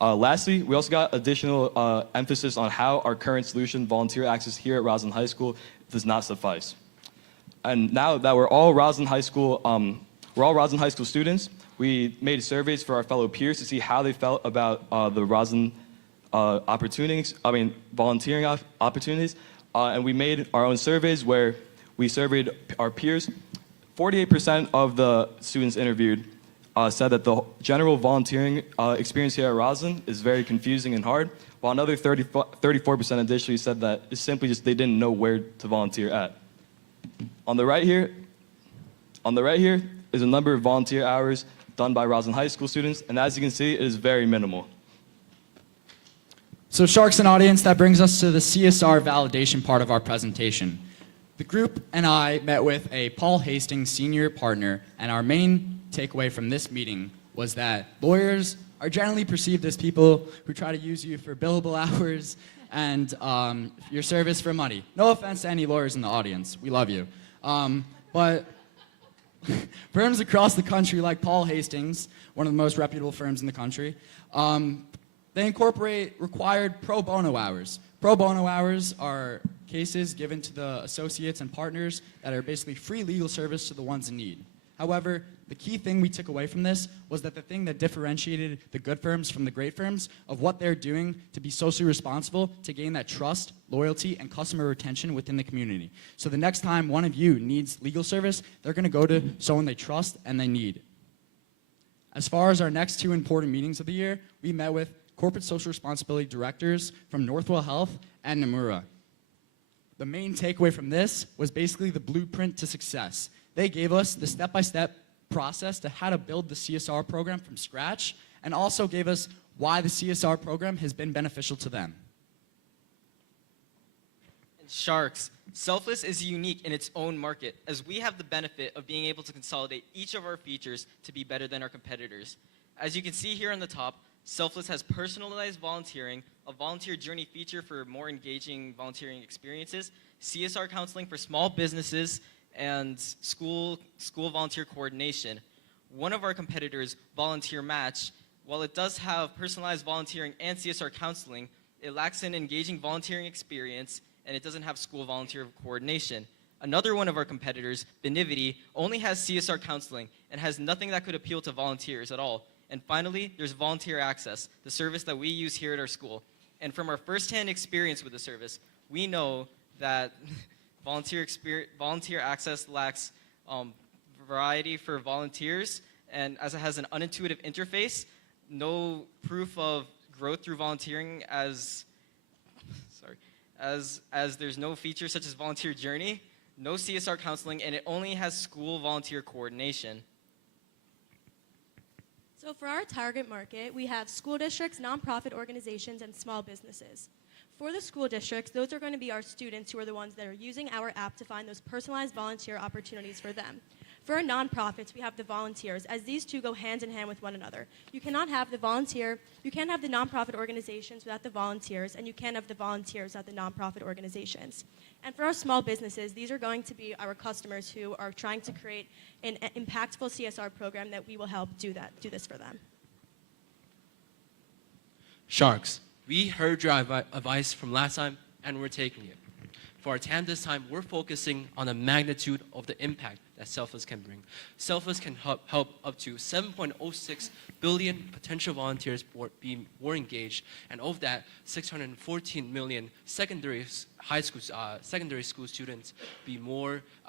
Lastly, we also got additional emphasis on how our current solution, volunteer access here at Roslyn High School, does not suffice. And now that we're all Roslyn High School students, we made surveys for our fellow peers to see how they felt about the Roslyn volunteering opportunities. And we made our own surveys where we surveyed our peers. 48% of the students interviewed said that the general volunteering experience here at Roslyn is very confusing and hard, while another 34% additionally said that it's simply just they didn't know where to volunteer at. On the right here is a number of volunteer hours done by Roslyn High School students, and as you can see, it is very minimal. So Sharks and audience, that brings us to the CSR validation part of our presentation. The group and I met with a Paul Hastings senior partner, and our main takeaway from this meeting was that lawyers are generally perceived as people who try to use you for billable hours and your service for money. No offense to any lawyers in the audience. We love you. But firms across the country like Paul Hastings, one of the most reputable firms in the country, they incorporate required pro bono hours. Pro bono hours are cases given to the associates and partners that are basically free legal service to the ones in need. However, the key thing we took away from this was that the thing that differentiated the good firms from the great firms of what they're doing to be socially responsible to gain that trust, loyalty, and customer retention within the community. So the next time one of you needs legal service, they're going to go to someone they trust and they need. As far as our next two important meetings of the year, we met with corporate social responsibility directors from Northwell Health and Nomura. The main takeaway from this was basically the blueprint to success. They gave us the step-by-step process to how to build the CSR program from scratch, and also gave us why the CSR program has been beneficial to them. And Sharks, Selfless is unique in its own market, as we have the benefit of being able to consolidate each of our features to be better than our competitors. As you can see here on the top, Selfless has personalized volunteering, a volunteer journey feature for more engaging volunteering experiences, CSR counseling for small businesses, and school volunteer coordination. One of our competitors, Volunteer Match, while it does have personalized volunteering and CSR counseling, it lacks an engaging volunteering experience, and it doesn't have school volunteer coordination. Another one of our competitors, Benivity, only has CSR counseling and has nothing that could appeal to volunteers at all. And finally, there's Volunteer Access, the service that we use here at our school. And from our firsthand experience with the service, we know that Volunteer Access lacks variety for volunteers, and as it has an unintuitive interface, no proof of growth through volunteering as there's no features such as volunteer journey, no CSR counseling, and it only has school volunteer coordination. So for our target market, we have school districts, nonprofit organizations, and small businesses. For the school districts, those are going to be our students who are the ones that are using our app to find those personalized volunteer opportunities for them. For our nonprofits, we have the volunteers, as these two go hand in hand with one another. You can't have the nonprofit organizations without the volunteers, and you can't have the volunteers without the nonprofit organizations. And for our small businesses, these are going to be our customers who are trying to create an impactful CSR program that we will help do this for them. Sharks, we heard your advice from last time and we're taking it. For our TAM this time, we're focusing on the magnitude of the impact that Selfless can bring. Selfless can help up to 7.06 billion potential volunteers be more engaged, and of that, 614 million secondary school students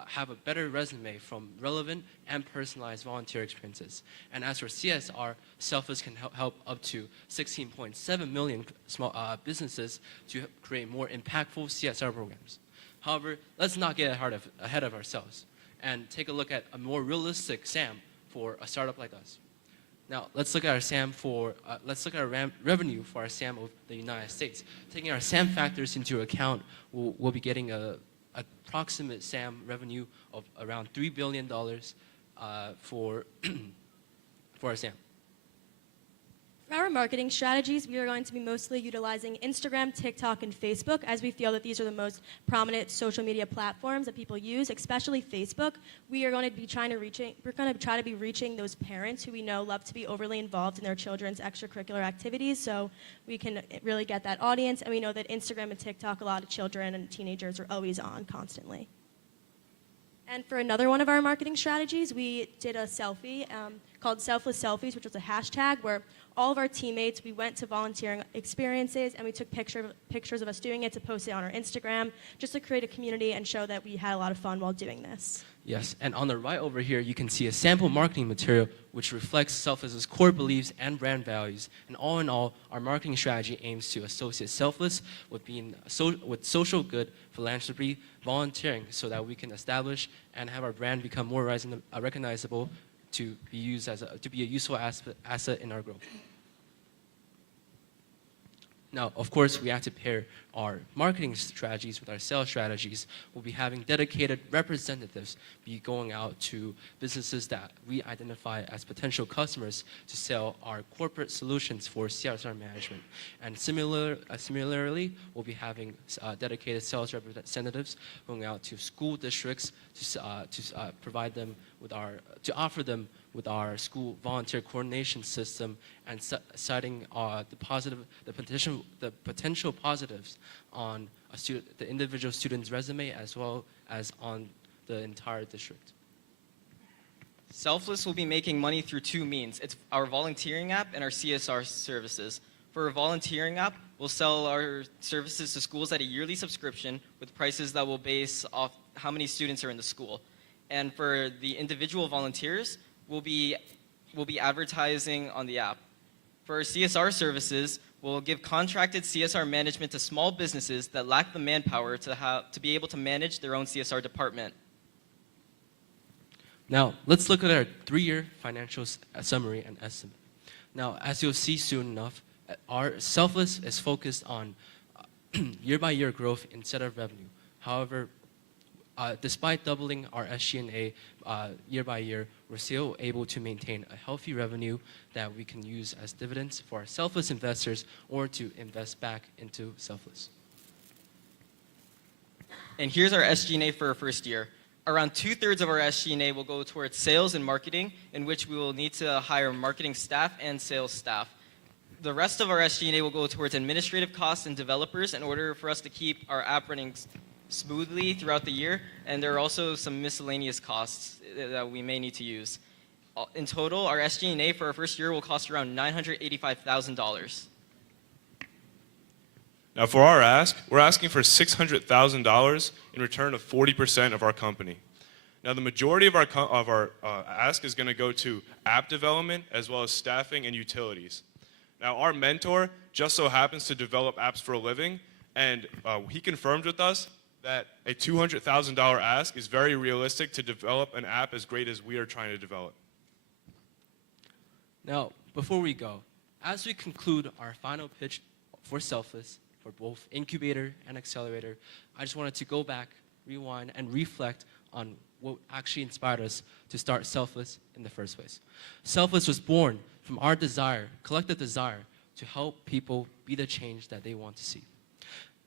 have a better resume from relevant and personalized volunteer experiences. And as for CSR, Selfless can help up to 16.7 million small businesses to create more impactful CSR programs. However, let's not get ahead of ourselves and take a look at a more realistic SAM for a startup like us. Now, let's look at our SAM revenue for our SAM of the United States. Taking our SAM factors into account, we'll be getting a approximate SAM revenue of around $3 billion for our SAM. For our marketing strategies, we are going to be mostly utilizing Instagram, TikTok, and Facebook, as we feel that these are the most prominent social media platforms that people use, especially Facebook. We are going to be try to be reaching those parents who we know love to be overly involved in their children's extracurricular activities, so we can really get that audience. And we know that Instagram and TikTok, a lot of children and teenagers are always on constantly. And for another one of our marketing strategies, we did a selfie called Selfless Selfies, which was a hashtag where all of our teammates, we went to volunteering experiences and we took pictures of us doing it to post it on our Instagram, just to create a community and show that we had a lot of fun while doing this. Yes, and on the right over here, you can see a sample marketing material which reflects Selfless's core beliefs and brand values. And all in all, our marketing strategy aims to associate Selfless with with social good, philanthropy, volunteering, so that we can establish and have our brand become more recognizable to be a useful asset in our growth. Now, of course, we have to pair our marketing strategies with our sales strategies. We'll be having dedicated representatives be going out to businesses that we identify as potential customers to sell our corporate solutions for CSR management. And similarly, we'll be having dedicated sales representatives going out to school districts to offer them with our school volunteer coordination system and citing the potential positives on the individual student's resume as well as on the entire district. Selfless will be making money through two means. It's our volunteering app and our CSR services. For our volunteering app, we'll sell our services to schools at a yearly subscription with prices that will base off how many students are in the school. And for the individual volunteers, we'll be advertising on the app. For our CSR services, we'll give contracted CSR management to small businesses that lack the manpower to be able to manage their own CSR department. Now, let's look at our 3-year financial summary and estimate. Now, as you'll see soon enough, our Selfless is focused on year-by-year growth instead of revenue. However, despite doubling our SG&A year by year, we're still able to maintain a healthy revenue that we can use as dividends for our Selfless investors or to invest back into Selfless. And here's our SG&A for our first year. Around 2/3 of our SG&A will go towards sales and marketing, in which we will need to hire marketing staff and sales staff. The rest of our SG&A will go towards administrative costs and developers in order for us to keep our app running smoothly throughout the year, and there are also some miscellaneous costs that we may need to use. In total, our SG&A for our first year will cost around $985,000. Now for our ask, we're asking for $600,000 in return of 40% of our company. Now the majority of our ask is going to go to app development as well as staffing and utilities. Now our mentor just so happens to develop apps for a living, and he confirmed with us that a $200,000 ask is very realistic to develop an app as great as we are trying to develop. Now, before we go, as we conclude our final pitch for Selfless, for both Incubator and Accelerator, I just wanted to go back, rewind, and reflect on what actually inspired us to start Selfless in the first place. Selfless was born from our collective desire to help people be the change that they want to see.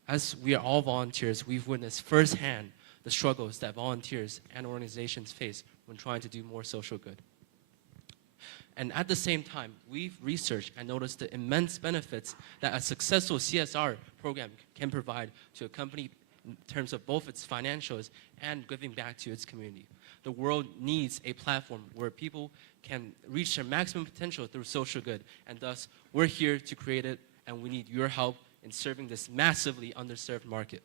As we are all volunteers, we've witnessed firsthand the struggles that volunteers and organizations face when trying to do more social good. And at the same time, we've researched and noticed the immense benefits that a successful CSR program can provide to a company in terms of both its financials and giving back to its community. The world needs a platform where people can reach their maximum potential through social good, and thus we're here to create it, and we need your help in serving this massively underserved market.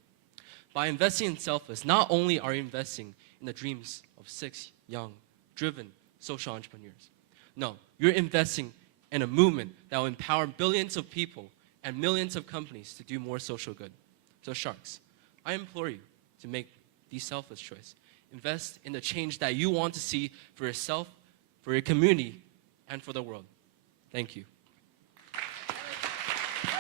By investing in Selfless, not only are you investing in the dreams of 6 young, driven social entrepreneurs, no, you're investing in a movement that will empower billions of people and millions of companies to do more social good. So Sharks, I implore you to make the selfless choice. Invest in the change that you want to see for yourself, for your community, and for the world. Thank you.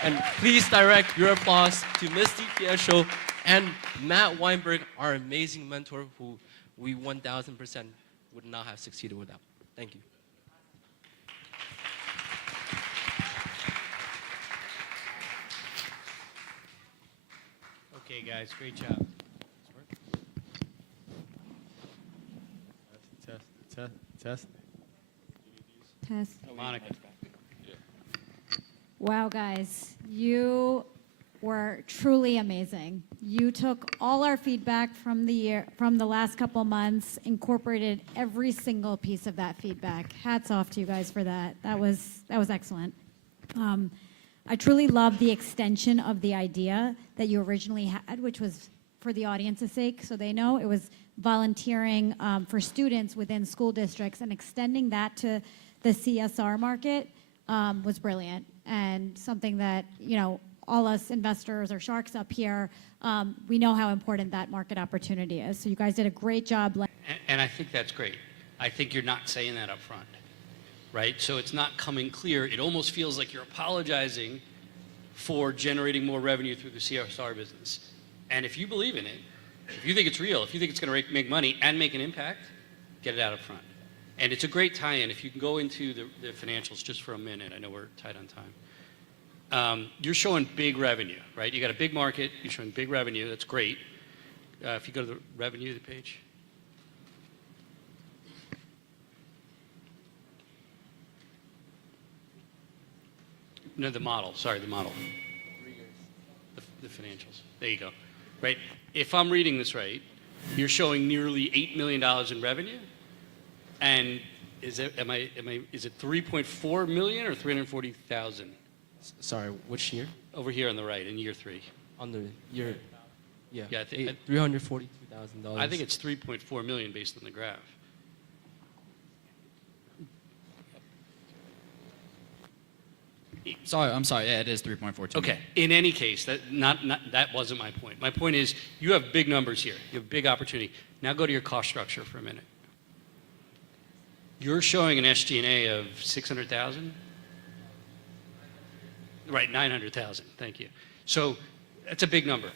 And please direct your applause to Misty Pietro and Matt Weinberg, our amazing mentor, who we 1,000% would not have succeeded without. Thank you. Okay, guys, great job. Test. Test. Monica. Wow, guys, you were truly amazing. You took all our feedback from the last couple months, incorporated every single piece of that feedback. Hats off to you guys for that. That was excellent. I truly love the extension of the idea that you originally had, which was for the audience's sake, so they know it was volunteering for students within school districts, and extending that to the CSR market was brilliant, and something that, you know, all us investors or sharks up here, we know how important that market opportunity is. So you guys did a great job. And I think that's great. I think you're not saying that up front, right? So it's not coming clear. It almost feels like you're apologizing for generating more revenue through the CSR business. And if you believe in it, if you think it's real, if you think it's going to make money and make an impact, get it out up front. And it's a great tie-in. If you can go into the financials just for a minute, I know we're tight on time. You're showing big revenue, right? You got a big market, you're showing big revenue, that's great. If you go to the revenue the page. No, the model, sorry, the model. The financials, there you go. Right, if I'm reading this right, you're showing nearly $8 million in revenue, and is it 3.4 million or 340,000? Sorry, which year? Over here on the right, in year 3. On the year, yeah, I think $342,000. I think it's 3.4 million based on the graph. Sorry, I'm sorry. Yeah, it is 3.42. Okay. In any case, that wasn't my point. My point is you have big numbers here. You have big opportunity. Now go to your cost structure for a minute. You're showing an SG&A of 600,000. Right, 900,000. Thank you. So that's a big number,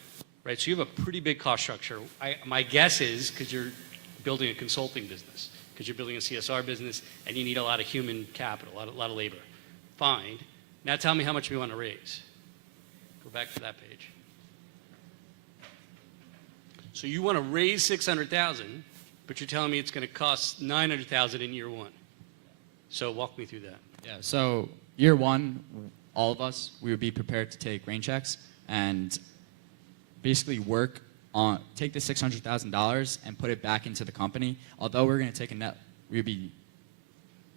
right? So you have a pretty big cost structure. My guess is because you're building a consulting business, because you're building a CSR business, and you need a lot of human capital, a lot of labor. Fine. Now tell me how much we want to raise. Go back to that page. So you want to raise 600,000, but you're telling me it's going to cost 900,000 in year 1. So walk me through that. Yeah, so year 1, all of us, we would be prepared to take rain checks and basically take the $600,000 and put it back into the company. Although we're going to take we would be,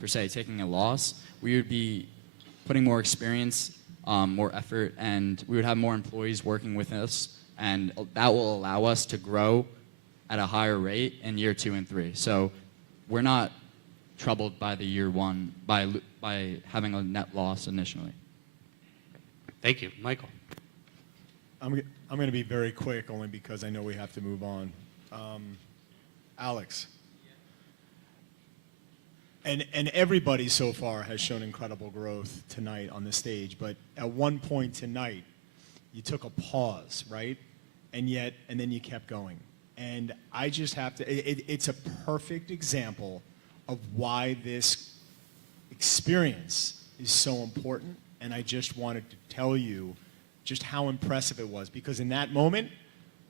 per se, taking a loss, we would be putting more experience, more effort, and we would have more employees working with us, and that will allow us to grow at a higher rate in year 2 and 3. So we're not troubled by the year 1 by having a net loss initially. Thank you. Michael. I'm going to be very quick only because I know we have to move on. Alex. And everybody so far has shown incredible growth tonight on the stage, but at one point tonight, you took a pause, right? And then you kept going. And I just have to, it's a perfect example of why this experience is so important. And I just wanted to tell you just how impressive it was, because in that moment,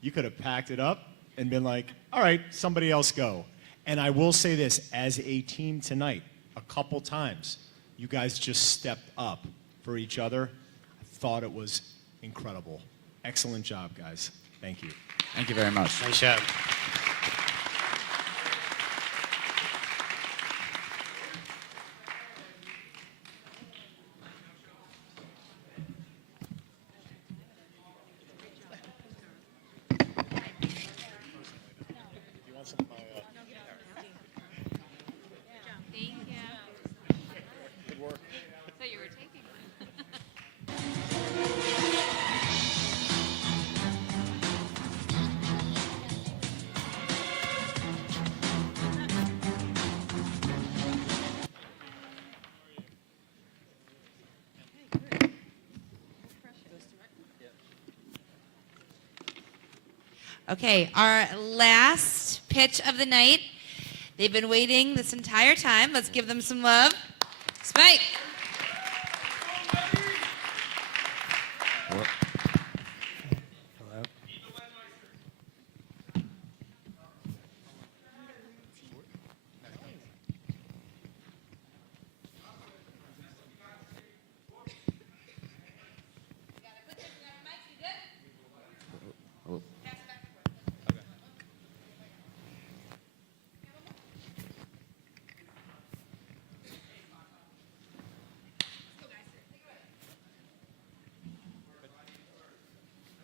you could have packed it up and been like, all right, somebody else go. And I will say this, as a team tonight, a couple times, you guys just stepped up for each other. I thought it was incredible. Excellent job, guys. Thank you. Thank you very much. Nice job. Thank you. Good work. So you were taking one. Okay, our last pitch of the night. They've been waiting this entire time. Let's give them some love. Spike. Hello. Hello.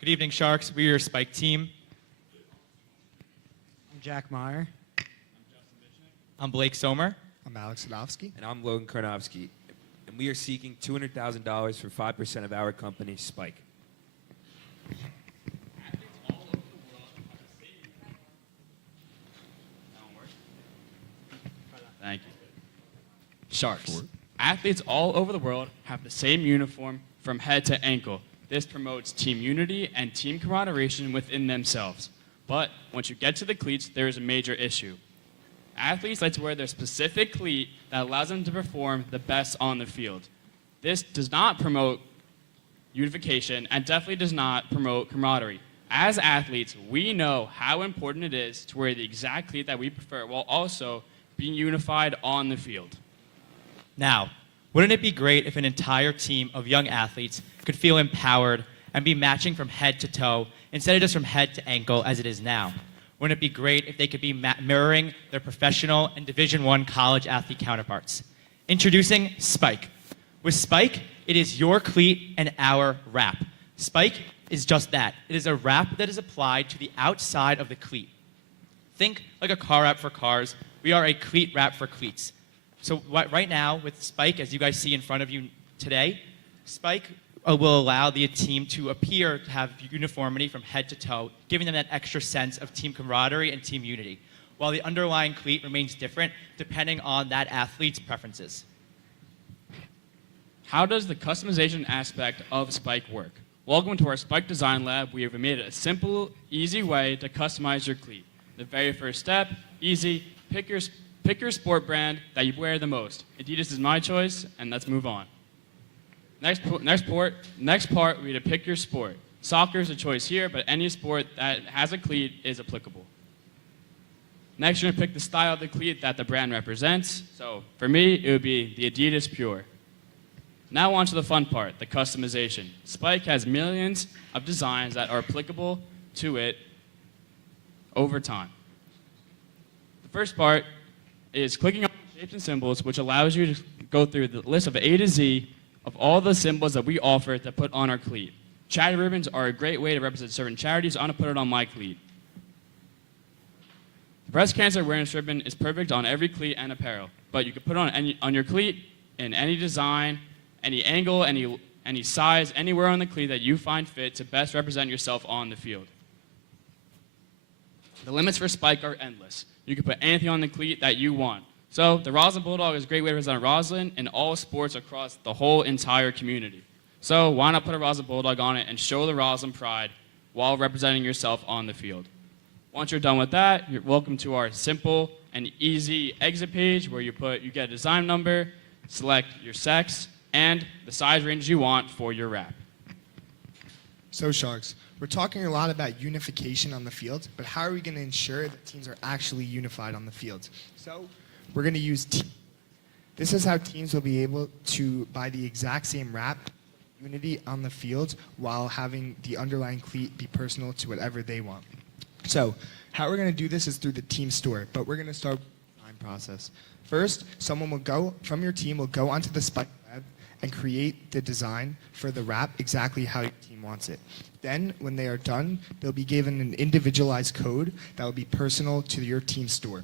Good evening, Sharks. We're your Spike team. I'm Jack Meyer. I'm Blake Somer. I'm Alex Sadovsky. And I'm Logan Karnofsky. And we are seeking $200,000 for 5% of our company, Spike. Thank you. Sharks. Athletes all over the world have the same uniform from head to ankle. This promotes team unity and team camaraderie within themselves. But once you get to the cleats, there is a major issue. Athletes like to wear their specific cleat that allows them to perform the best on the field. This does not promote unification and definitely does not promote camaraderie. As athletes, we know how important it is to wear the exact cleat that we prefer while also being unified on the field. Now, wouldn't it be great if an entire team of young athletes could feel empowered and be matching from head to toe instead of just from head to ankle as it is now? Wouldn't it be great if they could be mirroring their professional and Division I college athlete counterparts? Introducing Spike. With Spike, it is your cleat and our wrap. Spike is just that. It is a wrap that is applied to the outside of the cleat. Think like a car wrap for cars. We are a cleat wrap for cleats. So right now, with Spike, as you guys see in front of you today, Spike will allow the team to appear to have uniformity from head to toe, giving them that extra sense of team camaraderie and team unity, while the underlying cleat remains different depending on that athlete's preferences. How does the customization aspect of Spike work? Welcome to our Spike Design Lab. We have made it a simple, easy way to customize your cleat. The very first step, easy, pick your sport brand that you wear the most. Adidas is my choice, and let's move on. Next part, we need to pick your sport. Soccer is a choice here, but any sport that has a cleat is applicable. Next, you're gonna pick the style of the cleat that the brand represents. So for me, it would be the Adidas Pure. Now on to the fun part, the customization. Spike has millions of designs that are applicable to it over time. The first part is clicking on shapes and symbols, which allows you to go through the list of A to Z of all the symbols that we offer to put on our cleat. Charity ribbons are a great way to represent certain charities. I'm gonna put it on my cleat. The breast cancer awareness ribbon is perfect on every cleat and apparel, but you can put it on your cleat in any design, any angle, any size, anywhere on the cleat that you find fit to best represent yourself on the field. The limits for Spike are endless. You can put anything on the cleat that you want. So the Roslyn Bulldog is a great way to represent Roslyn in all sports across the whole entire community. So why not put a Roslyn Bulldog on it and show the Roslyn pride while representing yourself on the field? Once you're done with that, you're welcome to our simple and easy exit page where you get a design number, select your sex, and the size range you want for your wrap. So, Sharks, we're talking a lot about unification on the field, but how are we going to ensure that teams are actually unified on the field? So, we're going to use This is how teams will be able to buy the exact same wrap unity on the field while having the underlying cleat be personal to whatever they want. So how we're going to do this is through the team store, but we're going to start with the design process. First, someone will go from your team will go onto the Spike web and create the design for the wrap exactly how your team wants it. Then, when they are done, they'll be given an individualized code that will be personal to your team store.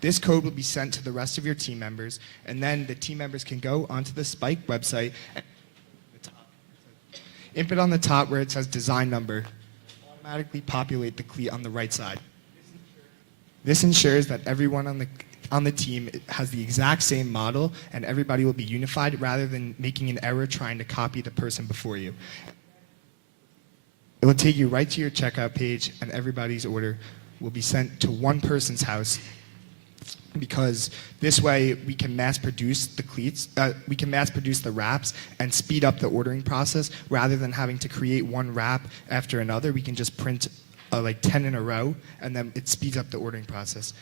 This code will be sent to the rest of your team members, and then the team members can go onto the Spike website and input on the top where it says design number, automatically populate the cleat on the right side. This ensures that everyone on the team has the exact same model and everybody will be unified rather than making an error trying to copy the person before you. It will take you right to your checkout page and everybody's order will be sent to one person's house, because this way we can mass produce the cleats, we can mass produce the wraps and speed up the ordering process rather than having to create one wrap after another. We can just print like 10 in a row and then it speeds up the ordering process.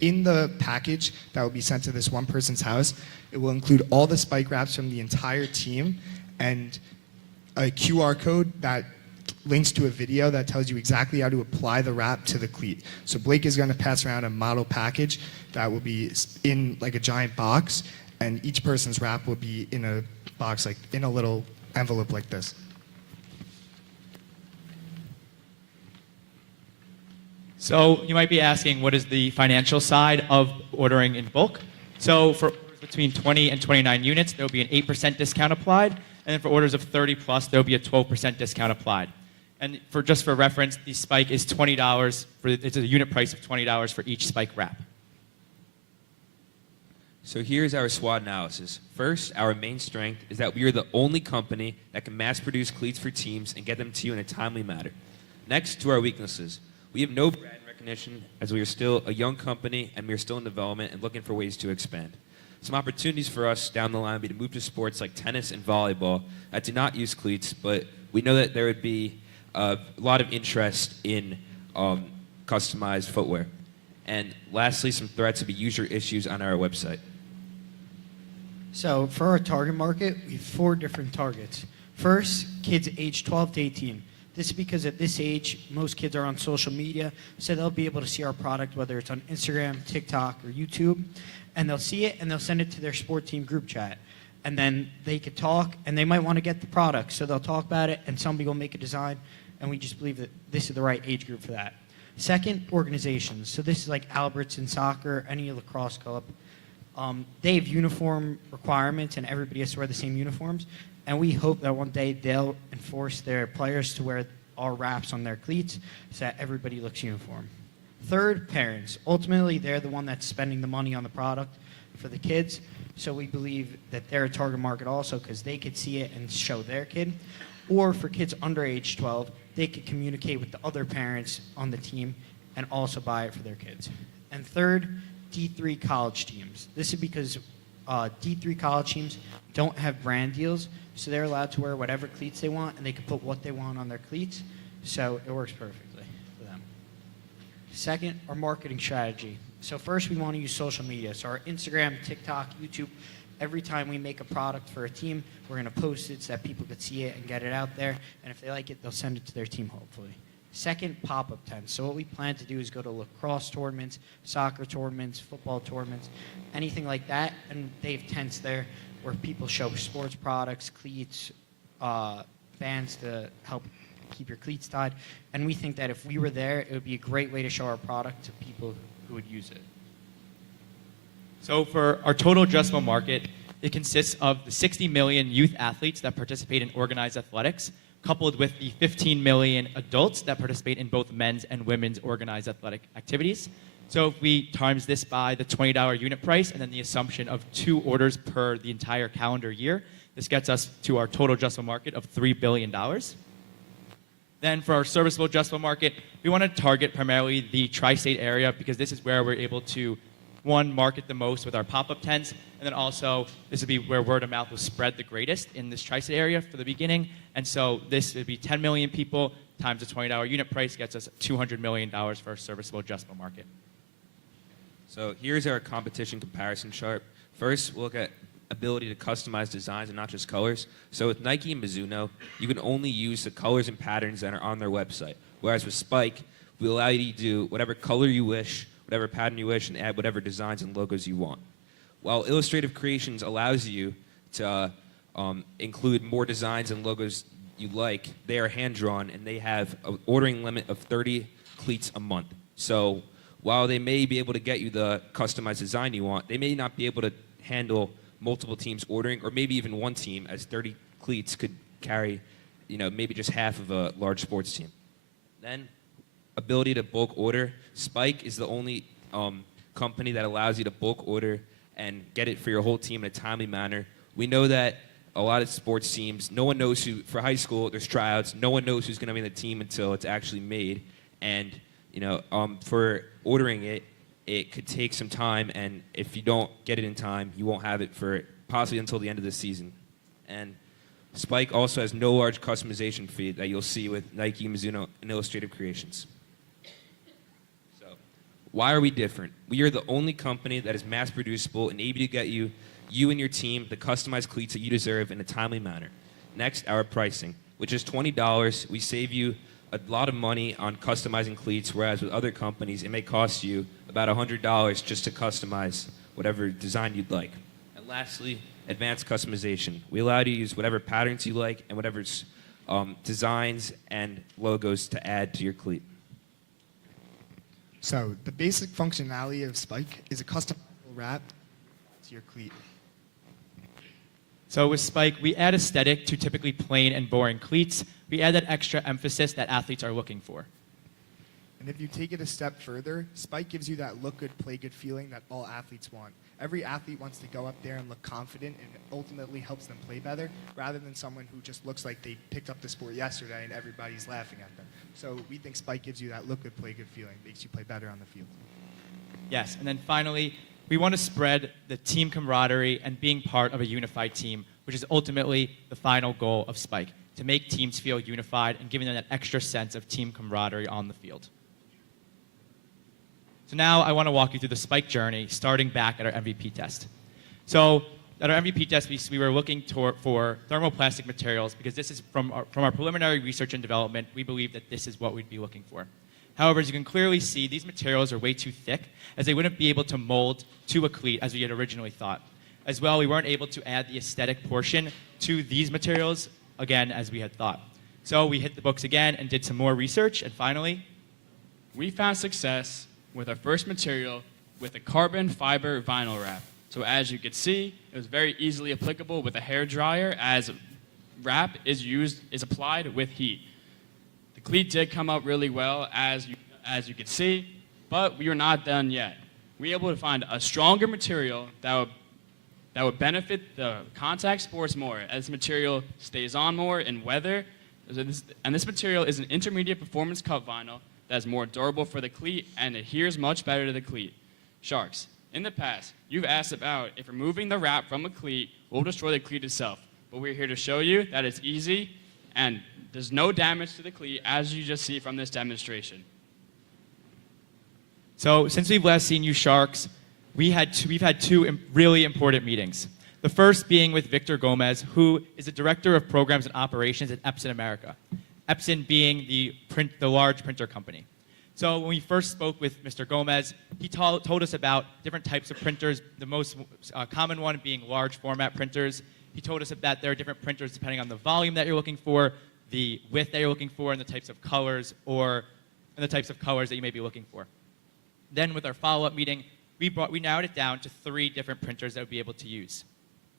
In the package that will be sent to this one person's house, it will include all the Spike wraps from the entire team and a QR code that links to a video that tells you exactly how to apply the wrap to the cleat. So Blake is going to pass around a model package that will be in like a giant box, and each person's wrap will be in a box, like in a little envelope like this. So you might be asking, what is the financial side of ordering in bulk? So for orders between 20 and 29 units, there will be an 8% discount applied. And then for orders of 30 plus, there will be a 12% discount applied. And just for reference, the Spike is $20. It's a unit price of $20 for each Spike wrap. So here's our SWOT analysis. First, our main strength is that we are the only company that can mass produce cleats for teams and get them to you in a timely manner. Next, to our weaknesses. We have no brand recognition as we are still a young company and we are still in development and looking for ways to expand. Some opportunities for us down the line would be to move to sports like tennis and volleyball that do not use cleats, but we know that there would be a lot of interest in customized footwear. And lastly, some threats would be user issues on our website. So for our target market, we have 4 different targets. First, kids aged 12 to 18. This is because at this age, most kids are on social media, so they'll be able to see our product, whether it's on Instagram, TikTok, or YouTube, and they'll see it and they'll send it to their sport team group chat. And then they could talk, and they might want to get the product, so they'll talk about it, and somebody will make a design, and we just believe that this is the right age group for that. Second, organizations. So this is like Albertson Soccer, any lacrosse club. They have uniform requirements, and everybody has to wear the same uniforms. And we hope that one day they'll enforce their players to wear our wraps on their cleats so that everybody looks uniform. Third, parents. Ultimately, they're the one that's spending the money on the product for the kids. So we believe that they're a target market also because they could see it and show their kid. Or for kids under age 12, they could communicate with the other parents on the team and also buy it for their kids. And third, D3 college teams. This is because D3 college teams don't have brand deals, so they're allowed to wear whatever cleats they want, and they can put what they want on their cleats, so it works perfectly for them. Second, our marketing strategy. So first, we want to use social media. So our Instagram, TikTok, YouTube, every time we make a product for a team, we're going to post it so that people could see it and get it out there, and if they like it, they'll send it to their team, hopefully. Second, pop-up tents. So what we plan to do is go to lacrosse tournaments, soccer tournaments, football tournaments, anything like that, and they have tents there where people show sports products, cleats, bands to help keep your cleats tied. And we think that if we were there, it would be a great way to show our product to people who would use it. So for our total addressable market, it consists of the 60 million youth athletes that participate in organized athletics, coupled with the 15 million adults that participate in both men's and women's organized athletic activities. So if we times this by the $20 unit price and then the assumption of 2 orders per the entire calendar year, this gets us to our total addressable market of $3 billion. Then for our serviceable addressable market, we want to target primarily the tri-state area because this is where we're able to, one, market the most with our pop-up tents, and then also this would be where word of mouth will spread the greatest in this tri-state area for the beginning. And so this would be 10 million people times the $20 unit price gets us $200 million for our serviceable addressable market. So here's our competition comparison chart. First, we'll look at ability to customize designs and not just colors. So with Nike and Mizuno, you can only use the colors and patterns that are on their website. Whereas with Spike, we allow you to do whatever color you wish, whatever pattern you wish, and add whatever designs and logos you want. While Illustrative Creations allows you to include more designs and logos you like, they are hand-drawn, and they have an ordering limit of 30 cleats a month. So while they may be able to get you the customized design you want, they may not be able to handle multiple teams ordering, or maybe even one team, as 30 cleats could carry, maybe just half of a large sports team. Then, ability to bulk order. Spike is the only company that allows you to bulk order and get it for your whole team in a timely manner. We know that a lot of sports teams, no one knows who, for high school, there's tryouts, no one knows who's going to be in the team until it's actually made. And, for ordering it, it could take some time, and if you don't get it in time, you won't have it for possibly until the end of the season. And Spike also has no large customization fee that you'll see with Nike, Mizuno, and Illustrative Creations. So, why are we different? We are the only company that is mass producible and able to get you and your team the customized cleats that you deserve in a timely manner. Next, our pricing, which is $20. We save you a lot of money on customizing cleats, whereas with other companies, it may cost you about $100 just to customize whatever design you'd like. And lastly, advanced customization. We allow you to use whatever patterns you like and whatever designs and logos to add to your cleat. So the basic functionality of Spike is a customizable wrap to your cleat. So with Spike, we add aesthetic to typically plain and boring cleats. We add that extra emphasis that athletes are looking for. And if you take it a step further, Spike gives you that look good, play good feeling that all athletes want. Every athlete wants to go up there and look confident, and it ultimately helps them play better, rather than someone who just looks like they picked up the sport yesterday and everybody's laughing at them. So we think Spike gives you that look good, play good feeling, makes you play better on the field. Yes, and then finally, we want to spread the team camaraderie and being part of a unified team, which is ultimately the final goal of Spike, to make teams feel unified and giving them that extra sense of team camaraderie on the field. So now I want to walk you through the Spike journey, starting back at our MVP test. So at our MVP test, we were looking for thermoplastic materials because this is from our preliminary research and development, we believe that this is what we'd be looking for. However, as you can clearly see, these materials are way too thick, as they wouldn't be able to mold to a cleat as we had originally thought. As well, we weren't able to add the aesthetic portion to these materials, again, as we had thought. So we hit the books again and did some more research, and finally, we found success with our first material with a carbon fiber vinyl wrap. So as you could see, it was very easily applicable with a hair dryer, as wrap is applied with heat. The cleat did come out really well, as you could see, but we were not done yet. We were able to find a stronger material that would benefit the contact sports more, as the material stays on more in weather. And this material is an intermediate performance cut vinyl that's more durable for the cleat and adheres much better to the cleat. Sharks, in the past, you've asked about if removing the wrap from a cleat will destroy the cleat itself, but we're here to show you that it's easy and there's no damage to the cleat, as you just see from this demonstration. so since we've last seen you Sharks, we've had two really important meetings. The first being with Victor Gomez, who is the Director of Programs and Operations at Epson America. Epson being the large printer company. So when we first spoke with Mr. Gomez, he told us about different types of printers, the most common one being large format printers. He told us that there are different printers depending on the volume that you're looking for, the width that you're looking for, and the types of colors that you may be looking for. Then with our follow-up meeting, we narrowed it down to 3 different printers that would be able to use.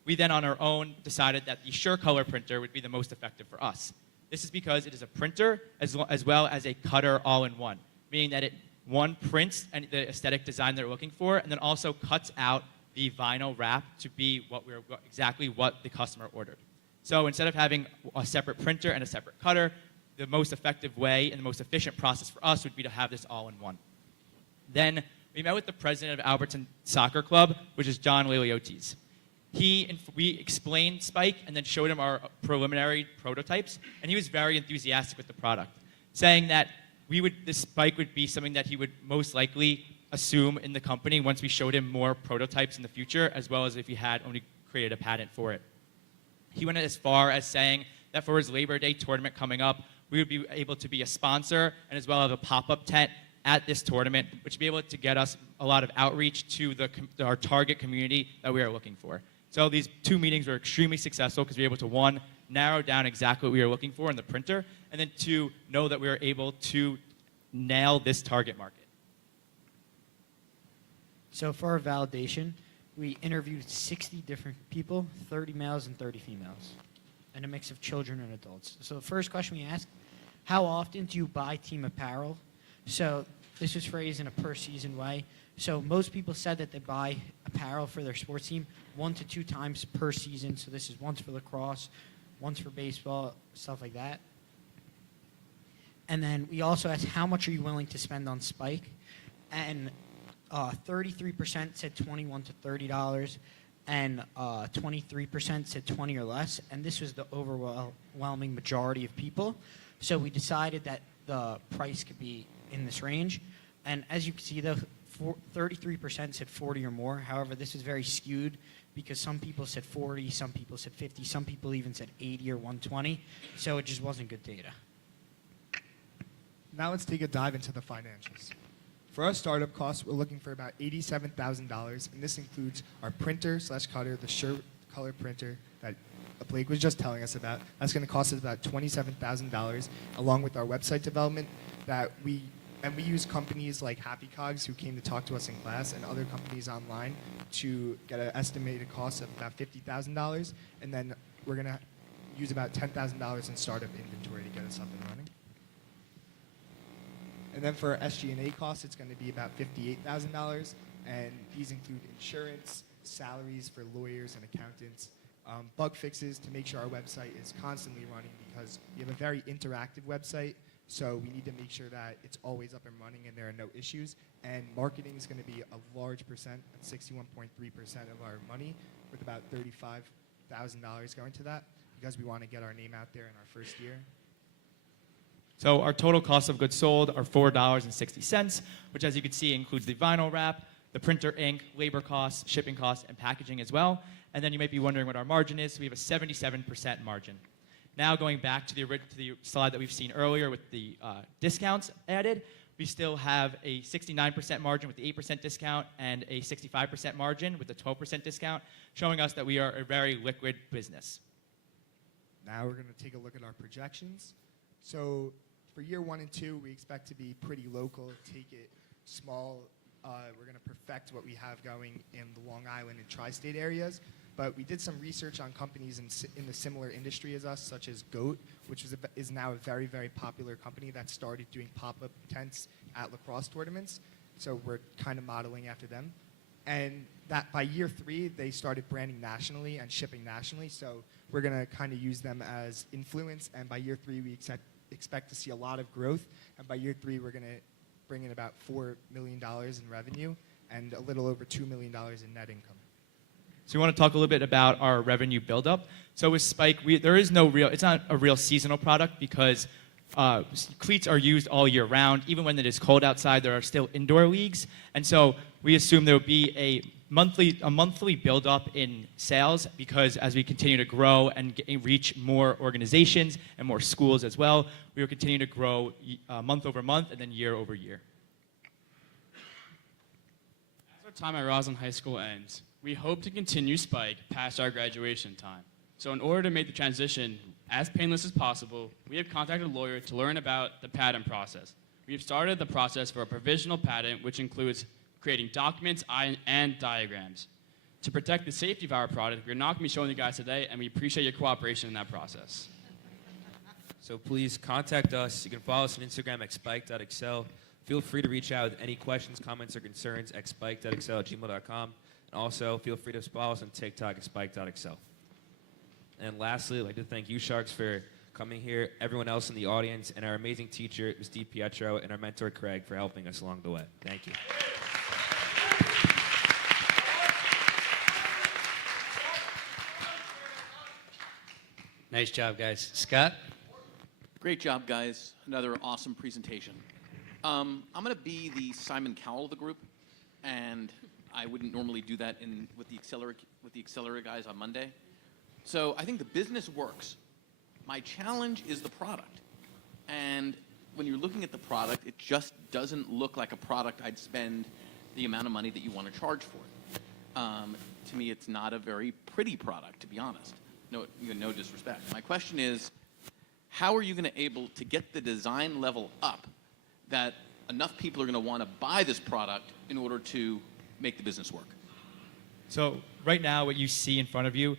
We then on our own decided that the SureColor printer would be the most effective for us. This is because it is a printer as well as a cutter all-in-one, meaning that it, one, prints the aesthetic design they're looking for, and then also cuts out the vinyl wrap to be exactly what the customer ordered. So instead of having a separate printer and a separate cutter, the most effective way and the most efficient process for us would be to have this all in one. Then we met with the president of Alberton Soccer Club, which is John Liliotis. We explained Spike and then showed him our preliminary prototypes, and he was very enthusiastic with the product, saying that this Spike would be something that he would most likely assume in the company once we showed him more prototypes in the future, as well as if he had only created a patent for it. He went as far as saying that for his Labor Day tournament coming up, we would be able to be a sponsor and as well as a pop-up tent at this tournament, which would be able to get us a lot of outreach to our target community that we are looking for. So these 2 meetings were extremely successful because we were able to, 1, narrow down exactly what we were looking for in the printer, and then 2, know that we were able to nail this target market. So for our validation, we interviewed 60 different people, 30 males and 30 females, and a mix of children and adults. So the first question we asked, how often do you buy team apparel? So this was phrased in a per season way. So most people said that they buy apparel for their sports team 1 to 2 times per season. So this is once for lacrosse, once for baseball, stuff like that. And then we also asked, how much are you willing to spend on Spike? And 33% said $21 to $30, and 23% said 20 or less. And this was the overwhelming majority of people. So we decided that the price could be in this range. And as you can see, 33% said 40 or more. However, this is very skewed because some people said 40, some people said 50, some people even said 80 or 120. So it just wasn't good data. Now let's take a dive into the financials. For our startup costs, we're looking for about $87,000, and this includes our printer/cutter, the shirt color printer that Blake was just telling us about. That's going to cost us about $27,000, along with our website development that we use companies like Happy Cogs, who came to talk to us in class, and other companies online to get an estimated cost of about $50,000, and then we're going to use about $10,000 in startup inventory to get us up and running. And then for SG&A costs, it's going to be about $58,000, and these include insurance, salaries for lawyers and accountants, bug fixes to make sure our website is constantly running because we have a very interactive website, so we need to make sure that it's always up and running and there are no issues. And marketing is going to be a large percent, at 61.3% of our money, with about $35,000 going to that because we want to get our name out there in our first year. So our total cost of goods sold are $4.60, which as you can see includes the vinyl wrap, the printer ink, labor costs, shipping costs, and packaging as well. And then you might be wondering what our margin is. So we have a 77% margin. Now going back to the slide that we've seen earlier with the discounts added, we still have a 69% margin with the 8% discount and a 65% margin with the 12% discount, showing us that we are a very liquid business. Now we're going to take a look at our projections. So for year 1 and 2, we expect to be pretty local, take it small. We're going to perfect what we have going in the Long Island and tri-state areas. But we did some research on companies in the similar industry as us, such as GOAT, which is now a very, very popular company that started doing pop-up tents at lacrosse tournaments. So we're kind of modeling after them. And that by year 3, they started branding nationally and shipping nationally. So we're going to kind of use them as influence. And by year 3, we expect to see a lot of growth. And by year 3, we're going to bring in about $4 million in revenue and a little over $2 million in net income. So we want to talk a little bit about our revenue buildup. So with Spike, it's not a real seasonal product because cleats are used all year round. Even when it is cold outside, there are still indoor leagues. And so we assume there will be a monthly buildup in sales because as we continue to grow and reach more organizations and more schools as well, we will continue to grow month over month and then year over year. As our time at Roslyn High School ends, we hope to continue Spike past our graduation time. So in order to make the transition as painless as possible, we have contacted a lawyer to learn about the patent process. We have started the process for a provisional patent, which includes creating documents and diagrams. To protect the safety of our product, we're not going to be showing you guys today, and we appreciate your cooperation in that process. So please contact us. You can follow us on Instagram at spike.excel. Feel free to reach out with any questions, comments, or concerns at spike.excel@gmail.com. And also, feel free to follow us on TikTok at spike.excel. And lastly, I'd like to thank you, Sharks, for coming here, everyone else in the audience, and our amazing teacher, Ms. DiPietro, and our mentor, Craig, for helping us along the way. Thank you. Nice job, guys. Scott? Great job, guys. Another awesome presentation. I'm going to be the Simon Cowell of the group. and I wouldn't normally do that with the ACCELerator guys on Monday. So I think the business works. My challenge is the product. And when you're looking at the product, it just doesn't look like a product I'd spend the amount of money that you want to charge for it. To me, it's not a very pretty product, to be honest. No disrespect. My question is, how are you going to able to get the design level up that enough people are going to want to buy this product in order to make the business work? So right now, what you see in front of you,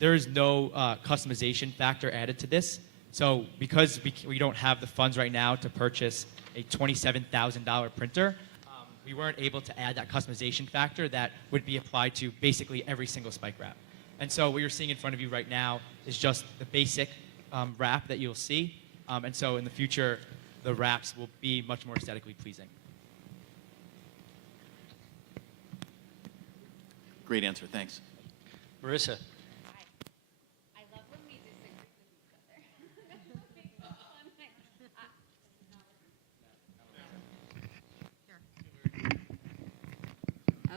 there is no customization factor added to this. So because we don't have the funds right now to purchase a $27,000 printer, we weren't able to add that customization factor that would be applied to basically every single spike wrap. And so what you're seeing in front of you right now is just the basic wrap that you'll see. And so in the future, the wraps will be much more aesthetically pleasing. Great answer, thanks. Marissa. I love when we disagree with each other.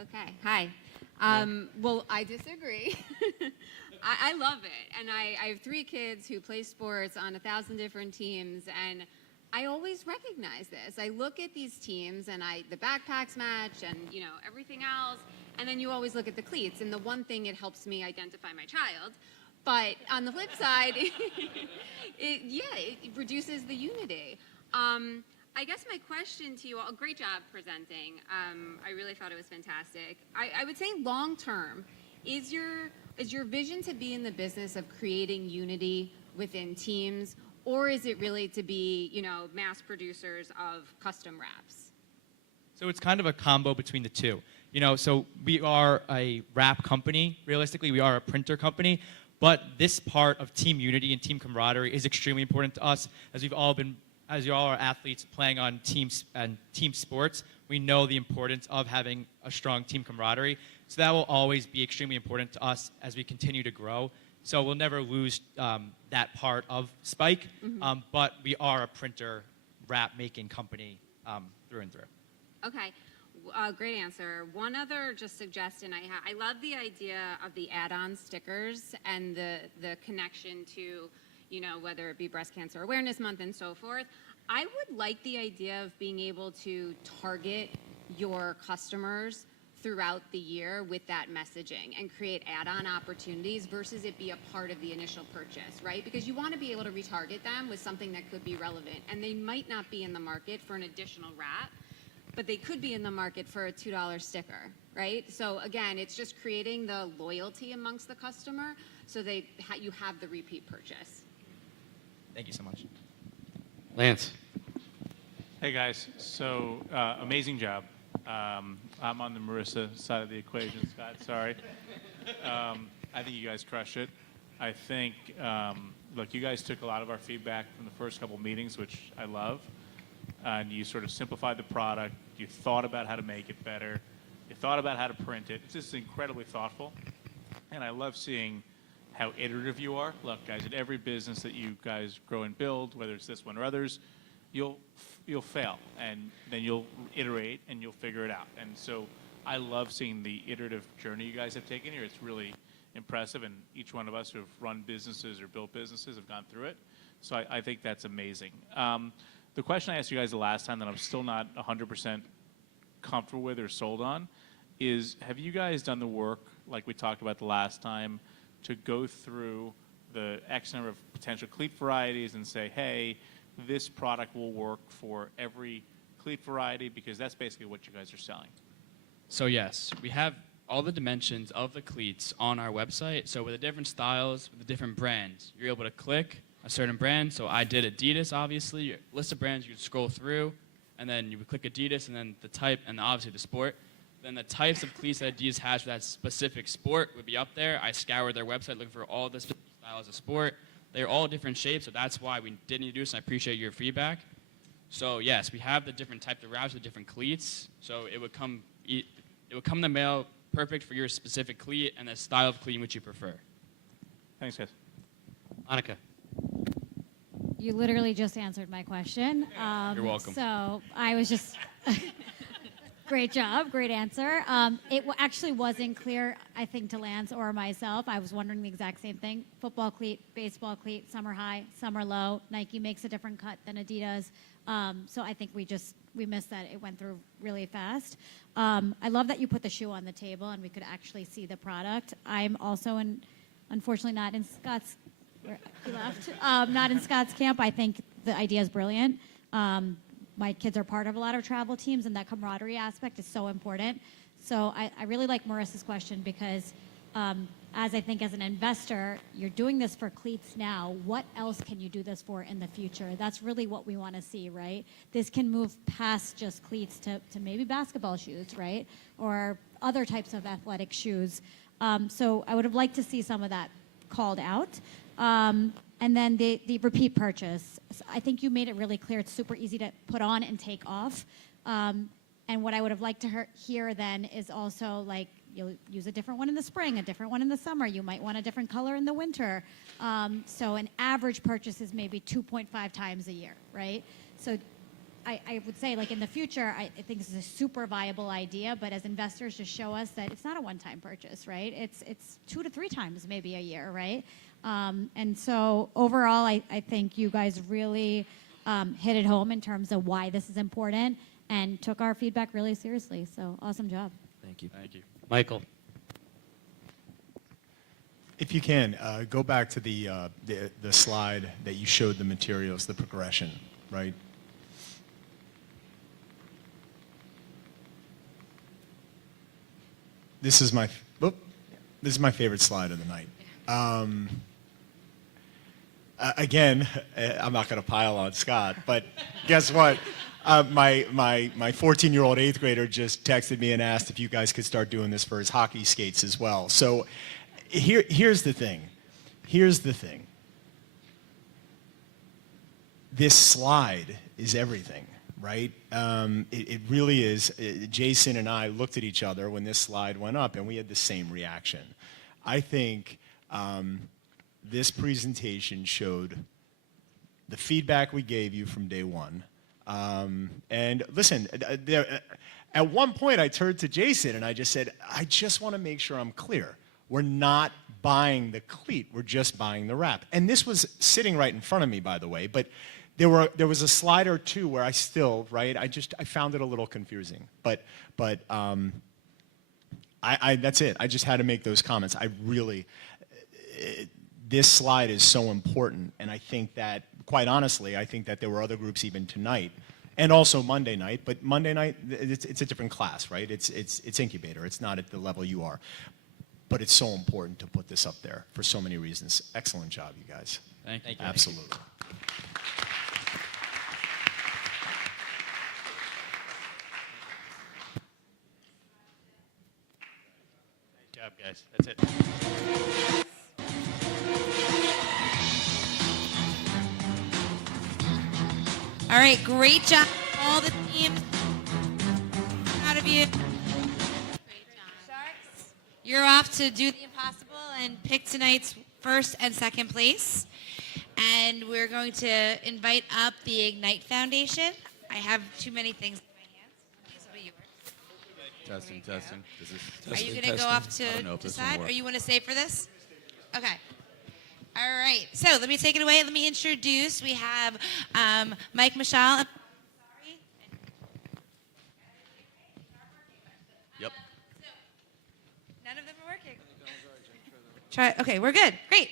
Okay, hi. Well, I disagree. I love it. And I have 3 kids who play sports on 1,000 different teams, and I always recognize this. I look at these teams, and the backpacks match, and everything else, and then you always look at the cleats. And the one thing, it helps me identify my child. But on the flip side, it reduces the unity. I guess my question to you all, great job presenting. I really thought it was fantastic. I would say long term, is your vision to be in the business of creating unity within teams, or is it really to be, mass producers of custom wraps? So it's kind of a combo between the two. So we are a wrap company. Realistically, we are a printer company. But this part of team unity and team camaraderie is extremely important to us, as you all are athletes playing on teams and team sports. We know the importance of having a strong team camaraderie. So that will always be extremely important to us as we continue to grow. So we'll never lose that part of Spike, but we are a printer wrap making company through and through. Okay, great answer. One other just suggestion I love the idea of the add-on stickers and the connection to, whether it be Breast Cancer Awareness Month and so forth. I would like the idea of being able to target your customers throughout the year with that messaging and create add-on opportunities versus it be a part of the initial purchase, right? Because you want to be able to retarget them with something that could be relevant, and they might not be in the market for an additional wrap, but they could be in the market for a $2 sticker, right? So again, it's just creating the loyalty amongst the customer so you have the repeat purchase. Thank you so much. Lance. Hey guys, so amazing job. I'm on the Marissa side of the equation, Scott, sorry. I think you guys crushed it. I think, look, you guys took a lot of our feedback from the first couple meetings, which I love, and you sort of simplified the product. You thought about how to make it better. You thought about how to print it. It's just incredibly thoughtful, and I love seeing how iterative you are. Look, guys, at every business that you guys grow and build, whether it's this one or others, you'll fail, and then you'll iterate, and you'll figure it out. And so I love seeing the iterative journey you guys have taken here. It's really impressive, and each one of us who have run businesses or built businesses have gone through it. So I think that's amazing. The question I asked you guys the last time that I'm still not 100% comfortable with or sold on is, have you guys done the work, like we talked about the last time, to go through the X number of potential cleat varieties and say, hey, this product will work for every cleat variety, because that's basically what you guys are selling? So yes, we have all the dimensions of the cleats on our website. So with the different styles, with the different brands, you're able to click a certain brand. So I did Adidas, obviously. List of brands, you scroll through, and then you would click Adidas, and then the type, and obviously the sport. Then the types of cleats that Adidas has for that specific sport would be up there. I scoured their website looking for all the styles of sport. They're all different shapes, so that's why we did introduce, and I appreciate your feedback. So yes, we have the different types of wraps, the different cleats. So it would come in the mail perfect for your specific cleat and the style of cleat which you prefer. Thanks, guys. Annika. You literally just answered my question. You're welcome. So I was just, Great job, great answer. Actually wasn't clear, I think, to Lance or myself. I was wondering the exact same thing. Football cleat, baseball cleat, some are high, some are low. Nike makes a different cut than Adidas. So I think we missed that. It went through really fast. I love that you put the shoe on the table and we could actually see the product. I'm also, unfortunately, not in Scott's, he left, not in Scott's camp. I think the idea is brilliant. My kids are part of a lot of travel teams, and that camaraderie aspect is so important. So I really like Marissa's question because as I think as an investor, you're doing this for cleats now. What else can you do this for in the future? That's really what we want to see, right? This can move past just cleats to maybe basketball shoes, right? Or other types of athletic shoes. So I would have liked to see some of that called out. And then the repeat purchase. I think you made it really clear it's super easy to put on and take off. And what I would have liked to hear then is also like you'll use a different one in the spring, a different one in the summer. You might want a different color in the winter. So an average purchase is maybe 2.5 times a year, right? So I would say, like in the future, I think this is a super viable idea, but as investors, just show us that it's not a one-time purchase, right? It's 2 to 3 times maybe a year, right? And so overall, I think you guys really hit it home in terms of why this is important and took our feedback really seriously. So awesome job. Thank you. Thank you. Michael. If you can, go back to the slide that you showed the materials, the progression, right? This is my favorite slide of the night. Again, I'm not going to pile on Scott, but guess what? My 14-year-old 8th grader just texted me and asked if you guys could start doing this for his hockey skates as well. So here's the thing. Here's the thing. This slide is everything, right? It really is. Jason and I looked at each other when this slide went up, and we had the same reaction. I think this presentation showed the feedback we gave you from day one. And listen, at one point I turned to Jason and I just said, I just want to make sure I'm clear. We're not buying the cleat, we're just buying the wrap. And this was sitting right in front of me, by the way, but there was a slide or two where I still, right, I found it a little confusing. But that's it. I just had to make those comments. This slide is so important, and I think that, quite honestly, I think that there were other groups even tonight, and also Monday night, but Monday night, it's a different class, right? It's incubator. It's not at the level you are. But it's so important to put this up there for so many reasons. Excellent job, you guys. Thank you. Absolutely. Nice job, guys. That's it. All right, great job, all the teams. Proud of you. Great job. Sharks, you're off to do the impossible and pick tonight's first and second place. And we're going to invite up the Ignite Foundation. I have too many things in my hands. These will be yours. Testing. Are you going to go off to decide, or you want to stay for this? Okay. All right. So let me take it away. Let me introduce. We have Mike Mashal. Yep. None of them are working. Okay, we're good. Great.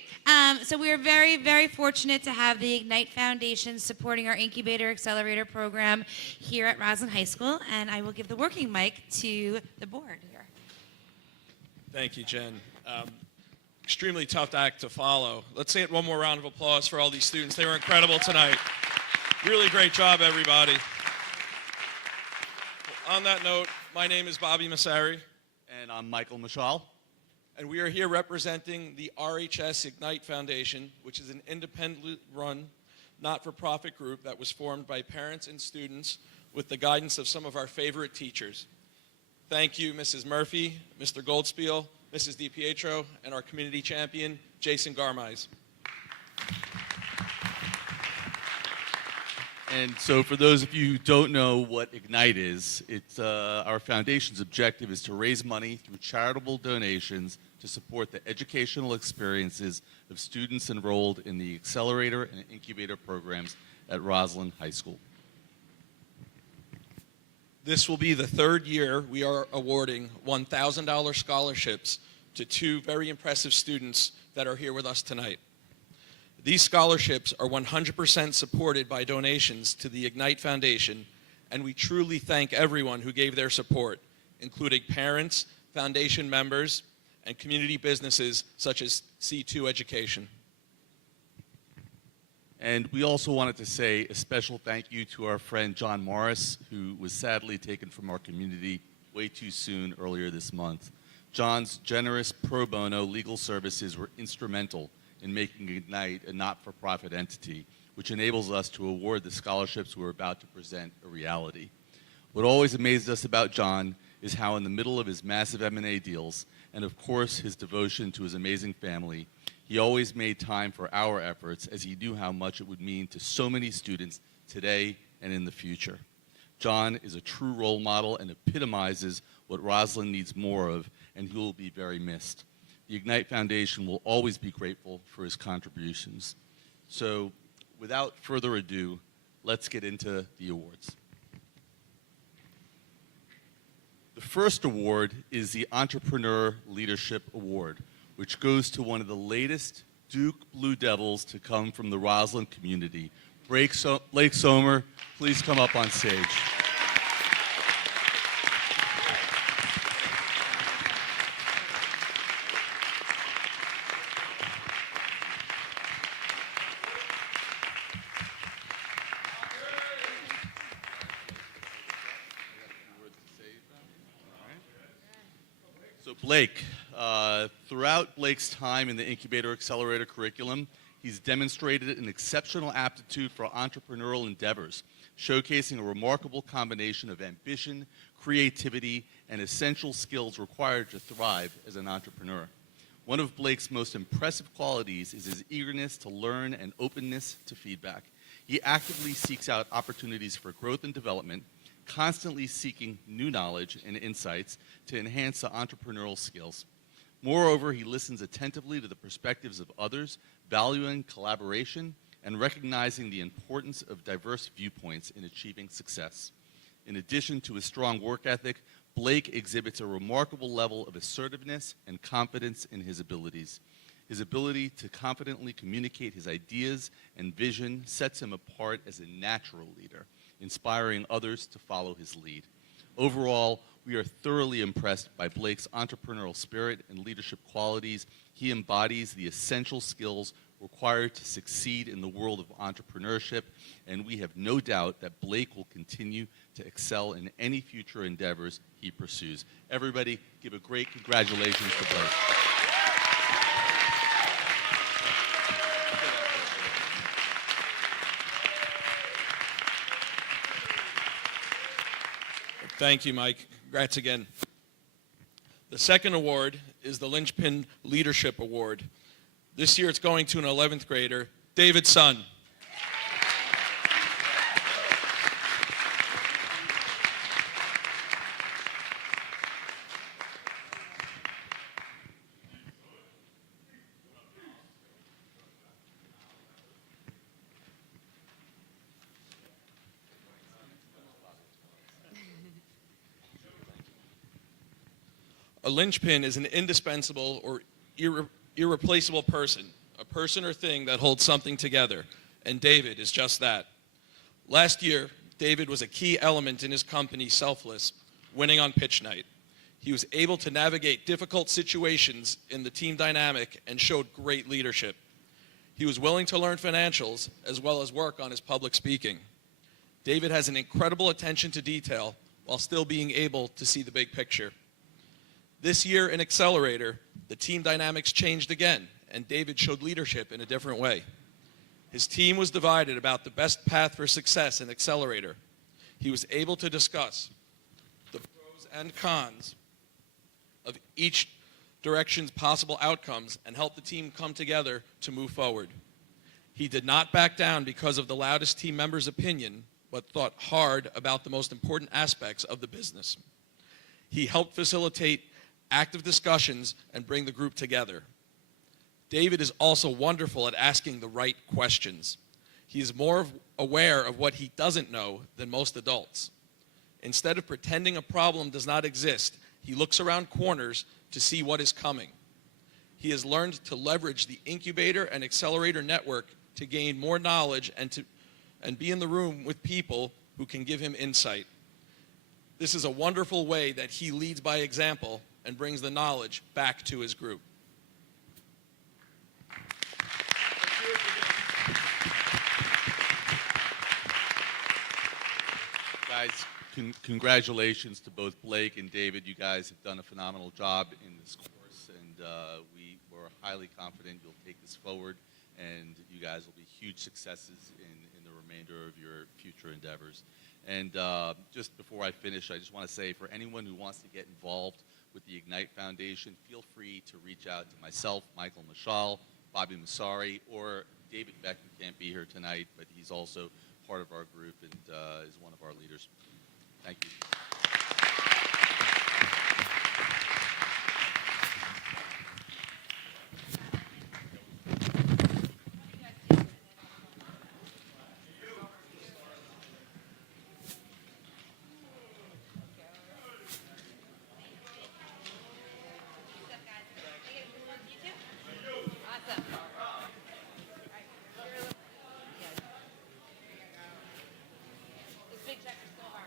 So we're very, very fortunate to have the Ignite Foundation supporting our Incubator Accelerator program here at Roslyn High School. And I will give the working mic to the board here. Thank you, Jen. Extremely tough act to follow. Let's say it one more round of applause for all these students. They were incredible tonight. Really great job, everybody. On that note, my name is Bobby Massari. And I'm Michael Mashal. And we are here representing the RHS Ignite Foundation, which is an independently run, not-for-profit group that was formed by parents and students with the guidance of some of our favorite teachers. Thank you, Mrs. Murphy, Mr. Goldspiel, Mrs. DiPietro, and our community champion, Jason Garmise. And so for those of you who don't know what Ignite is, it's, our foundation's objective is to raise money through charitable donations to support the educational experiences of students enrolled in the Accelerator and Incubator programs at Roslyn High School. This will be the third year we are awarding $1,000 scholarships to two very impressive students that are here with us tonight. These scholarships are 100% supported by donations to the Ignite Foundation, and we truly thank everyone who gave their support, including parents, foundation members, and community businesses such as C2 Education. And we also wanted to say a special thank you to our friend John Morris, who was sadly taken from our community way too soon earlier this month. John's generous pro bono legal services were instrumental in making Ignite a not-for-profit entity, which enables us to award the scholarships we're about to present a reality. What always amazed us about John is how in the middle of his massive M&A deals, and of course his devotion to his amazing family, he always made time for our efforts as he knew how much it would mean to so many students today and in the future. John is a true role model and epitomizes what Roslyn needs more of, and he will be very missed. The Ignite Foundation will always be grateful for his contributions. So, without further ado, let's get into the awards. The first award is the Entrepreneur Leadership Award, which goes to one of the latest Duke Blue Devils to come from the Roslyn community. Blake Somer, please come up on stage. So Blake, throughout Blake's time in the Incubator Accelerator curriculum, he's demonstrated an exceptional aptitude for entrepreneurial endeavors, showcasing a remarkable combination of ambition, creativity, and essential skills required to thrive as an entrepreneur. One of Blake's most impressive qualities is his eagerness to learn and openness to feedback. He actively seeks out opportunities for growth and development, constantly seeking new knowledge and insights to enhance the entrepreneurial skills. Moreover, he listens attentively to the perspectives of others, valuing collaboration and recognizing the importance of diverse viewpoints in achieving success. In addition to his strong work ethic, Blake exhibits a remarkable level of assertiveness and confidence in his abilities. His ability to confidently communicate his ideas and vision sets him apart as a natural leader, inspiring others to follow his lead. Overall, we are thoroughly impressed by Blake's entrepreneurial spirit and leadership qualities. He embodies the essential skills required to succeed in the world of entrepreneurship, and we have no doubt that Blake will continue to excel in any future endeavors he pursues. Everybody, give a great congratulations to Blake. Thank you, Mike. Congrats again. The second award is the Linchpin Leadership Award. This year it's going to an 11th grader, David Sun. A linchpin is an indispensable or irreplaceable person, a person or thing that holds something together, and David is just that. Last year, David was a key element in his company, Selfless, winning on pitch night. He was able to navigate difficult situations in the team dynamic and showed great leadership. He was willing to learn financials as well as work on his public speaking. David has an incredible attention to detail while still being able to see the big picture. This year in Accelerator, the team dynamics changed again, and David showed leadership in a different way. His team was divided about the best path for success in Accelerator. He was able to discuss the pros and cons of each direction's possible outcomes and help the team come together to move forward. He did not back down because of the loudest team member's opinion, but thought hard about the most important aspects of the business. He helped facilitate active discussions and bring the group together. David is also wonderful at asking the right questions. He is more aware of what he doesn't know than most adults. Instead of pretending a problem does not exist, he looks around corners to see what is coming. He has learned to leverage the incubator and accelerator network to gain more knowledge and be in the room with people who can give him insight. This is a wonderful way that he leads by example and brings the knowledge back to his group. Guys, congratulations to both Blake and David. You guys have done a phenomenal job in this course, and we were highly confident you'll take this forward, and you guys will be huge successes in the remainder of your future endeavors. And just before I finish, I just want to say, for anyone who wants to get involved with the Ignite Foundation, feel free to reach out to myself, Michael Mashal, Bobby Masari, or David Beck, who can't be here tonight, but he's also part of our group and is one of our leaders. Thank you. Those big checks are so hard.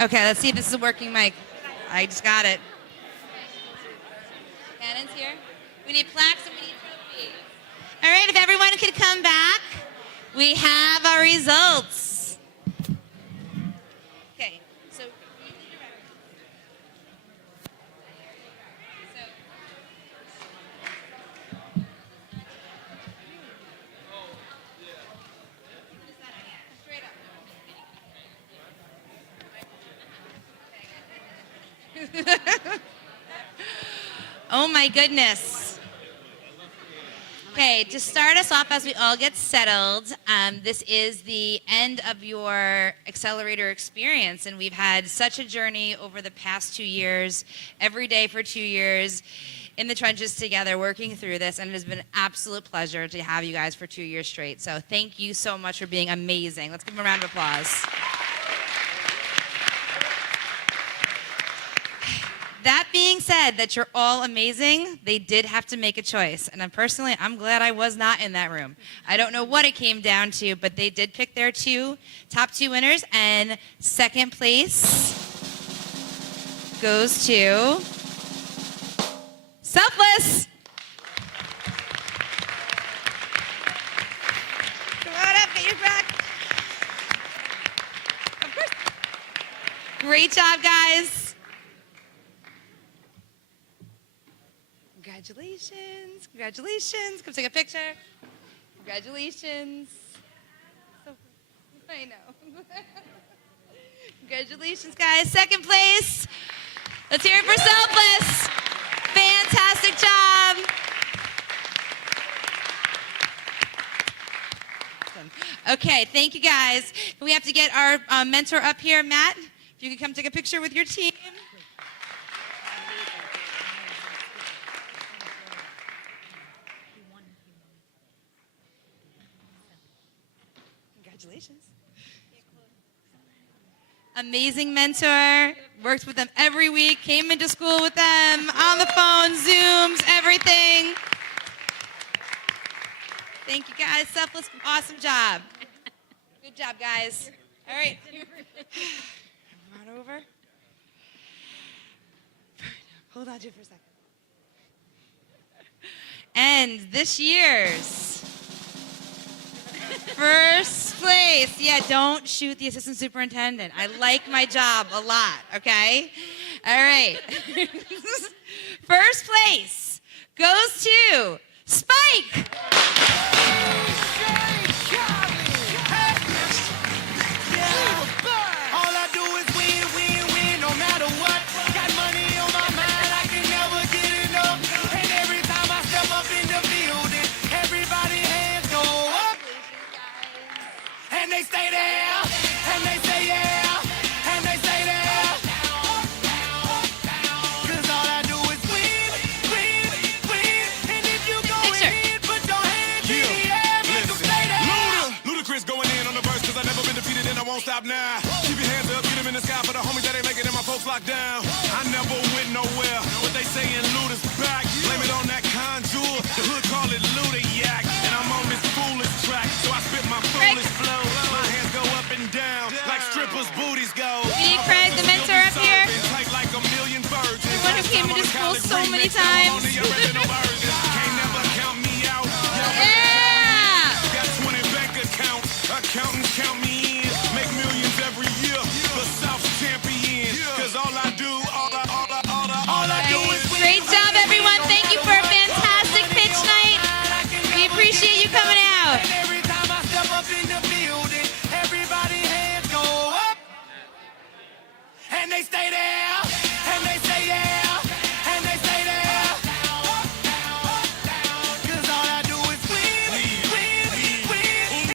Okay, let's see if this is a working mic. I just got it. Cannon's here. We need plaques and we need trophies. All right, if everyone could come back, we have our results. Okay, so oh my goodness. Okay, to start us off as we all get settled, this is the end of your ACCELerator experience, and we've had such a journey over the past 2 years, every day for 2 years, in the trenches together, working through this, and it has been an absolute pleasure to have you guys for 2 years straight. So thank you so much for being amazing. Let's give them a round of applause. That being said, that you're all amazing, they did have to make a choice. And I'm glad I was not in that room. I don't know what it came down to, but they did pick their top two winners. And second place goes to Selfless. Come on up, get your back. Of course. Great job, guys. Congratulations, congratulations. Come take a picture. Congratulations. I know. Congratulations, guys. Second place. Let's hear it for Selfless. Fantastic job. Okay, thank you, guys. We have to get our mentor up here, Matt. If you could come take a picture with your team. Congratulations. Amazing mentor. Worked with them every week. Came into school with them. On the phone, Zooms, everything. Thank you, guys. Selfless, awesome job. Good job, guys. All right. Run over. Hold on to it for a second. And this year's first place. Yeah, don't shoot the assistant superintendent. I like my job a lot, okay? All right. First place goes to Spike. All I do is win, win, win, no matter what. Got money on my mind, I can never get enough. And every time I step up in the building, everybody hands go up. And they stay there, and they say yeah, and they say there. 'Cause all I do is win, win, win. And if you go in, put your hands in the air, make them stay there. Ludacris going in on the verse, 'cause I've never been defeated and I won't stop now. Keep your hands up, get them in the sky for the homies that ain't making it and my folks locked down. I never went nowhere, but they saying Luda's back. Blame it on that conjure, the hood call it Luda Yak. And I'm on this foolish track, so I spit my foolish flow. My hands go up and down, like strippers' booties go. Me, Craig, the mentor up here. Tight like a million birds. The one who came into school so many times. Can't never count me out. Yeah! Got 20 bank accounts. Accountants count me in. Make millions every year. The South champion. 'Cause all I do is win. Great job, everyone. Thank you for a fantastic pitch night. We appreciate you coming out. And every time I step up in the building, everybody hands go up. And they stay there.